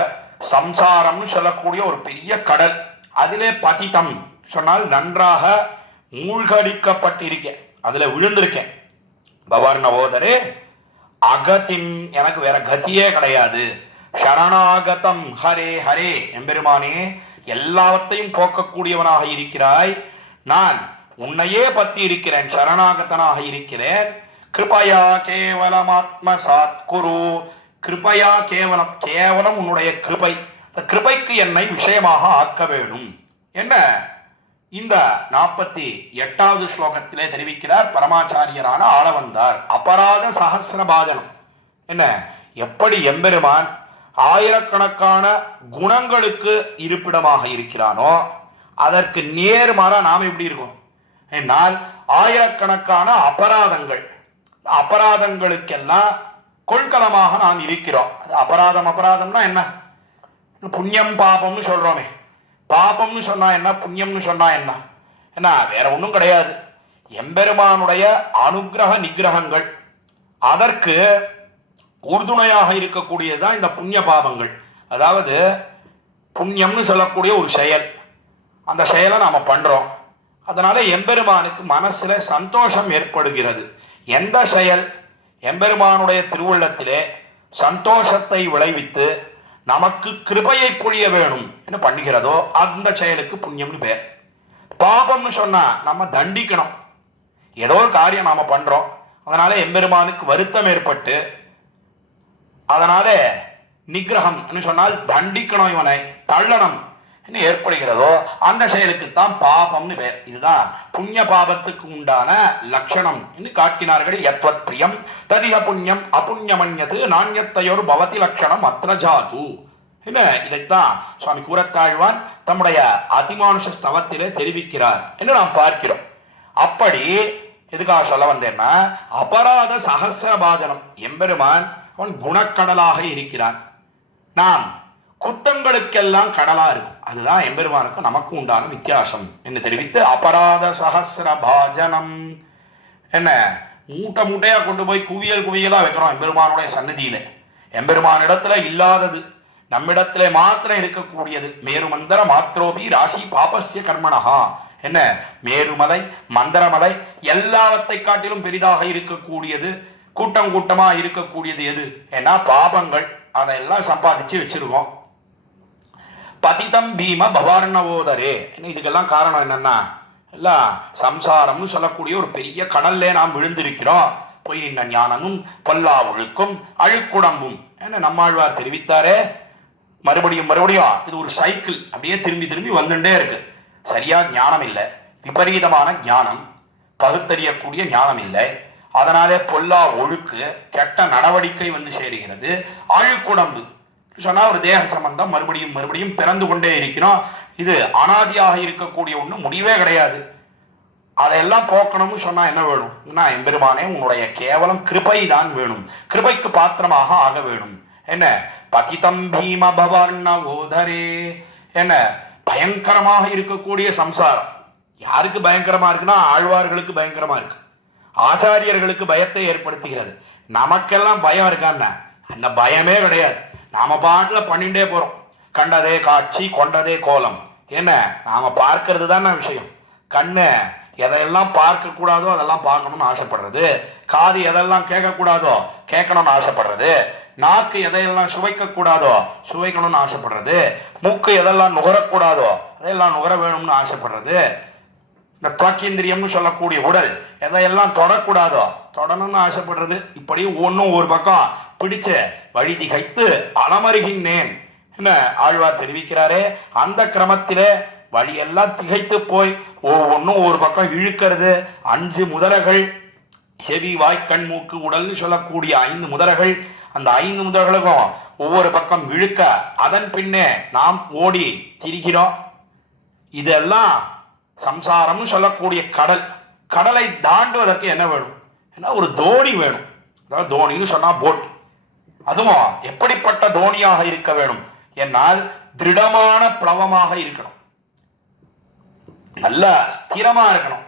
சம்சாரம்னு சொல்லக்கூடிய ஒரு பெரிய கடல். அதிலே பதிதம் சொன்னால் நன்றாக மூழ்கடிக்கப்பட்டிருக்கேன், அதுல விழுந்திருக்கேன். பவர்ணவோதரே அகதிம், எனக்கு வேற கதியே கிடையாது. சரணாகதம் ஹரே ஹரே, எம்பெருமானே எல்லாவற்றையும் போக்கக்கூடியவனாக இருக்கிறாய், நான் உன்னையே பத்தி இருக்கிறேன், சரணாகதனாக இருக்கிறேன். கிருபயா கேவலம் ஆத்மசாத் குரு, கிருபையா கேவலம், கேவலம் உன்னுடைய கிருபை, கிருபைக்கு என்னை விஷயமாக ஆக்க வேணும். என்ன இந்த 48வது ஸ்லோகத்திலே தெரிவிக்கிறார் பரமாச்சாரியரான ஆளவந்தார். அபராத சஹசிரபாதனம். என்ன எப்படி எம்பெருமான் ஆயிரக்கணக்கான குணங்களுக்கு இருப்பிடமாக இருக்கிறானோ அதற்கு நேர்மாறா நாம் எப்படி இருக்கோம் என்னால் ஆயிரக்கணக்கான அபராதங்கள், அபராதங்களுக்கெல்லாம் கொள்கலமாக நாம் இருக்கிறோம். அபராதம், அபராதம்னா என்ன? புண்ணியம் பாபம்னு சொல்றோமே, பாபம்னு சொன்னா என்ன, புண்ணியம்னு சொன்னா என்ன? என்ன வேற ஒன்றும் கிடையாது, எம்பெருமானுடைய அனுகிரக நிகிரகங்கள், அதற்கு உறுதுணையாக இருக்கக்கூடியதுதான் இந்த புண்ணிய பாபங்கள். அதாவது புண்ணியம்னு சொல்லக்கூடிய ஒரு செயல், அந்த செயலை நாம பண்றோம், அதனால எம்பெருமானுக்கு மனசுல சந்தோஷம் ஏற்படுகிறது. எந்த செயல் எம்பெருமானுடைய திருவுள்ளத்திலே சந்தோஷத்தை விளைவித்து நமக்கு கிருபையை பொழிய வேணும் என்று பண்ணுகிறதோ அந்த செயலுக்கு புண்ணியம்னு பேர். பாபம்னு சொன்னா நம்ம தண்டிக்கணும், ஏதோ ஒரு காரியம் நாம பண்றோம், அதனால எம்பெருமானுக்கு வருத்தம் ஏற்பட்டு அதனால நிகிரகம் சொன்னால் தண்டிக்கணும், இவனை தள்ளணும் ஏற்படுகிறதோ அந்த செயலுக்கு தான் பாபம்னு பேர். இதுதான் புண்ணிய பாபத்துக்கு உண்டான லட்சணம் என்று காட்டினார்கள். யத்வத் பிரியம் ததிக புண்ணியம் அபுண்ணியமன்யது நாண்யத்தையோர் பவதி லட்சணம் அத்ரஜாது. என்ன இதைத்தான் சுவாமி கூரத்தாழ்வான் தம்முடைய அதிமானுஷ ஸ்தவத்திலே தெரிவிக்கிறார் என்று நாம் பார்க்கிறோம். அப்படி எதுக்காக சொல்ல வந்தேன்னா, அபராத சஹசிரபாஜனம், எம்பெருமான் அவன் குணக்கடலாக இருக்கிறான், நாம் குற்றங்களுக்கெல்லாம் கடலா இருக்கும். அதுதான் எம்பெருமானுக்கும் நமக்கும் உண்டான வித்தியாசம் என்று தெரிவித்து, அபராத சஹசிரபாஜனம் என்ன மூட்டை மூட்டையா கொண்டு போய் குவியல் குவியலா வைக்கிறோம் எம்பெருமானுடைய சன்னதியில. எம்பெருமானிடத்துல இல்லாதது நம்மிடத்திலே மாத்திரம் இருக்கக்கூடியது. மேருமந்தர மாத்ரோபி ராசி பாபஸ்ய கர்மணஹா. என்ன மேருமலை மந்தரமலை எல்லாவற்றை காட்டிலும் பெரிதாக இருக்கக்கூடியது, கூட்டம் கூட்டமா இருக்கக்கூடியது எது? ஏன்னா பாபங்கள், அதையெல்லாம் சம்பாதிச்சு வச்சிருக்கோம். பதிதம் பீம பவார்ணவோதரே. இதுக்கெல்லாம் காரணம் என்னன்னா, எல்லாம் சம்சாரம்னு சொல்லக்கூடிய ஒரு பெரிய கடல்ல நாம் விழுந்திருக்கிறோம். போய் நின்ன ஞானமும் பொல்லா ஒழுக்கும் அழுக்குடம்பும் என்ன நம்மாழ்வார் தெரிவித்தாரே. மறுபடியும் மறுபடியும் இது ஒரு சைக்கிள், அப்படியே திரும்பி திரும்பி வந்துட்டே இருக்கு. சரியா ஞானம் இல்லை, விபரீதமான ஞானம், பகுத்தறியக்கூடிய ஞானம் இல்லை, அதனாலே பொல்லா ஒழுக்கு கெட்ட நடவடிக்கை வந்து சேருகிறது. அழுக்குடம்பு சொன்னா ஒரு தேக சம்பந்தம், மறுபடியும் மறுபடியும் பிறந்து கொண்டே இருக்கிறோம். இது அனாதியாக இருக்கக்கூடிய ஒன்று, முடிவே கிடையாது. அதையெல்லாம் போக்கணும்னு சொன்னா என்ன வேணும்? எம்பெருமானே உன்னுடைய கேவலம் கிருபை தான் வேணும், கிருபைக்கு பாத்திரமாக ஆக வேணும். என்ன பதிதம் பீம பவர்ணவோதரே. என்ன பயங்கரமாக இருக்கக்கூடிய சம்சாரம். யாருக்கு பயங்கரமா இருக்குன்னா ஆழ்வார்களுக்கு பயங்கரமா இருக்கு, ஆச்சாரியர்களுக்கு பயத்தை ஏற்படுத்துகிறது. நமக்கெல்லாம் பயம் இருக்கான்னா அந்த பயமே கிடையாது. நாம பாட்டுல பண்ணிட்டே போறோம். கண்டதே காட்சி கொண்டதே கோலம். என்ன நாம பார்க்கறது தானே விஷயம். கண்ணு எதையெல்லாம் பார்க்க கூடாதோ அதெல்லாம் பார்க்கணும்னு ஆசைப்படுறது, காது எதெல்லாம் கேட்கக்கூடாதோ கேட்கணும்னு ஆசைப்படுறது, நாக்கு எதையெல்லாம் சுவைக்க கூடாதோ சுவைக்கணும்னு ஆசைப்படுறது, மூக்கு எதெல்லாம் நுகரக்கூடாதோ அதையெல்லாம் நுகர வேணும்னு ஆசைப்படுறது, இந்த துவக்கேந்திரியம்னு சொல்லக்கூடிய உடல் எதையெல்லாம் தொடக்கூடாதோ தொடணும்னு ஆசைப்படுறது. இப்படி ஒன்றும் ஒரு பக்கம் பிடிச்ச வழி திகைத்து அலமருகின்றேன் என்ன ஆழ்வார் தெரிவிக்கிறாரே. அந்த கிரமத்திலே வழியெல்லாம் திகைத்து போய் ஒவ்வொன்றும் ஒரு பக்கம் இழுக்கிறது. 5 முதலைகள், செவி வாய்க்கண் மூக்கு உடல்னு சொல்லக்கூடிய 5 முதலைகள், அந்த 5 முதல்களுக்கும் ஒவ்வொரு பக்கம் இழுக்க அதன் பின்னே நாம் ஓடி திரிகிறோம். இதெல்லாம் சம்சாரம்னு சொல்லக்கூடிய கடல். கடலை தாண்டுவதற்கு என்ன வேணும்? ஏன்னா ஒரு தோணி வேணும். அதாவது தோணின்னு சொன்னா போட். அதுவும் எப்படிப்பட்ட தோணியாக இருக்க வேணும் என்னால் திருடமான பிளவமாக இருக்கணும், நல்ல ஸ்திரமா இருக்கணும்.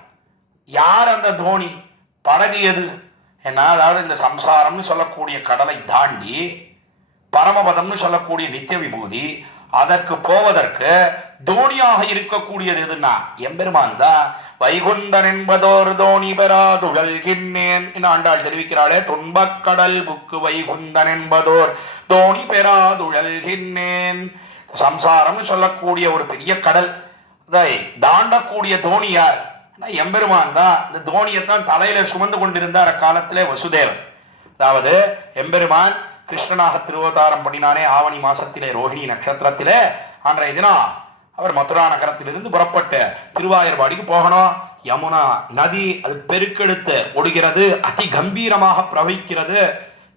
யார் அந்த தோணி? படகு எது? ஏன்னா அதாவது இந்த சம்சாரம்னு சொல்லக்கூடிய கடலை தாண்டி பரமபதம்னு சொல்லக்கூடிய நித்திய விபூதி, அதற்கு போவதற்கு தோணியாக இருக்கக்கூடியது எதுன்னா எம்பெருமான் தான். வைகுண்டன் என்பதோர் தோணி பெறாதுழல்கின்னேன் என்று ஆண்டாள் தெரிவிக்கிறாளே, துன்பக்கடல் புக்கு வைகுண்டன் என்பதோர் தோணி பெறாதுழல்கின்னேன். சம்சாரம்னு சொல்லக்கூடிய ஒரு பெரிய கடல், அதை தாண்டக்கூடிய தோணி யார்? எம்பெருமான் தான். இந்த தோணியைத்தான் தலையில சுமந்து கொண்டிருந்தார் அக்காலத்திலே வசுதேவன். அதாவது எம்பெருமான் கிருஷ்ணனாக திருவதாரம் பண்ணினானே ஆவணி மாசத்திலே ரோஹிணி நட்சத்திரத்திலே, அன்றைய தினம் அவர் மதுரா நகரத்திலிருந்து புறப்பட்டு திருவாயூர்பாடிக்கு போகணும். யமுனா நதி அது பெருக்கெடுத்து ஒடுகிறது, அதி கம்பீரமாக பிரவகிக்கிறது.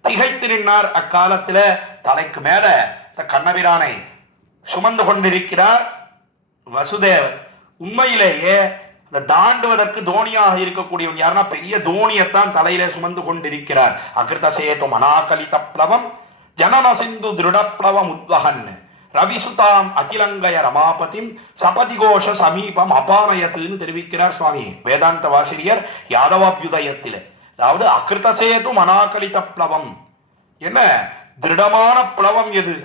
திகைத்து நின்றார் அக்காலத்தில. தலைக்கு மேல இந்த கண்ணபிரானை சுமந்து கொண்டிருக்கிறார் வசுதேவர். உண்மையிலேயே அந்த தாண்டுவதற்கு தோணியாக இருக்கக்கூடியவன் யாருன்னா பெரிய தோணியத்தான் தலையில சுமந்து கொண்டிருக்கிறார். அகிருத சேதும் அநாகலித பிளவம் ஜனன சிந்து திருடப்ளவம் உத்வகன் ரவிசுதாம் அகிலங்கய ரமாபதிம் சபதிகோஷ சமீபம் அபானயத்துன்னு தெரிவிக்கிறார் சுவாமி வேதாந்த வாசிரியர் யாதவாபியுதயத்தில். அதாவது அகிருத சேதும் அநாகலித பிளவம், என்ன திருடமான பிளவம் எது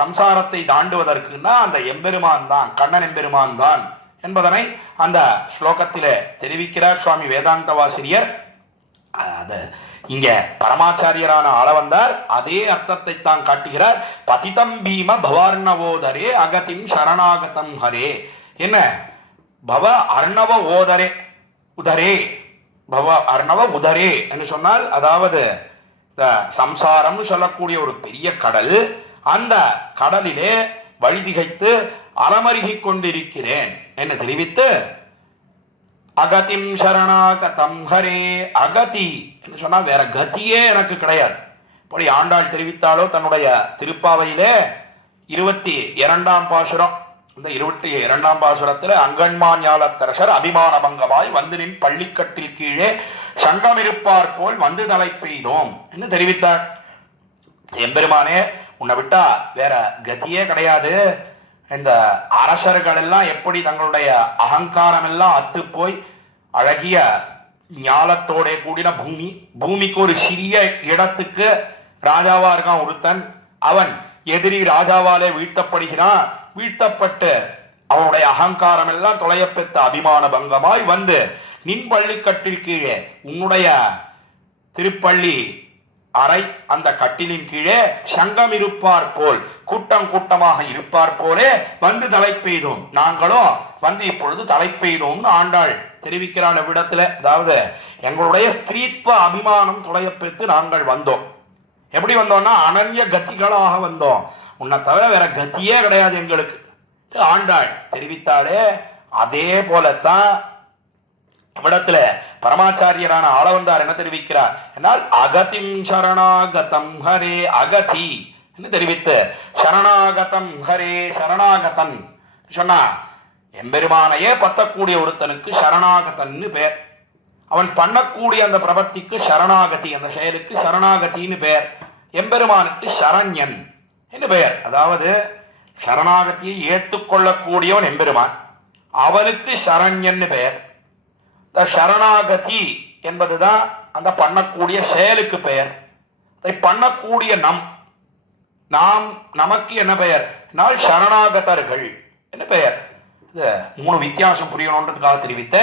சம்சாரத்தை தாண்டுவதற்குன்னா அந்த எம்பெருமான் தான், கண்ணன் எம்பெருமான் தான் என்பதனை அந்த ஸ்லோகத்திலே தெரிவிக்கிறார் சுவாமி வேதாந்த வாசிரியர். இங்க பரமாச்சாரியரான ஆளவந்தார் அதே அர்த்தத்தை தான் காட்டுகிறார். பதிதம் பீம பவார்ணவோதரே அகதிம் சரணாகதம் ஹரே. என்ன பவ அர்ணவ ஓதரே உதரே, பவ அர்ணவ உதரே என்று சொன்னால் அதாவது சம்சாரம் சொல்லக்கூடிய ஒரு பெரிய கடல், அந்த கடலிலே வழிதிகைத்து அலமருகிக் கொண்டிருக்கிறேன் என்று தெரிவித்து அகதிம் சரணாகதம் ஹரே. அகதி என்று சொன்னா வேற கதியே எனக்கு கிடையாது. இப்படி ஆண்டாள் தெரிவித்தாலோ தன்னுடைய திருப்பாவையிலே 22ஆம் பாசுரம். இந்த 22ஆம் பாசுரத்தில் அங்கன்மான் ஞாலத்தரசர் அபிமானபங்கமாய் வந்து நின் பள்ளிக்கட்டில் கீழே சங்கம் இருப்பார் போல் வந்து தலை பெய்தோம் என்று தெரிவித்தார். எம்பெருமானே உன்னை விட்டா வேற கதியே கிடையாது. இந்த அரசர்கள் எல்லாம் எப்படி தங்களுடைய அகங்காரம் எல்லாம் அத்து போய் அழகிய ஞாலத்தோட கூடின பூமிக்கு ஒரு சிறிய இடத்துக்கு ராஜாவா இருக்கான் ஒருத்தன். அவன் எதிரி ராஜாவாலே வீழ்த்தப்படுகிறான். வீழ்த்தப்பட்டு அவனுடைய அகங்காரம் எல்லாம் தொலையப்பெற்ற அபிமான பங்கமாய் வந்து நின் பள்ளிக்கட்டில் கீழே உன்னுடைய திருப்பள்ளி அறை அந்த கட்டிலின் கீழே சங்கம் இருப்பார் போல் கூட்டம் கூட்டமாக இருப்பார் போலே வந்து தலை பெய்தோம். நாங்களும் வந்து இப்பொழுது தலை பெய்தோம்னு ஆண்டாள் தெரிவிக்கிறாள் விடத்துல. அதாவது எங்களுடைய ஸ்திரீத்வ அபிமானம் தொலையப்பெற்று நாங்கள் வந்தோம். எப்படி வந்தோம்னா அனன்ய கதிகளாக வந்தோம். உன்னை தவிர வேற கதியே கிடையாது எங்களுக்கு ஆண்டாள் தெரிவித்தாலே. அதே போலத்தான் இவ்விடத்துல பரமாச்சாரியரான ஆளவந்தார் என்ன தெரிவிக்கிறார் என்னால் அகதிம் சரணாகதம் ஹரே. அகதி என்று தெரிவித்து சரணாகதம் ஹரே, சரணாகதன் சொன்னா எம்பெருமானையே பத்தக்கூடிய ஒருத்தனுக்கு சரணாகதன்னு பேர். அவன் பண்ணக்கூடிய அந்த பிரபத்திக்கு சரணாகதி, அந்த செயலுக்கு சரணாகத்தின்னு பேர். எம்பெருமானுக்கு சரண்யன் என்று பெயர். அதாவது சரணாகத்தியை ஏற்றுக்கொள்ளக்கூடியவன் எம்பெருமான், அவனுக்கு சரண்யன்னு பெயர். சரணாகதி என்பதுதான் அந்த பண்ணக்கூடிய செயலுக்கு பெயர். அதை பண்ணக்கூடிய நமக்கு என்ன பெயர்? சரணாகதர்கள் என்ன பெயர்? மூணு வித்தியாசம் புரியணுன்றதுக்காக தெரிவித்த.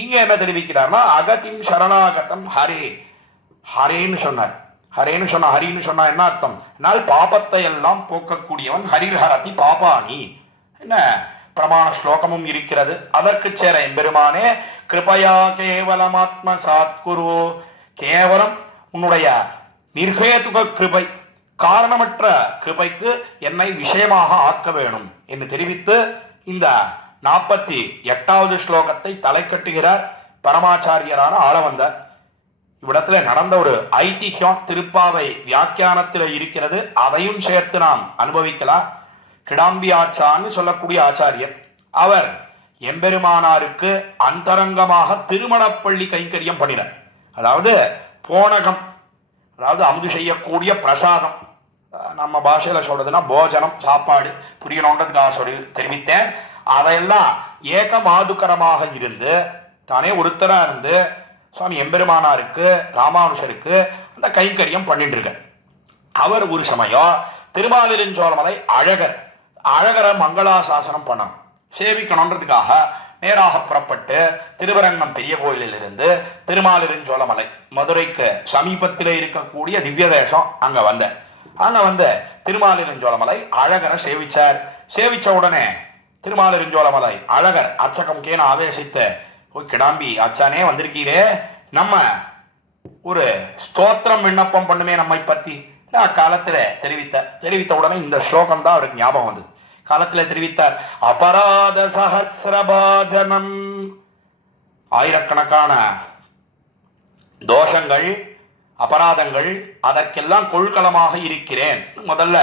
இங்க என்ன தெரிவிக்கிறார்னா அகதிம் சரணாகதம் ஹரே. ஹரேன்னு சொன்னார். ஹரேன்னு சொன்னா ஹரின்னு சொன்னா என்ன அர்த்தம்? பாபத்தை எல்லாம் போக்கக்கூடியவன் ஹரிஹரதி பாபானி என்ன பிரமாண ஸ்லோகமும் இருக்கிறது. அதற்கு சேர எம்பெருமானே கிருபையா கேவலம் ஆத்ம சாத்குரு, கேவலம் உன்னுடைய நிர்ஹேதுக கிருபை, காரணமற்ற கிருபைக்கு என்னை விஷயமாக ஆக்க வேணும் என்று தெரிவித்து இந்த 48வது ஸ்லோகத்தை தலை கட்டுகிறார் பரமாச்சாரியரான ஆளவந்தார். இவ்விடத்துல நடந்த ஒரு ஐதிஹ்யம் திருப்பாவை வியாக்கியானத்தில் இருக்கிறது. அதையும் சேர்த்து நாம் அனுபவிக்கலாம். கிடாம்பி ஆச்சான்னு சொல்லக்கூடிய ஆச்சாரியர், அவர் எம்பெருமானாருக்கு அந்தரங்கமாக திருமணப்பள்ளி கைங்கரியம் பண்ணினார். அதாவது போனகம், அதாவது அமுது செய்யக்கூடிய பிரசாதம், நம்ம பாஷையில் சொல்றதுன்னா போஜனம், சாப்பாடு புரியணுன்றதுக்காக சொல்லி தெரிவித்தேன். அதையெல்லாம் ஏகமாதுக்கரமாக இருந்து தானே ஒருத்தராக இருந்து சுவாமி எம்பெருமானாருக்கு ராமானுஷருக்கு அந்த கைங்கரியம் பண்ணிட்டு இருக்க. அவர் ஒரு சமயம் திருமாலிருஞ்சோலமலை அழகரை மங்களாசாசனம் பண்ணணும், சேவிக்கணுன்றதுக்காக நேராக புறப்பட்டு திருவரங்கம் பெரிய கோயிலிலிருந்து திருமாலிருஞ்சோலமலை மதுரைக்கு சமீபத்தில் இருக்கக்கூடிய திவ்ய தேசம் அங்கே வந்த திருமாலிருஞ்சோலமலை அழகரை சேவிச்சார். சேவிச்ச உடனே திருமாலிருஞ்சோலமலை அழகர் அர்ச்சகம் கேன ஆவேசித்து, ஓ கிடாம்பி ஆச்சானே வந்திருக்கீரே, நம்ம ஒரு ஸ்தோத்திரம் விண்ணப்பம் பண்ணுமே நம்மை பற்றி அக்காலத்தில் தெரிவித்த உடனே இந்த ஸ்லோகம் தான் அவருக்கு ஞாபகம் வந்தது. காலத்தில் தெரிவித்தார், அபராத சஹசிரபாஜனம், ஆயிரக்கணக்கான தோஷங்கள் அபராதங்கள் அதற்கெல்லாம் கொள்கலமாக இருக்கிறேன் முதல்ல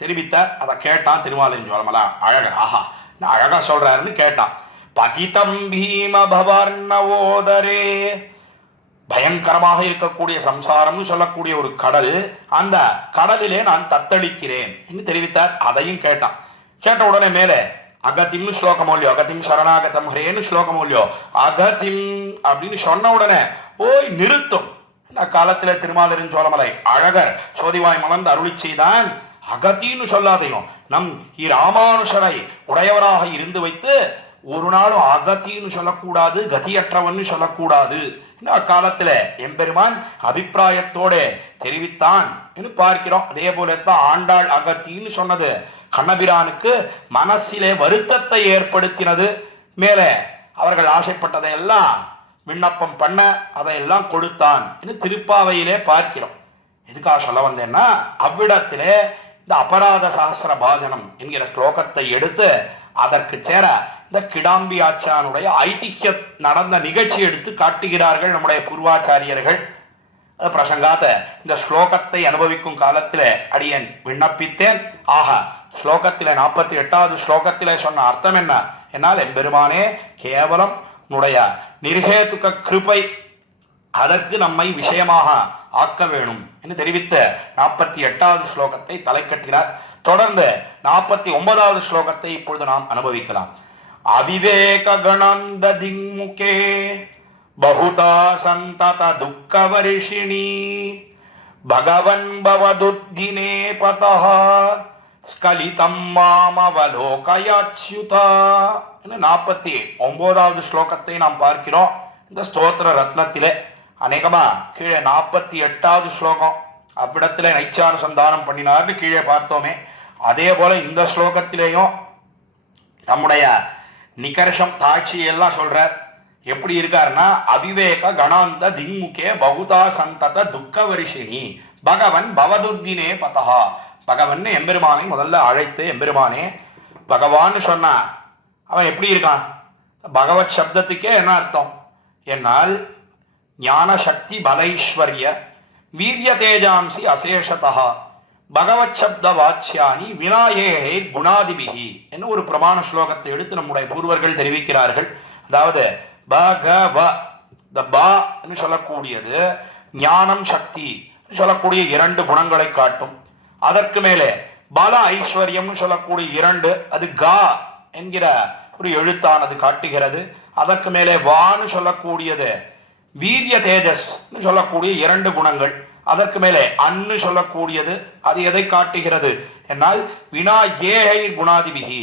தெரிவித்தார். அதை கேட்டான் திருமாலிருஞ்சோலமலை அழகர். ஆஹா, நான் அழகா சொல்றாருன்னு கேட்டான். பதிதம் பீம பவர்ணவோதரே, பயங்கரமாக இருக்கக்கூடிய சம்சாரம்னு சொல்லக்கூடிய ஒரு கடல், அந்த கடலிலே நான் தத்தளிக்கிறேன் என்று தெரிவித்தார். அதையும் கேட்டான். கேட்ட உடனே மேலே அகதிம்னு ஸ்லோகமோல்யோ, அகதிம் சரணாகதம் ஹரேன்னு ஸ்லோகமோல்யோ, அகதிம் அப்படின்னு சொன்ன உடனே ஓய் நிறுத்தும். காலத்தில் திருமாலிருஞ்சோலமலை அழகர் சோதிவாய் மலர்ந்து அருளி செய்தான், அகத்தின்னு சொல்லாதையும் நம் ராமானுஷரை உடையவராக இருந்து வைத்து ஒரு நாளும் அகத்தின்னு சொல்லக்கூடாது, கதியற்றவன்னு சொல்லக்கூடாது. அக்காலத்தில் எம்பெருமான் அபிப்பிராயத்தோட தெரிவித்தான் என்று பார்க்கிறோம். அதே போலத்தான் ஆண்டாள் அகத்தின்னு சொன்னது கண்ணபிரானுக்கு மனசிலே வருத்தத்தை ஏற்படுத்தினது. மேலே அவர்கள் ஆசைப்பட்டதையெல்லாம் விண்ணப்பம் பண்ண அதையெல்லாம் கொடுத்தான் என்று திருப்பாவையிலே பார்க்கிறோம். எதுக்காக சொல்ல வந்தேன்னா, அவ்விடத்திலே இந்த அபராத சஹசிர பாஜனம் என்கிற ஸ்லோகத்தை எடுத்து அதற்கு சேர இந்த கிடாம்பி ஆச்சானுடைய ஐதிஹ்ய நடந்த நிகழ்ச்சி எடுத்து காட்டுகிறார்கள் நம்முடைய பூர்வாச்சாரியர்கள். பிரசங்காத இந்த ஸ்லோகத்தை அனுபவிக்கும் காலத்தில் அடியன் விண்ணப்பித்தேன். ஆக ஸ்லோகத்தில் 48வது ஸ்லோகத்தில் சொன்ன அர்த்தம் என்ன என்னால், எம்பெருமானே கேவலம் உன்னுடைய நிர்ஹேதுக கிருபை, அதற்கு நம்மை விஷயமாக ஆக்க வேணும் என்று தெரிவித்த 48வது ஸ்லோகத்தை தலை கட்டினார். தொடர்ந்து 49வது ஸ்லோகத்தை இப்பொழுது நாம் அனுபவிக்கலாம். அவிவேக கணந்த திங்முகே பகுதா சந்தத துக்க வரிஷிணி பகவன் பவதுத்தினே பதஹ ஸ்கலிதம் மாமவலோகயாச்யுதா. 49வது ஸ்லோகத்தை நாம் பார்க்கிறோம் இந்த ஸ்தோத்திர ரத்னத்திலே. அநேகமா கீழே 48வது ஸ்லோகம் அவ்விடத்தில் நைச்சானுசந்தானம் பண்ணினார்னு கீழே பார்த்தோமே, அதே போல இந்த ஸ்லோகத்திலேயும் நம்முடைய நிகர்ஷம் தாட்சியெல்லாம் சொல்றார். எப்படி இருக்காருன்னா, அவிவேக கணாந்த திங்முகே பகுதா சந்தத துக்க வரிஷினி பகவன் பவதுத்தினே பதஹா. பகவன் எம்பெருமானை முதல்ல அழைத்து, எம்பெருமானே பகவான்னு சொன்னா அவன் எப்படி இருக்கான்? பகவத் சப்தத்துக்கே என்ன அர்த்தம் என்னால், ஞான சக்தி பலைஸ்வர்ய வீரிய தேஜாம்சி அசேஷதா பகவத் சப்த வாச்சியானி வினாயேகே குணாதிபிகி என்று ஒரு பிரமாண ஸ்லோகத்தை எடுத்து நம்முடைய பூர்வர்கள் தெரிவிக்கிறார்கள். அதாவது பகவ த பன்னு சொல்லக்கூடியது ஞானம் சக்தி சொல்லக்கூடிய 2 குணங்களை காட்டும். அதற்கு மேலே பல ஐஸ்வர்யம்னு சொல்லக்கூடிய 2, அது கா என்கிற ஒரு எழுத்தானது காட்டுகிறது. அதற்கு மேலே வான்னு சொல்லக்கூடியது வீரிய தேஜஸ் சொல்லக்கூடிய 2 குணங்கள். அதற்கு மேலே அன்னு சொல்லக்கூடியது அது எதை காட்டுகிறது என்னால், வினா ஏகை குணாதிபிகி,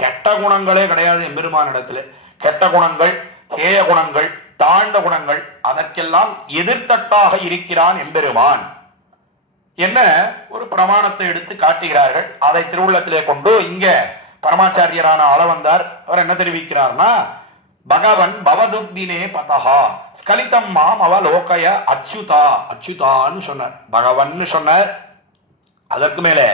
கெட்ட குணங்களே கிடையாது எம்பெருமானிடத்துல. கெட்ட குணங்கள், கேய குணங்கள், தாழ்ந்த குணங்கள் அதற்கெல்லாம் எதிர்த்தட்டாக இருக்கிறான் எம்பெருமான் என்ன ஒரு பிரமாணத்தை எடுத்து காட்டுகிறார்கள். அதை திருவுள்ளத்திலே கொண்டு இங்க பரமாச்சாரியரான ஆளவந்தார் அவர் என்ன தெரிவிக்கிறார்னா, பகவன் பவதுத்தினே பதஹா ஸ்கலிதம் மாம் அவலோகய அச்சுதா. அச்சுதான்னு சொன்னார், பகவன்னு சொன்னார். அதற்கு மேலே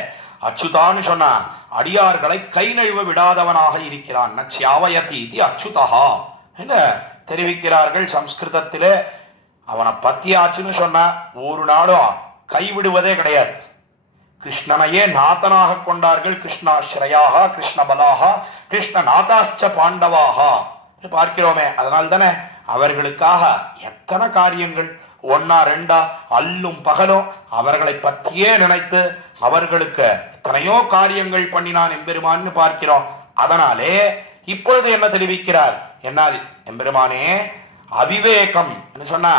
அச்சுதான்னு சொன்னார், அடியார்களை கை நழுவ விடாதவனாக இருக்கிறான். நச்யாவயதி அச்சுதா என்ன தெரிவிக்கிறார்கள் சம்ஸ்கிருதத்திலே. அவனை பத்தியாச்சுன்னு சொன்ன ஒரு நாளும் கைவிடுவதே கிடையாது. கிருஷ்ணனையே நாதனாக கொண்டார்கள். கிருஷ்ணாஸ்ரயாக கிருஷ்ணபலாக கிருஷ்ணநாதாச்ச பாண்டவாக பார்க்கிறோமே. அதனால் தானே அவர்களுக்காக எத்தனை காரியங்கள் ஒன்னா ரெண்டா அல்லும் பகலும் அவர்களை பற்றியே நினைத்து அவர்களுக்கு எத்தனையோ காரியங்கள் பண்ணினான் எம்பெருமான்னு பார்க்கிறோம். அதனாலே இப்பொழுது என்ன தெரிவிக்கிறார் என்னால் எம்பெருமானே அவிவேகம் சொன்னா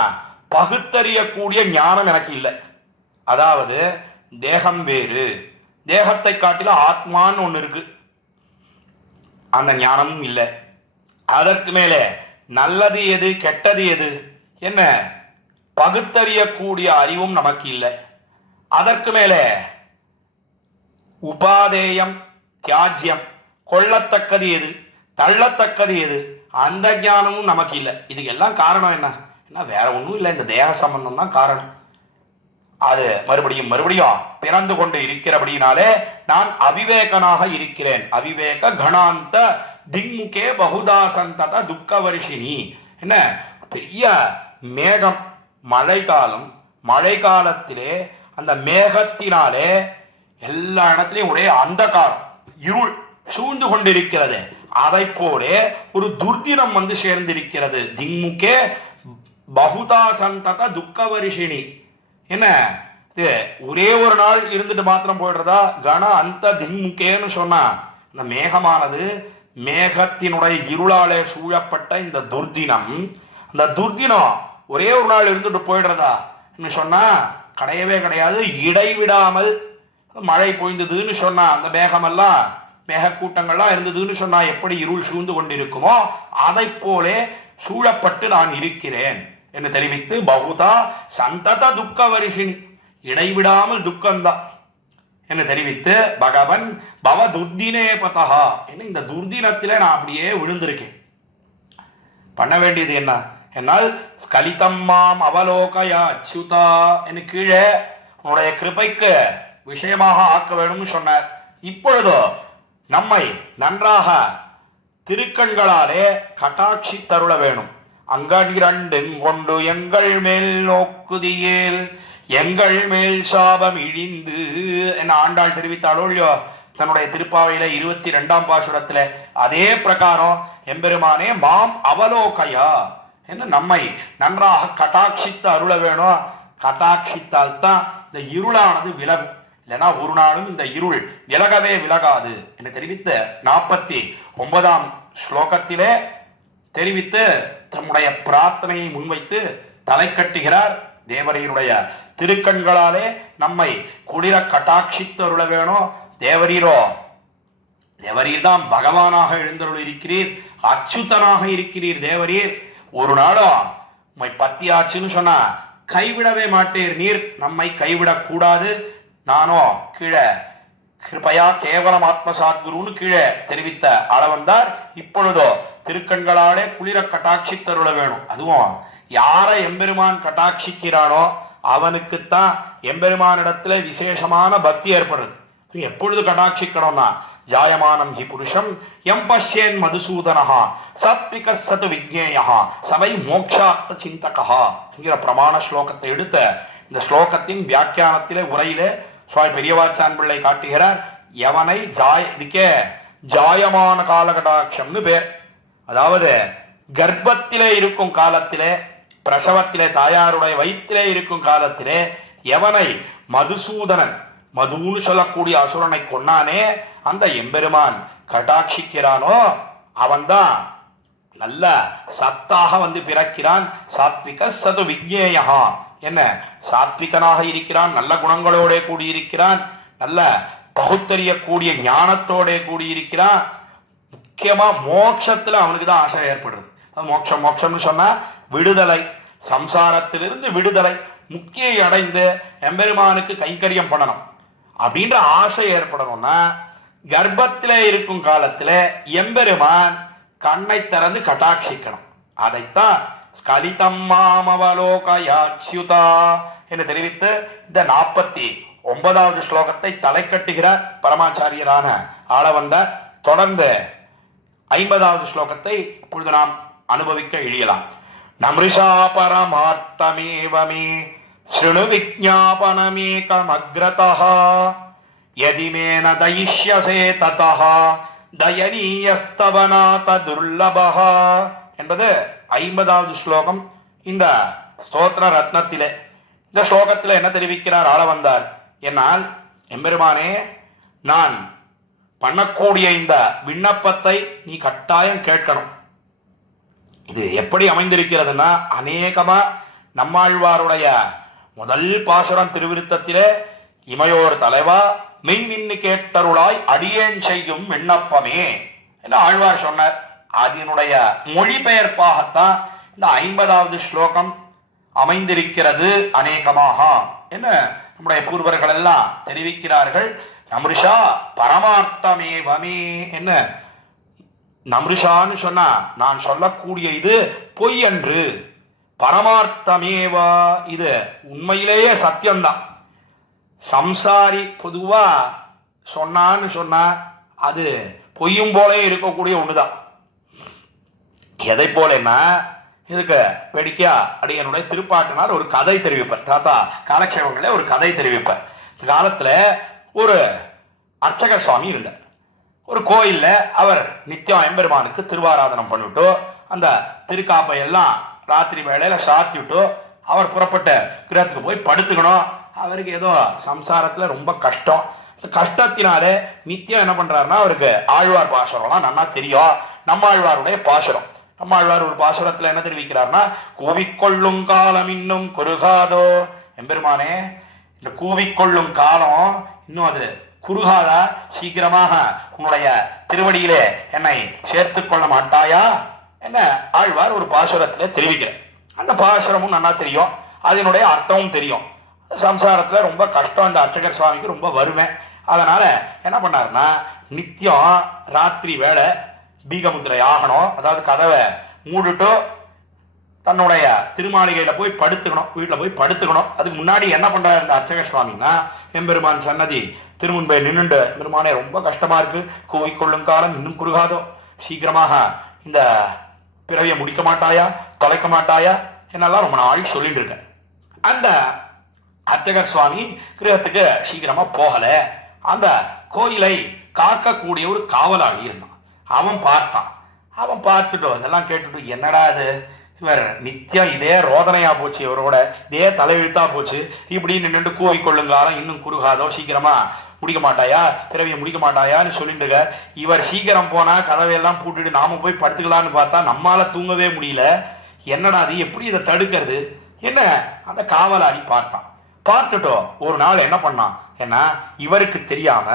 பகுத்தறியக்கூடிய ஞானம் எனக்கு இல்லை. அதாவது தேகம் வேறு, தேகத்தை காட்டில ஆத்மான்னு ஒன்று இருக்கு, அந்த ஞானமும் இல்லை. அதற்கு மேலே நல்லது எது கெட்டது எது என்ன பகுத்தறியக்கூடிய அறிவும் நமக்கு இல்லை. அதற்கு மேலே உபாதேயம் தியாஜ்யம், கொள்ளத்தக்கது எது தள்ளத்தக்கது எது, அந்த ஞானமும் நமக்கு இல்லை. இதுக்கெல்லாம் காரணம் என்ன? வேற ஒன்றும் இல்லை, இந்த தேக சம்பந்தம் தான் காரணம். அது மறுபடியும் பிறந்து கொண்டு இருக்கிறபடினாலே நான் அவிவேகனாக இருக்கிறேன். அவிவேக கணாந்த திங்முகே பகுதா சந்தத துக்க வருஷினி. என்ன பெரிய மேகம், மழை காலத்திலே அந்த மேகத்தினாலே எல்லா இடத்திலையும் ஒரே அந்தகாரம், இருள் சூழ்ந்து கொண்டிருக்கிறது. அதை போல ஒரு துர்தினம் வந்து சேர்ந்திருக்கிறது. திங்முகே பகுதா சந்தத துக்க வருஷினி. என்ன ஒரே ஒரு நாள் இருந்துட்டு மாத்திரம் போயிடுறதா? கண அந்த திங்முகேன்னு சொன்னா இந்த மேகமானது மேகத்தினுடைய இருளாலே சூழப்பட்ட இந்த துர்தினம், அந்த துர்தினம் ஒரே ஒரு நாள் இருந்துட்டு போயிடுறதா சொன்னா கிடையவே கிடையாது. இடைவிடாமல் மழை பொய்ந்ததுன்னு சொன்னா அந்த மேகமெல்லாம் மேகக்கூட்டங்கள்லாம் இருந்ததுன்னு சொன்னா எப்படி இருள் சூழ்ந்து கொண்டிருக்குமோ அதை போலே சூழப்பட்டு நான் இருக்கிறேன் என்று தெரிவித்து பகுதா சந்தத துக்க வருஷினி, இடைவிடாமல் துக்கம்தான் என்று தெரிவித்து பகவன் பவ துர்தினே பதஹா என்ன இந்த துர்தினத்திலே நான் அப்படியே விழுந்திருக்கேன். பண்ண வேண்டியது என்ன என்னால் ஸ்கலிதம்மாம் அவலோகயா அச்சுதா என்று கீழே உன்னுடைய கிருபைக்கு விஷயமாக ஆக்க வேணும்னு சொன்னார். இப்பொழுதோ நம்மை நன்றாக திருக்கண்களாலே கட்டாட்சி தருள வேணும். அங்கனிரண்டும் கொண்டு எங்கள் மேல் நோக்குதியேல் எங்கள் மேல் சாபம் இழிந்து என்ன ஆண்டாள் தெரிவித்தாளோ இல்லையோ தன்னுடைய திருப்பாவையில 22ஆம் பாசுரத்துல. அதே பிரகாரம் எம்பெருமானே மாம் அவலோகையா என்ன நம்மை நன்றாக கட்டாட்சித்து அருள வேணும். கட்டாட்சித்தால் தான் இந்த இருளானது விலகும், இல்லைனா ஒரு நாளும் இந்த இருள் விலகவே விலகாது என்று தெரிவித்த 49ஆம் ஸ்லோகத்திலே தெரிவித்து தம்முடைய பிரார்த்தனையை முன்வைத்து தலை கட்டுகிறார். தேவரீருடைய திருக்கண்களாலே நம்மை குளிர கட்டாட்சித்து அருள வேணும். தேவரீர் தான் பகவானாக எழுந்தருள் இருக்கிறீர், அச்சுதனாக இருக்கிறீர். தேவரீர் ஒரு நாளும் உம்மை பத்தியாச்சுன்னு சொன்னா கைவிடவே மாட்டீர். நீர் நம்மை கைவிடக்கூடாது. நானோ கீழே கிருபையா கேவலம் ஆத்மசாத்குருன்னு கீழே தெரிவித்த அளவந்தார். இப்பொழுதோ திருக்கண்களாலே குளிர கட்டாட்சி தருள வேணும். அதுவும் யாரை எம்பெருமான் கட்டாட்சிக்கிறானோ அவனுக்குத்தான் எம்பெருமானிடத்துல விசேஷமான பக்தி ஏற்படுறது. எப்பொழுது கட்டாட்சிக்கணும்னா ஜாயமானம் ஹி புருஷம் எம் பஷ்யேன் மதுசூதனஹா சத்விக சது விஜ்ஞேயா சபை மோக்ஷார்த்த சிந்தகா என்கிற பிரமாண ஸ்லோகத்தை எடுத்த இந்த ஸ்லோகத்தின் வியாக்கியானத்திலே உரையிலே சுவாமி பெரியவாச்சான் பிள்ளை காட்டுகிறார். எவனை இதுக்கே ஜாயமான காலகடாட்சம்னு பேர். அதாவது கர்ப்பத்திலே இருக்கும் காலத்திலே, பிரசவத்திலே தாயாருடைய வயிற்றிலே இருக்கும் காலத்திலே எவனை மதுசூதனன் மதுன்னு சொல்லக்கூடிய அசுரனை கொன்னானே அந்த எம்பெருமான் கட்டாட்சிக்கிறானோ அவன்தான் நல்ல சத்தாக வந்து பிறக்கிறான். சாத்விக சது விஜ்ஞேயா என்ன சாத்விகனாக இருக்கிறான், நல்ல குணங்களோட கூடியிருக்கிறான், நல்ல பகுத்தறியக்கூடிய ஞானத்தோட கூடியிருக்கிறான். முக்கியமா மோட்சத்துல அவனுக்கு தான் ஆசை ஏற்படுறது. மோட்சம் மோட்சம்னு சொன்னா விடுதலை, சம்சாரத்திலிருந்து விடுதலை, முக்தியை அடைந்து எம்பெருமானுக்கு கைங்கரியம் பண்ணணும் அப்படின்ற ஆசை ஏற்படணும்னா கர்ப்பத்திலே இருக்கும் காலத்துல எம்பெருமான் கண்ணை திறந்து கட்டாட்சிக்கணும். அதைத்தான் ஸ்கலிதம் மாமவலோகயாச்யுதா என்று தெரிவித்து இந்த 49வது ஸ்லோகத்தை தலை கட்டுகிறார் பரமாச்சாரியரான ஆளவந்தார். தொடர்ந்து 50வது ஸ்லோகத்தை இப்பொழுது நாம் அனுபவிக்க இழியலாம். நம்ரிஷா பரமார்த்தமேவமே ஸ்ருணு விஜ்ஞாபனமேகமக்ரதஹ யதி மே ந தயிஷ்யசே ததஹ தயனீயஸ்தவநாத துர்லபஹ என்பது 50வது ஸ்லோகம். இந்த ஸ்தோத்திர ரத்னத்திலே இந்த ஸ்லோகத்தில் என்ன தெரிவிக்கிறார் ஆள வந்தார் என்னால், எம்பெருமானே, நான் பண்ணக்கூடிய இந்த விண்ணப்பத்தை நீ கட்டாயம் கேட்கணும். இது எப்படி அமைந்திருக்கிறதுனா, அநேகமா நம்மாழ்வாருடைய முதல் பாசுரம் திருவிருத்தத்திலே இமையோர் தலைவா மெய் நின்னு கேட்டருளாய் அடியேன் செய்யும் விண்ணப்பமே என்று ஆழ்வார் சொன்னார். அதனுடைய மொழிபெயர்ப்பாகத்தான் இந்த 50வது ஸ்லோகம் அமைந்திருக்கிறது அநேகமாக என்ன நம்முடைய பூர்வர்கள் எல்லாம் தெரிவிக்கிறார்கள். நம்ருஷா பரமார்த்தமேவமே என்ன, நம்ருஷான்னு சொன்னா நான் சொல்லக்கூடிய இது பொய் அன்று, பரமார்த்தமேவா இது உண்மையிலேயே சத்தியம்தான். சம்சாரி பொதுவா சொன்னான்னு சொன்னா அது பொய்யும் போலே இருக்கக்கூடிய ஒண்ணுதான். எதை போலன்னா, இதுக்கு வேடிக்கையா அடியனுடைய திருப்பாட்டினார் ஒரு கதை தெரிவிப்பார். தாத்தா காலக்ஷேபங்களே ஒரு கதை தெரிவிப்பார். இந்த காலத்துல ஒரு அர்ச்சகர் சுவாமி இருந்தார். ஒரு கோயில்ல அவர் நித்தியம் எம்பெருமானுக்கு திருவாராதனம் பண்ணிவிட்டு அந்த திருக்காப்பையெல்லாம் ராத்திரி வேளையில சாத்தி விட்டு அவர் புறப்பட்ட கிரகத்துக்கு போய் படுத்துக்கணும். அவருக்கு ஏதோ சம்சாரத்துல ரொம்ப கஷ்டம். கஷ்டத்தினாலே நித்தியம் என்ன பண்றாருன்னா, அவருக்கு ஆழ்வார் பாசுரம்லாம் நல்லா தெரியும். நம்மாழ்வாருடைய பாசுரம், நம்மாழ்வார் ஒரு பாசுரத்துல என்ன தெரிவிக்கிறார்னா, கூவிக்கொள்ளும் காலம் இன்னும் குறுகாதோ. எம்பெருமானே, இந்த கூவிக்கொள்ளும் காலம் இன்னும் அது குறுகாதா, சீக்கிரமாக உன்னுடைய திருவடியிலே என்னை சேர்த்து கொள்ள மாட்டாயா என்ன ஆழ்வார் ஒரு பாசுரத்துல தெரிவிக்கிறார். அந்த பாசுரமும் நல்லா தெரியும், அதனுடைய அர்த்தமும் தெரியும். சம்சாரத்துல ரொம்ப கஷ்டம் அந்த அர்ச்சகர் சுவாமிக்கு, ரொம்ப வறுமை. அதனால என்ன பண்ணாருன்னா, நித்தியம் ராத்திரி வேளை பீகமுத்திரை ஆகணும், அதாவது கதவை மூடிட்டு தன்னுடைய திருமாளிகையில போய் படுத்துக்கணும், வீட்டில் போய் படுத்துக்கணும். அதுக்கு முன்னாடி என்ன பண்றாரு இந்த அர்ச்சகர் சுவாமின்னா, எம்பெருமான் சன்னதி திருமுன்பை நின்றுண்டு, பெருமானே ரொம்ப கஷ்டமா இருக்கு, கூவிக்கொள்ளும் காலம் இன்னும் குறுகாதோ, சீக்கிரமாக இந்த பிறவியை முடிக்க மாட்டாயா, தொலைக்க மாட்டாயா என்னெல்லாம் ரொம்ப நாளை சொல்லிட்டு இருக்கேன். அந்த அர்ச்சகர் சுவாமி கிரகத்துக்கு சீக்கிரமா போகல. அந்த கோயிலை காக்கக்கூடிய ஒரு காவலாளி இருந்தான். அவன் பார்த்தான். அவன் பார்த்துட்டு அதெல்லாம் கேட்டுட்டு, என்னடா இது, இவர் நித்தியம் இதே ரோதனையா போச்சு, இவரோட இதே தலையெழுத்தா போச்சு, இப்படி நின்று கூவிக்கொள்ளுங்காலம் இன்னும் குறுகாதோ, சீக்கிரமா முடிக்க மாட்டாயா, பிறவியை முடிக்க மாட்டாயான்னு சொல்லிட்டு இவர் சீக்கிரம் போனா கதவையெல்லாம் பூட்டிட்டு நாம போய் படுத்துக்கலான்னு பார்த்தா நம்மால தூங்கவே முடியல. என்னடா அது, எப்படி இதை தடுக்கிறது என்ன அந்த காவலாளி பார்த்தான். பார்த்துட்டோம் ஒரு நாள் என்ன பண்ணான், ஏன்னா இவருக்கு தெரியாம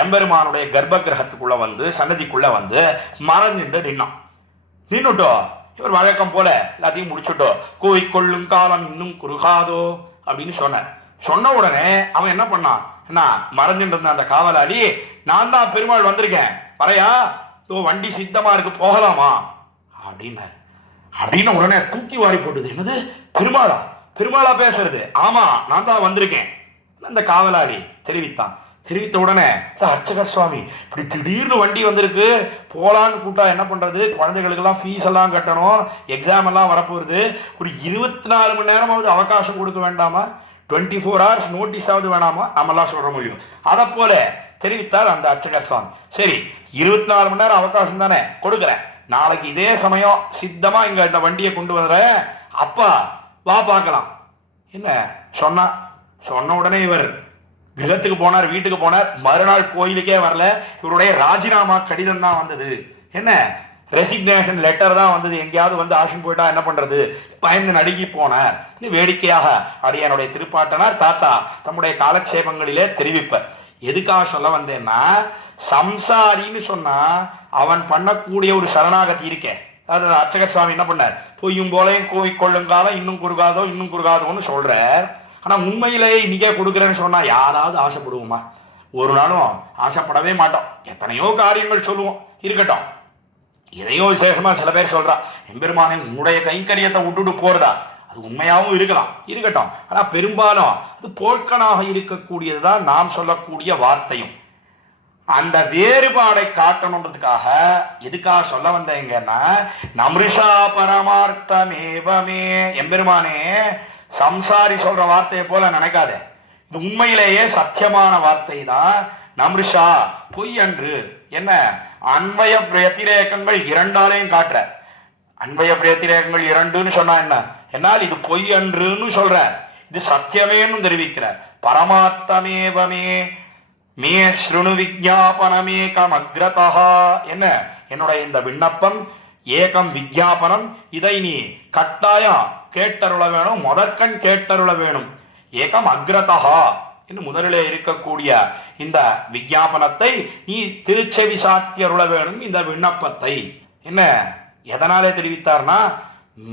எம்பெருமானுடைய கர்ப்ப கிரகத்துக்குள்ள வந்து சன்னதிக்குள்ள வந்து மறைஞ்சுட்டு நின்னுட்டோ. இவர் வழக்கம் போல எல்லாத்தையும் முடிச்சுட்டோ, கூவிக்கொள்ளும் காலம் இன்னும் குறுகாதோ அப்படின்னு சொன்ன உடனே அவன் என்ன பண்ணான், என்ன மறைஞ்சுட்டு இருந்த அந்த காவலாளி, நான் தான் பெருமாள் வந்திருக்கேன், வரையா, வண்டி சித்தமா இருக்கு, போகலாமா அப்படின்னு உடனே தூக்கி வாரி போட்டுது. என்னது, பெருமாளா பேசுறது? ஆமா, நான் தான் வந்திருக்கேன் அந்த காவலாளி தெரிவித்தான். தெரிவித்த உடனே அர்ச்சகர் சுவாமி, இப்படி திடீர்னு வண்டி வந்திருக்கு, போலான்னு கூட்டா என்ன பண்றது, குழந்தைகளுக்கெல்லாம் ஃபீஸ் எல்லாம் கட்டணும், எக்ஸாம் எல்லாம் வரப்போகுது, ஒரு 24 மணி நேரமாவது அவகாசம் கொடுக்க வேண்டாமா, 24 hours நோட்டீஸ் ஆகுது வேணாமா, நம்மெல்லாம் சொல்ற முடியும். அதை போல தெரிவித்தார் அந்த அர்ச்சகர் சுவாமி. சரி, 24 மணி நேரம் அவகாசம் தானே கொடுக்குறேன், நாளைக்கு இதே சமயம் சித்தமா இங்க இந்த வண்டியை கொண்டு வந்துறேன், அப்பா வா பார்க்கலாம் என்ன சொன்ன உடனே இவர் கிரகத்துக்கு போனார், வீட்டுக்கு போனார். மறுநாள் கோயிலுக்கே வரல. இவருடைய ராஜினாமா கடிதம் தான் வந்தது, என்ன ரெசிக்னேஷன் லெட்டர் தான் வந்தது. எங்கேயாவது வந்து ஆஷன் போயிட்டா என்ன பண்றது, பயந்து நடுங்கி போனார். வேடிக்கையாக அடியனுடைய திருப்பாட்டனார் தாத்தா தம்முடைய காலக்ஷேபங்களிலே தெரிவிப்பார். எதுக்காக சொல்ல வந்தேன்னா, சம்சாரின்னு சொன்னா அவன் பண்ணக்கூடிய ஒரு சரணாகதி இருக்கேன். அதாவது அர்ச்சகர் சுவாமி என்ன பண்ணார், பொய்யும் போலையும் கூவிக்கொள்ளுங்காலம் இன்னும் குறுகாதோன்னு சொல்றார். ஆனா உண்மையிலே இன்னைக்கே கொடுக்குறேன்னு சொன்னா யாராவது ஆசைப்படுவோமா? ஒரு நாளும் ஆசைப்படவே மாட்டோம். எத்தனையோ காரியங்கள் சொல்லுவோம், இருக்கட்டும். எதையோ விசேஷமா சில பேர் சொல்றா, எம்பெருமானை உன்னுடைய கைங்கரியத்தை விட்டுட்டு போறதா, அது உண்மையாகவும் இருக்கட்டும். ஆனா பெரும்பாலும் அது போட்கனாக இருக்கக்கூடியதுதான் நாம் சொல்லக்கூடிய வார்த்தையும். அந்த வேறுபாடை காட்டணுன்றதுக்காக எதுக்காக சொல்ல வந்தேங்கன்னா, நம்ருஷா பரமார்த்தமேவமே, எம்பெருமானே சம்சாரி சொல்ற வார்த்தையை போல நினைக்காத, இது உண்மையிலேயே சத்தியமான வார்த்தை தான். நம்ருஷா பொய் அன்று, என்ன அன்வய வத்திரேகங்கள் இரண்டாலையும் காட்டுற. அன்பய பிரேத்திரேகங்கள் இரண்டுன்னு சொன்னா என்ன, என்னால் இது பொய் அன்றுன்னு சொல்ற, இது சத்தியமேன்னு தெரிவிக்கிறார். பரமாத்மேவமே மே ஸ்ருணு விஜாபனமேகம் அக்ரதா, என்ன என்னுடைய இந்த விண்ணப்பம் ஏகம் விஜாபனம், இதை நீ கட்டாயம் கேட்டருள வேணும், முதற்கண் கேட்டருள வேணும். ஏகம் அக்ரதா என்று முதலிலே இருக்கக்கூடிய இந்த விஜாபனத்தை நீ திருச்செவி சாத்தியருள வேணும். இந்த விண்ணப்பத்தை என்ன எதனாலே தெரிவித்தார்னா,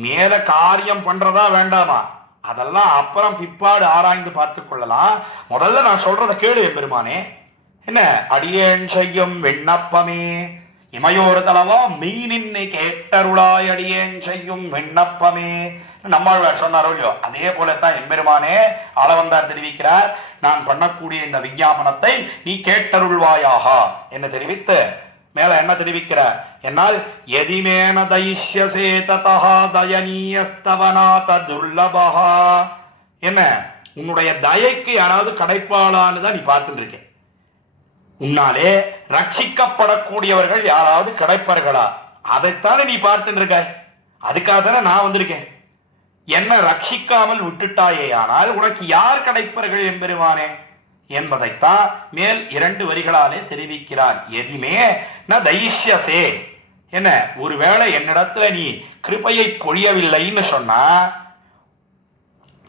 மேல காரியம் பண்றதா வேண்டாமா அதெல்லாம் அப்புறம் பிற்பாடு ஆராய்ந்து பார்த்து கொள்ளலாம், முதல்ல நான் சொல்றத கேளு எம்பெருமானே. என்ன அடியேன் செய்யும் விண்ணப்பமே இமையோரு தளவா மெய் நின்னை கேட்டருளாய் அடியேன் செய்யும் விண்ணப்பமே நம்மாழ்வார் சொன்னாரோ இல்லையோ, அதே போலத்தான் எம்பெருமானே ஆளவந்தார் தெரிவிக்கிறார். நான் பண்ணக்கூடிய இந்த விஞ்ஞாபனத்தை நீ கேட்டருள்வாயாக என்று தெரிவித்து மேல என்ன தெரிவிக்கிறார், என்னால் எதிமேன தைஷ்யசே ததா தயனீயஸ்தவநாத துர்லபஹா, என்ன உன்னுடைய தயைக்கு யாராவது கடைப்பாளான்னு தான் நீ பார்த்துட்டு இருக்க. உன்னாலே ரட்சிக்கப்படக்கூடியவர்கள் யாராவது கிடைப்பார்களா, அதைத்தானே நீ பார்த்துட்டு இருக்க. அதுக்காக தானே நான் வந்திருக்கேன். என்ன ரட்சிக்காமல் விட்டுட்டாயே, ஆனால் உனக்கு யார் கிடைப்பார்கள் எம்பெருமானே என்பதைத்தான் மேல் 2 வரிகளாலே தெரிவிக்கிறார். எதுமே ந தைஷ்யசே, என்ன ஒருவேளை என்னிடத்துல நீ கிருபையை பொழியவில்லைன்னு சொன்னா,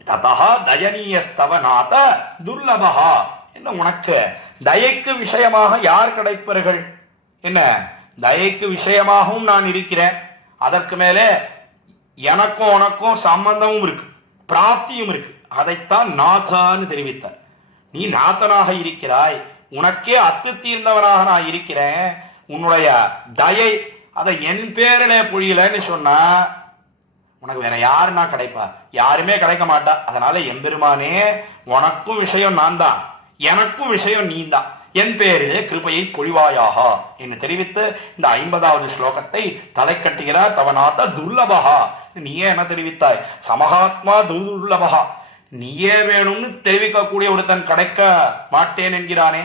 ததா தயனீயஸ்தவநாத துர்லபஹா, என்ன உனக்கு தயைக்கு விஷயமாக யார் கிடைப்பார்கள், என்ன தயைக்கு விஷயமாகவும் நான் இருக்கிறேன், அதற்கு மேலே எனக்கும் உனக்கும் சம்பந்தமும் இருக்கு, பிராப்தியும் இருக்கு, அதைத்தான் நாதான்னு தெரிவித்தார். நீ நாதனாக இருக்கிறாய், உனக்கே அத்து தீர்ந்தவனாக நான் இருக்கிறேன், உன்னுடைய தயை அதை என் பேரிலே பொழியலன்னு சொன்னா உனக்கு வேற யாருன்னா கிடைப்பா, யாருமே கிடைக்க மாட்டா. அதனால எம்பெருமானே உனக்கும் விஷயம் நான் தான், எனக்கும் விஷயம் நீ தான், என் பேரிலே கிருபையை பொழிவாயாக என்று தெரிவித்து இந்த 50வது ஸ்லோகத்தை தலை கட்டுகிறார். தவநாத துர்லபகா, நீயே என்ன தெரிவித்தாய், சமகாத்மா துர்லபகா, நீயே வேணும்னு தெரிவிக்கக்கூடிய ஒருத்தன் கிடைக்க மாட்டேன் என்கிறானே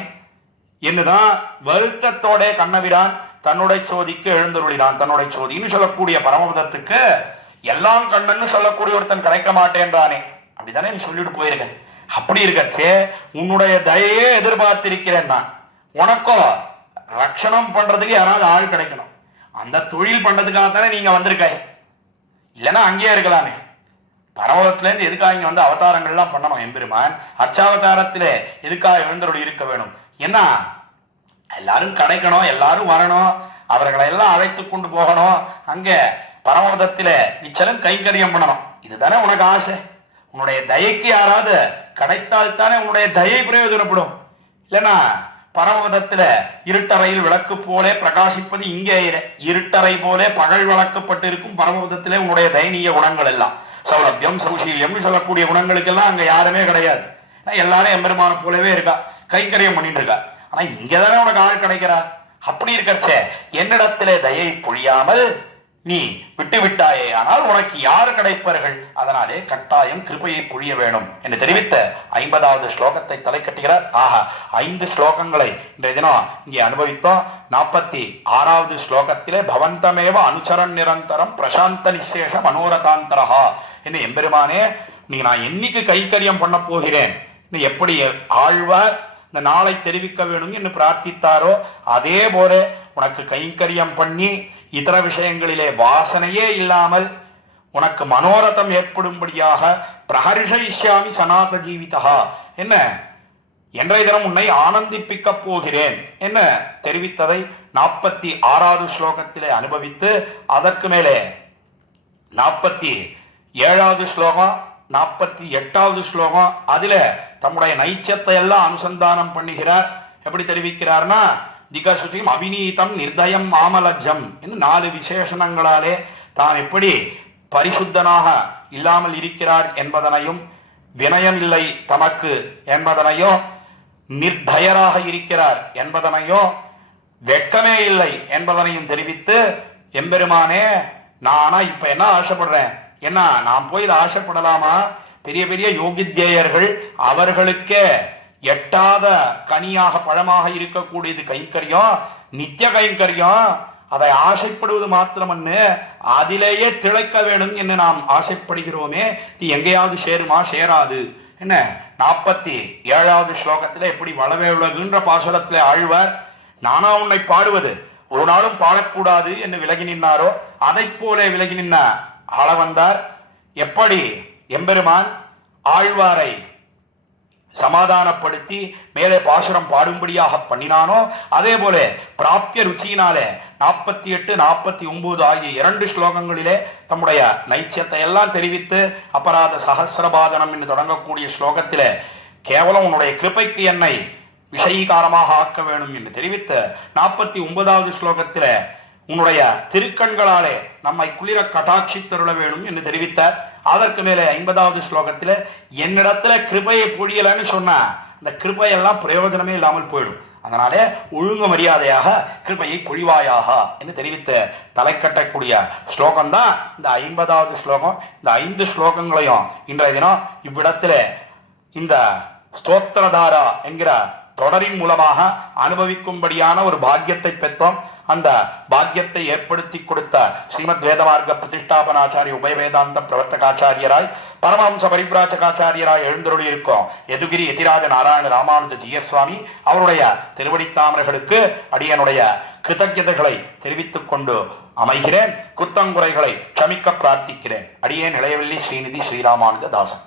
என்னதான் வருத்தத்தோட கண்ணபிரான் தன்னுடைய சோதிக்கு எழுந்தருளினான். தன்னுடைய சோதின்னு சொல்லக்கூடிய பரமபதத்துக்கு எல்லாம் கண்ணன்னு சொல்லக்கூடிய ஒருத்தன் கிடைக்க மாட்டேன்றானே, அப்படித்தானே நீ சொல்லிட்டு போயிருக்க. அப்படி இருக்கச்சே உன்னுடைய தயையே எதிர்பார்த்திருக்கிறேன் நான். உனக்கும் ரட்சணம் பண்றதுக்கு யாராவது ஆள் கிடைக்கணும், அந்த தொழில் பண்றதுக்காகத்தானே நீங்க வந்திருக்காய், இல்லைன்னா அங்கேயே இருக்கலாமே. பரமபதத்திலேருந்து எதுக்காக இங்க வந்து அவதாரங்கள்லாம் பண்ணணும் எம்பெருமான், அர்ச்சாவதாரத்திலே எதுக்காக எழுந்தருள் இருக்க வேணும், என்ன எல்லாரும் கிடைக்கணும், எல்லாரும் வரணும், அவர்களை எல்லாம் அழைத்து கொண்டு போகணும், அங்க பரமபதத்திலே நிச்சலம் கைங்கரியம் பண்ணணும், இதுதானே உனக்கு ஆசை. உன்னுடைய தயைக்கு யாராவது கிடைத்தால் தானே உன்னுடைய தயை பிரயோஜனப்படும். இல்லைன்னா பரமபதத்துல இருட்டறையில் விளக்கு போலே பிரகாசிப்பது இங்கே இருட்டறை போலே பகல் வளர்க்கப்பட்டு இருக்கும் பரமபதத்திலே உன்னுடைய தயனீய குணங்கள் எல்லாம், சௌலபியம் சௌசீல்யம் சொல்லக்கூடிய குணங்களுக்கெல்லாம் அங்க யாருமே கிடையாது. எல்லாரும் எம்பெருமான போலவே இருக்கா, கைங்கரியம் பண்ணிட்டு இருக்கா. ஆனா இங்கதானே உனக்கு ஆள் கிடைக்கிறா. அப்படி இருக்கச்சே என்னிடத்திலே தயை பொழியாமல் நீ விட்டு விட்டாயே, ஆனால் உனக்கு யார் கிடைப்பார்கள், அதனாலே கட்டாயம் கிருபையை பொழிய வேணும் என்று தெரிவித்த 50வது ஸ்லோகத்தை தலை கட்டுகிறார். ஆஹா, 5 ஸ்லோகங்களை இன்றைய தினம் இங்கே அனுபவித்தோம். 46வது ஸ்லோகத்திலே பவந்தமேவ அனுச்சரன் நிரந்தரம் பிரசாந்த நிசேஷ மனோரதாந்தரஹா என்று எம்பெருமானே நீ நான் என்னைக்கு கைக்கரியம் பண்ண போகிறேன், நீ எப்படி ஆழ்வார் இந்த நாளை தெரிவிக்க வேணும் என்று பிரார்த்தித்தாரோ அதே போல உனக்கு கைங்கரியம் பண்ணி இதர விஷயங்களிலே வாசனையே இல்லாமல் உனக்கு மனோரதம் ஏற்படும்படியாக பிரஹர்ஷயிஷ்யாமி சனாத ஜீவிதா, என்ன என்றைய தினம் உன்னை ஆனந்திப்பிக்கப் போகிறேன் என்ன தெரிவித்ததை 46வது ஸ்லோகத்திலே அனுபவித்து அதற்கு மேலே 47வது ஸ்லோகம் 48வது ஸ்லோகம் அதில தம்முடைய நைச்சத்தை எல்லாம் அனுசந்தானம் பண்ணுகிறார். எப்படி தெரிவிக்கிறார்னா, திகசுதிம் அவிநீதம் நிர்தயம் மாமலஜம் என்று 4 விசேஷணங்களாலே தான் எப்படி பரிசுத்தனாக இல்லாமல் இருக்கிறார் என்பதனையும், வினயம் இல்லை தமக்கு என்பதனையும், நிர்தயராக இருக்கிறார் என்பதனையும், வெட்கமே இல்லை என்பதனையும் தெரிவித்து, எம்பெருமானே நானா இப்ப என்ன ஆசைப்படுறேன், என்ன நான் போய் இதை ஆசைப்படலாமா, பெரிய பெரிய யோகித்யேயர்கள் அவர்களுக்கே எட்டாத கனியாக பழமாக இருக்கக்கூடியது கைங்கரியம், நித்திய கைங்கரியம், அதை ஆசைப்படுவது மாத்திரமன்னு அதிலேயே திளைக்க வேணும் என்று நாம் ஆசைப்படுகிறோமே, இது எங்கேயாவது சேருமா? சேராது. என்ன 47வது ஸ்லோகத்தில் எப்படி வளவே உலகுன்ற பாசுரத்தில் ஆழ்வார் நானா உன்னை பாடுவது ஒரு நாளும் பாடக்கூடாது என்று விலகி நின்னாரோ அதை போல விலகி நின்ன ஆள வந்தார். எப்படி எம்பெருமான் ஆழ்வாரை சமாதானப்படுத்தி மேலே பாசுரம் பாடும்படியாக பண்ணினானோ அதே போல பிராப்திய ருச்சியினாலே 48, 49 ஆகிய 2 ஸ்லோகங்களிலே தம்முடைய நைச்சியத்தை எல்லாம் தெரிவித்து அபராத சகசிரபாதனம் என்று தொடங்கக்கூடிய ஸ்லோகத்திலே கேவலம் உன்னுடைய கிருபைக்கு என்னை விஷயீகாரமாக ஆக்க வேணும் என்று தெரிவித்து 49வது ஸ்லோகத்திலே உன்னுடைய திருக்கண்களாலே நம்மை குளிர கட்டாட்சித்தருள வேணும் என்று தெரிவித்தார். அதற்கு மேலே 50வது ஸ்லோகத்தில் என்னிடத்துல கிருபையை பொழியலன்னு சொன்ன அந்த கிருபையெல்லாம் பிரயோஜனமே இல்லாமல் போயிடும். அதனாலே ஒழுங்கு மரியாதையாக கிருபையை பொழிவாயாக என்று தெரிவித்து தலை கட்டக்கூடிய ஸ்லோகம் தான் இந்த 50வது ஸ்லோகம். இந்த 5 ஸ்லோகங்களையும் இன்றைய தினம் இவ்விடத்தில் இந்த ஸ்தோத்திரதாரா என்கிற தொடரின் மூலமாக அனுபவிக்கும்படியான ஒரு பாக்கியத்தை பெற்றோம். அந்த பாக்கியத்தை ஏற்படுத்தி கொடுத்த ஸ்ரீமத் வேதமார்க்க பிரதிஷ்டாபனாச்சாரிய உபய வேதாந்த பிரவர்த்தகாச்சாரியராய் பரமஹம்ச பரிப்ராஜகாச்சாரியராய் எழுந்தருளி இருக்கும் யதுகிரி யதிராஜ நாராயண ராமானுஜ ஜீயசுவாமி அவருடைய திருவடித்தாமர்களுக்கு அடியனுடைய கிருத்தஜதைகளை தெரிவித்துக் கொண்டு அமைகிறேன். குத்தங்குறைகளை க்ஷமிக்க பிரார்த்திக்கிறேன். அடியேன் இளையவல்லி ஸ்ரீநிதி ஸ்ரீராமானுஜ தாசன்.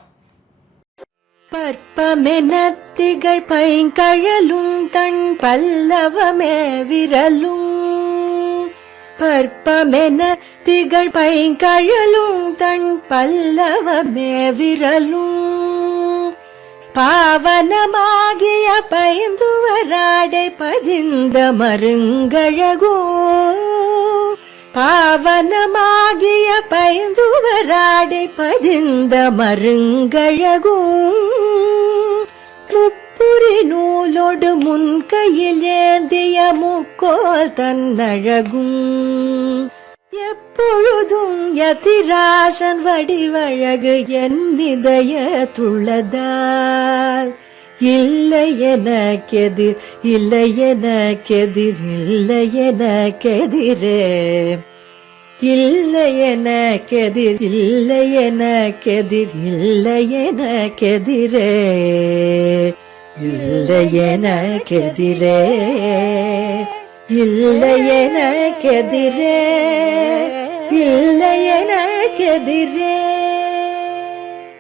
பற்பமெனத்திகள் பைங்கழலும் தன் பல்லவமே விரலும் பற்பமெனத்திகள் பைங்கழலும் தன் பல்லவமே விரலும் பாவனமாகிய பைந்துவராடை பதிந்த மருங்கழகும் பாவனமாகிய பைந்துவராடை பதிந்த மருங்கழகும் முப்புரி நூலோடு முன்கையில் ஏந்திய முக்கோல் தன்னழகும் எப்பொழுதும் யதிராசன் வடிவழகு என் இதயத்துள்ளதால் இல்லை எனக்கெதிர் இல்லை எனக்கெதிர் இல்லை எனக்கெதிரே இல்லை எனக்கெதிர் இல்லை எனக்கெதிர் இல்லை எனக்கெதிரே இல்லை எனக்கெதிரே இல்லை எனக்கெதிரே இல்லை எனக்கெதிரே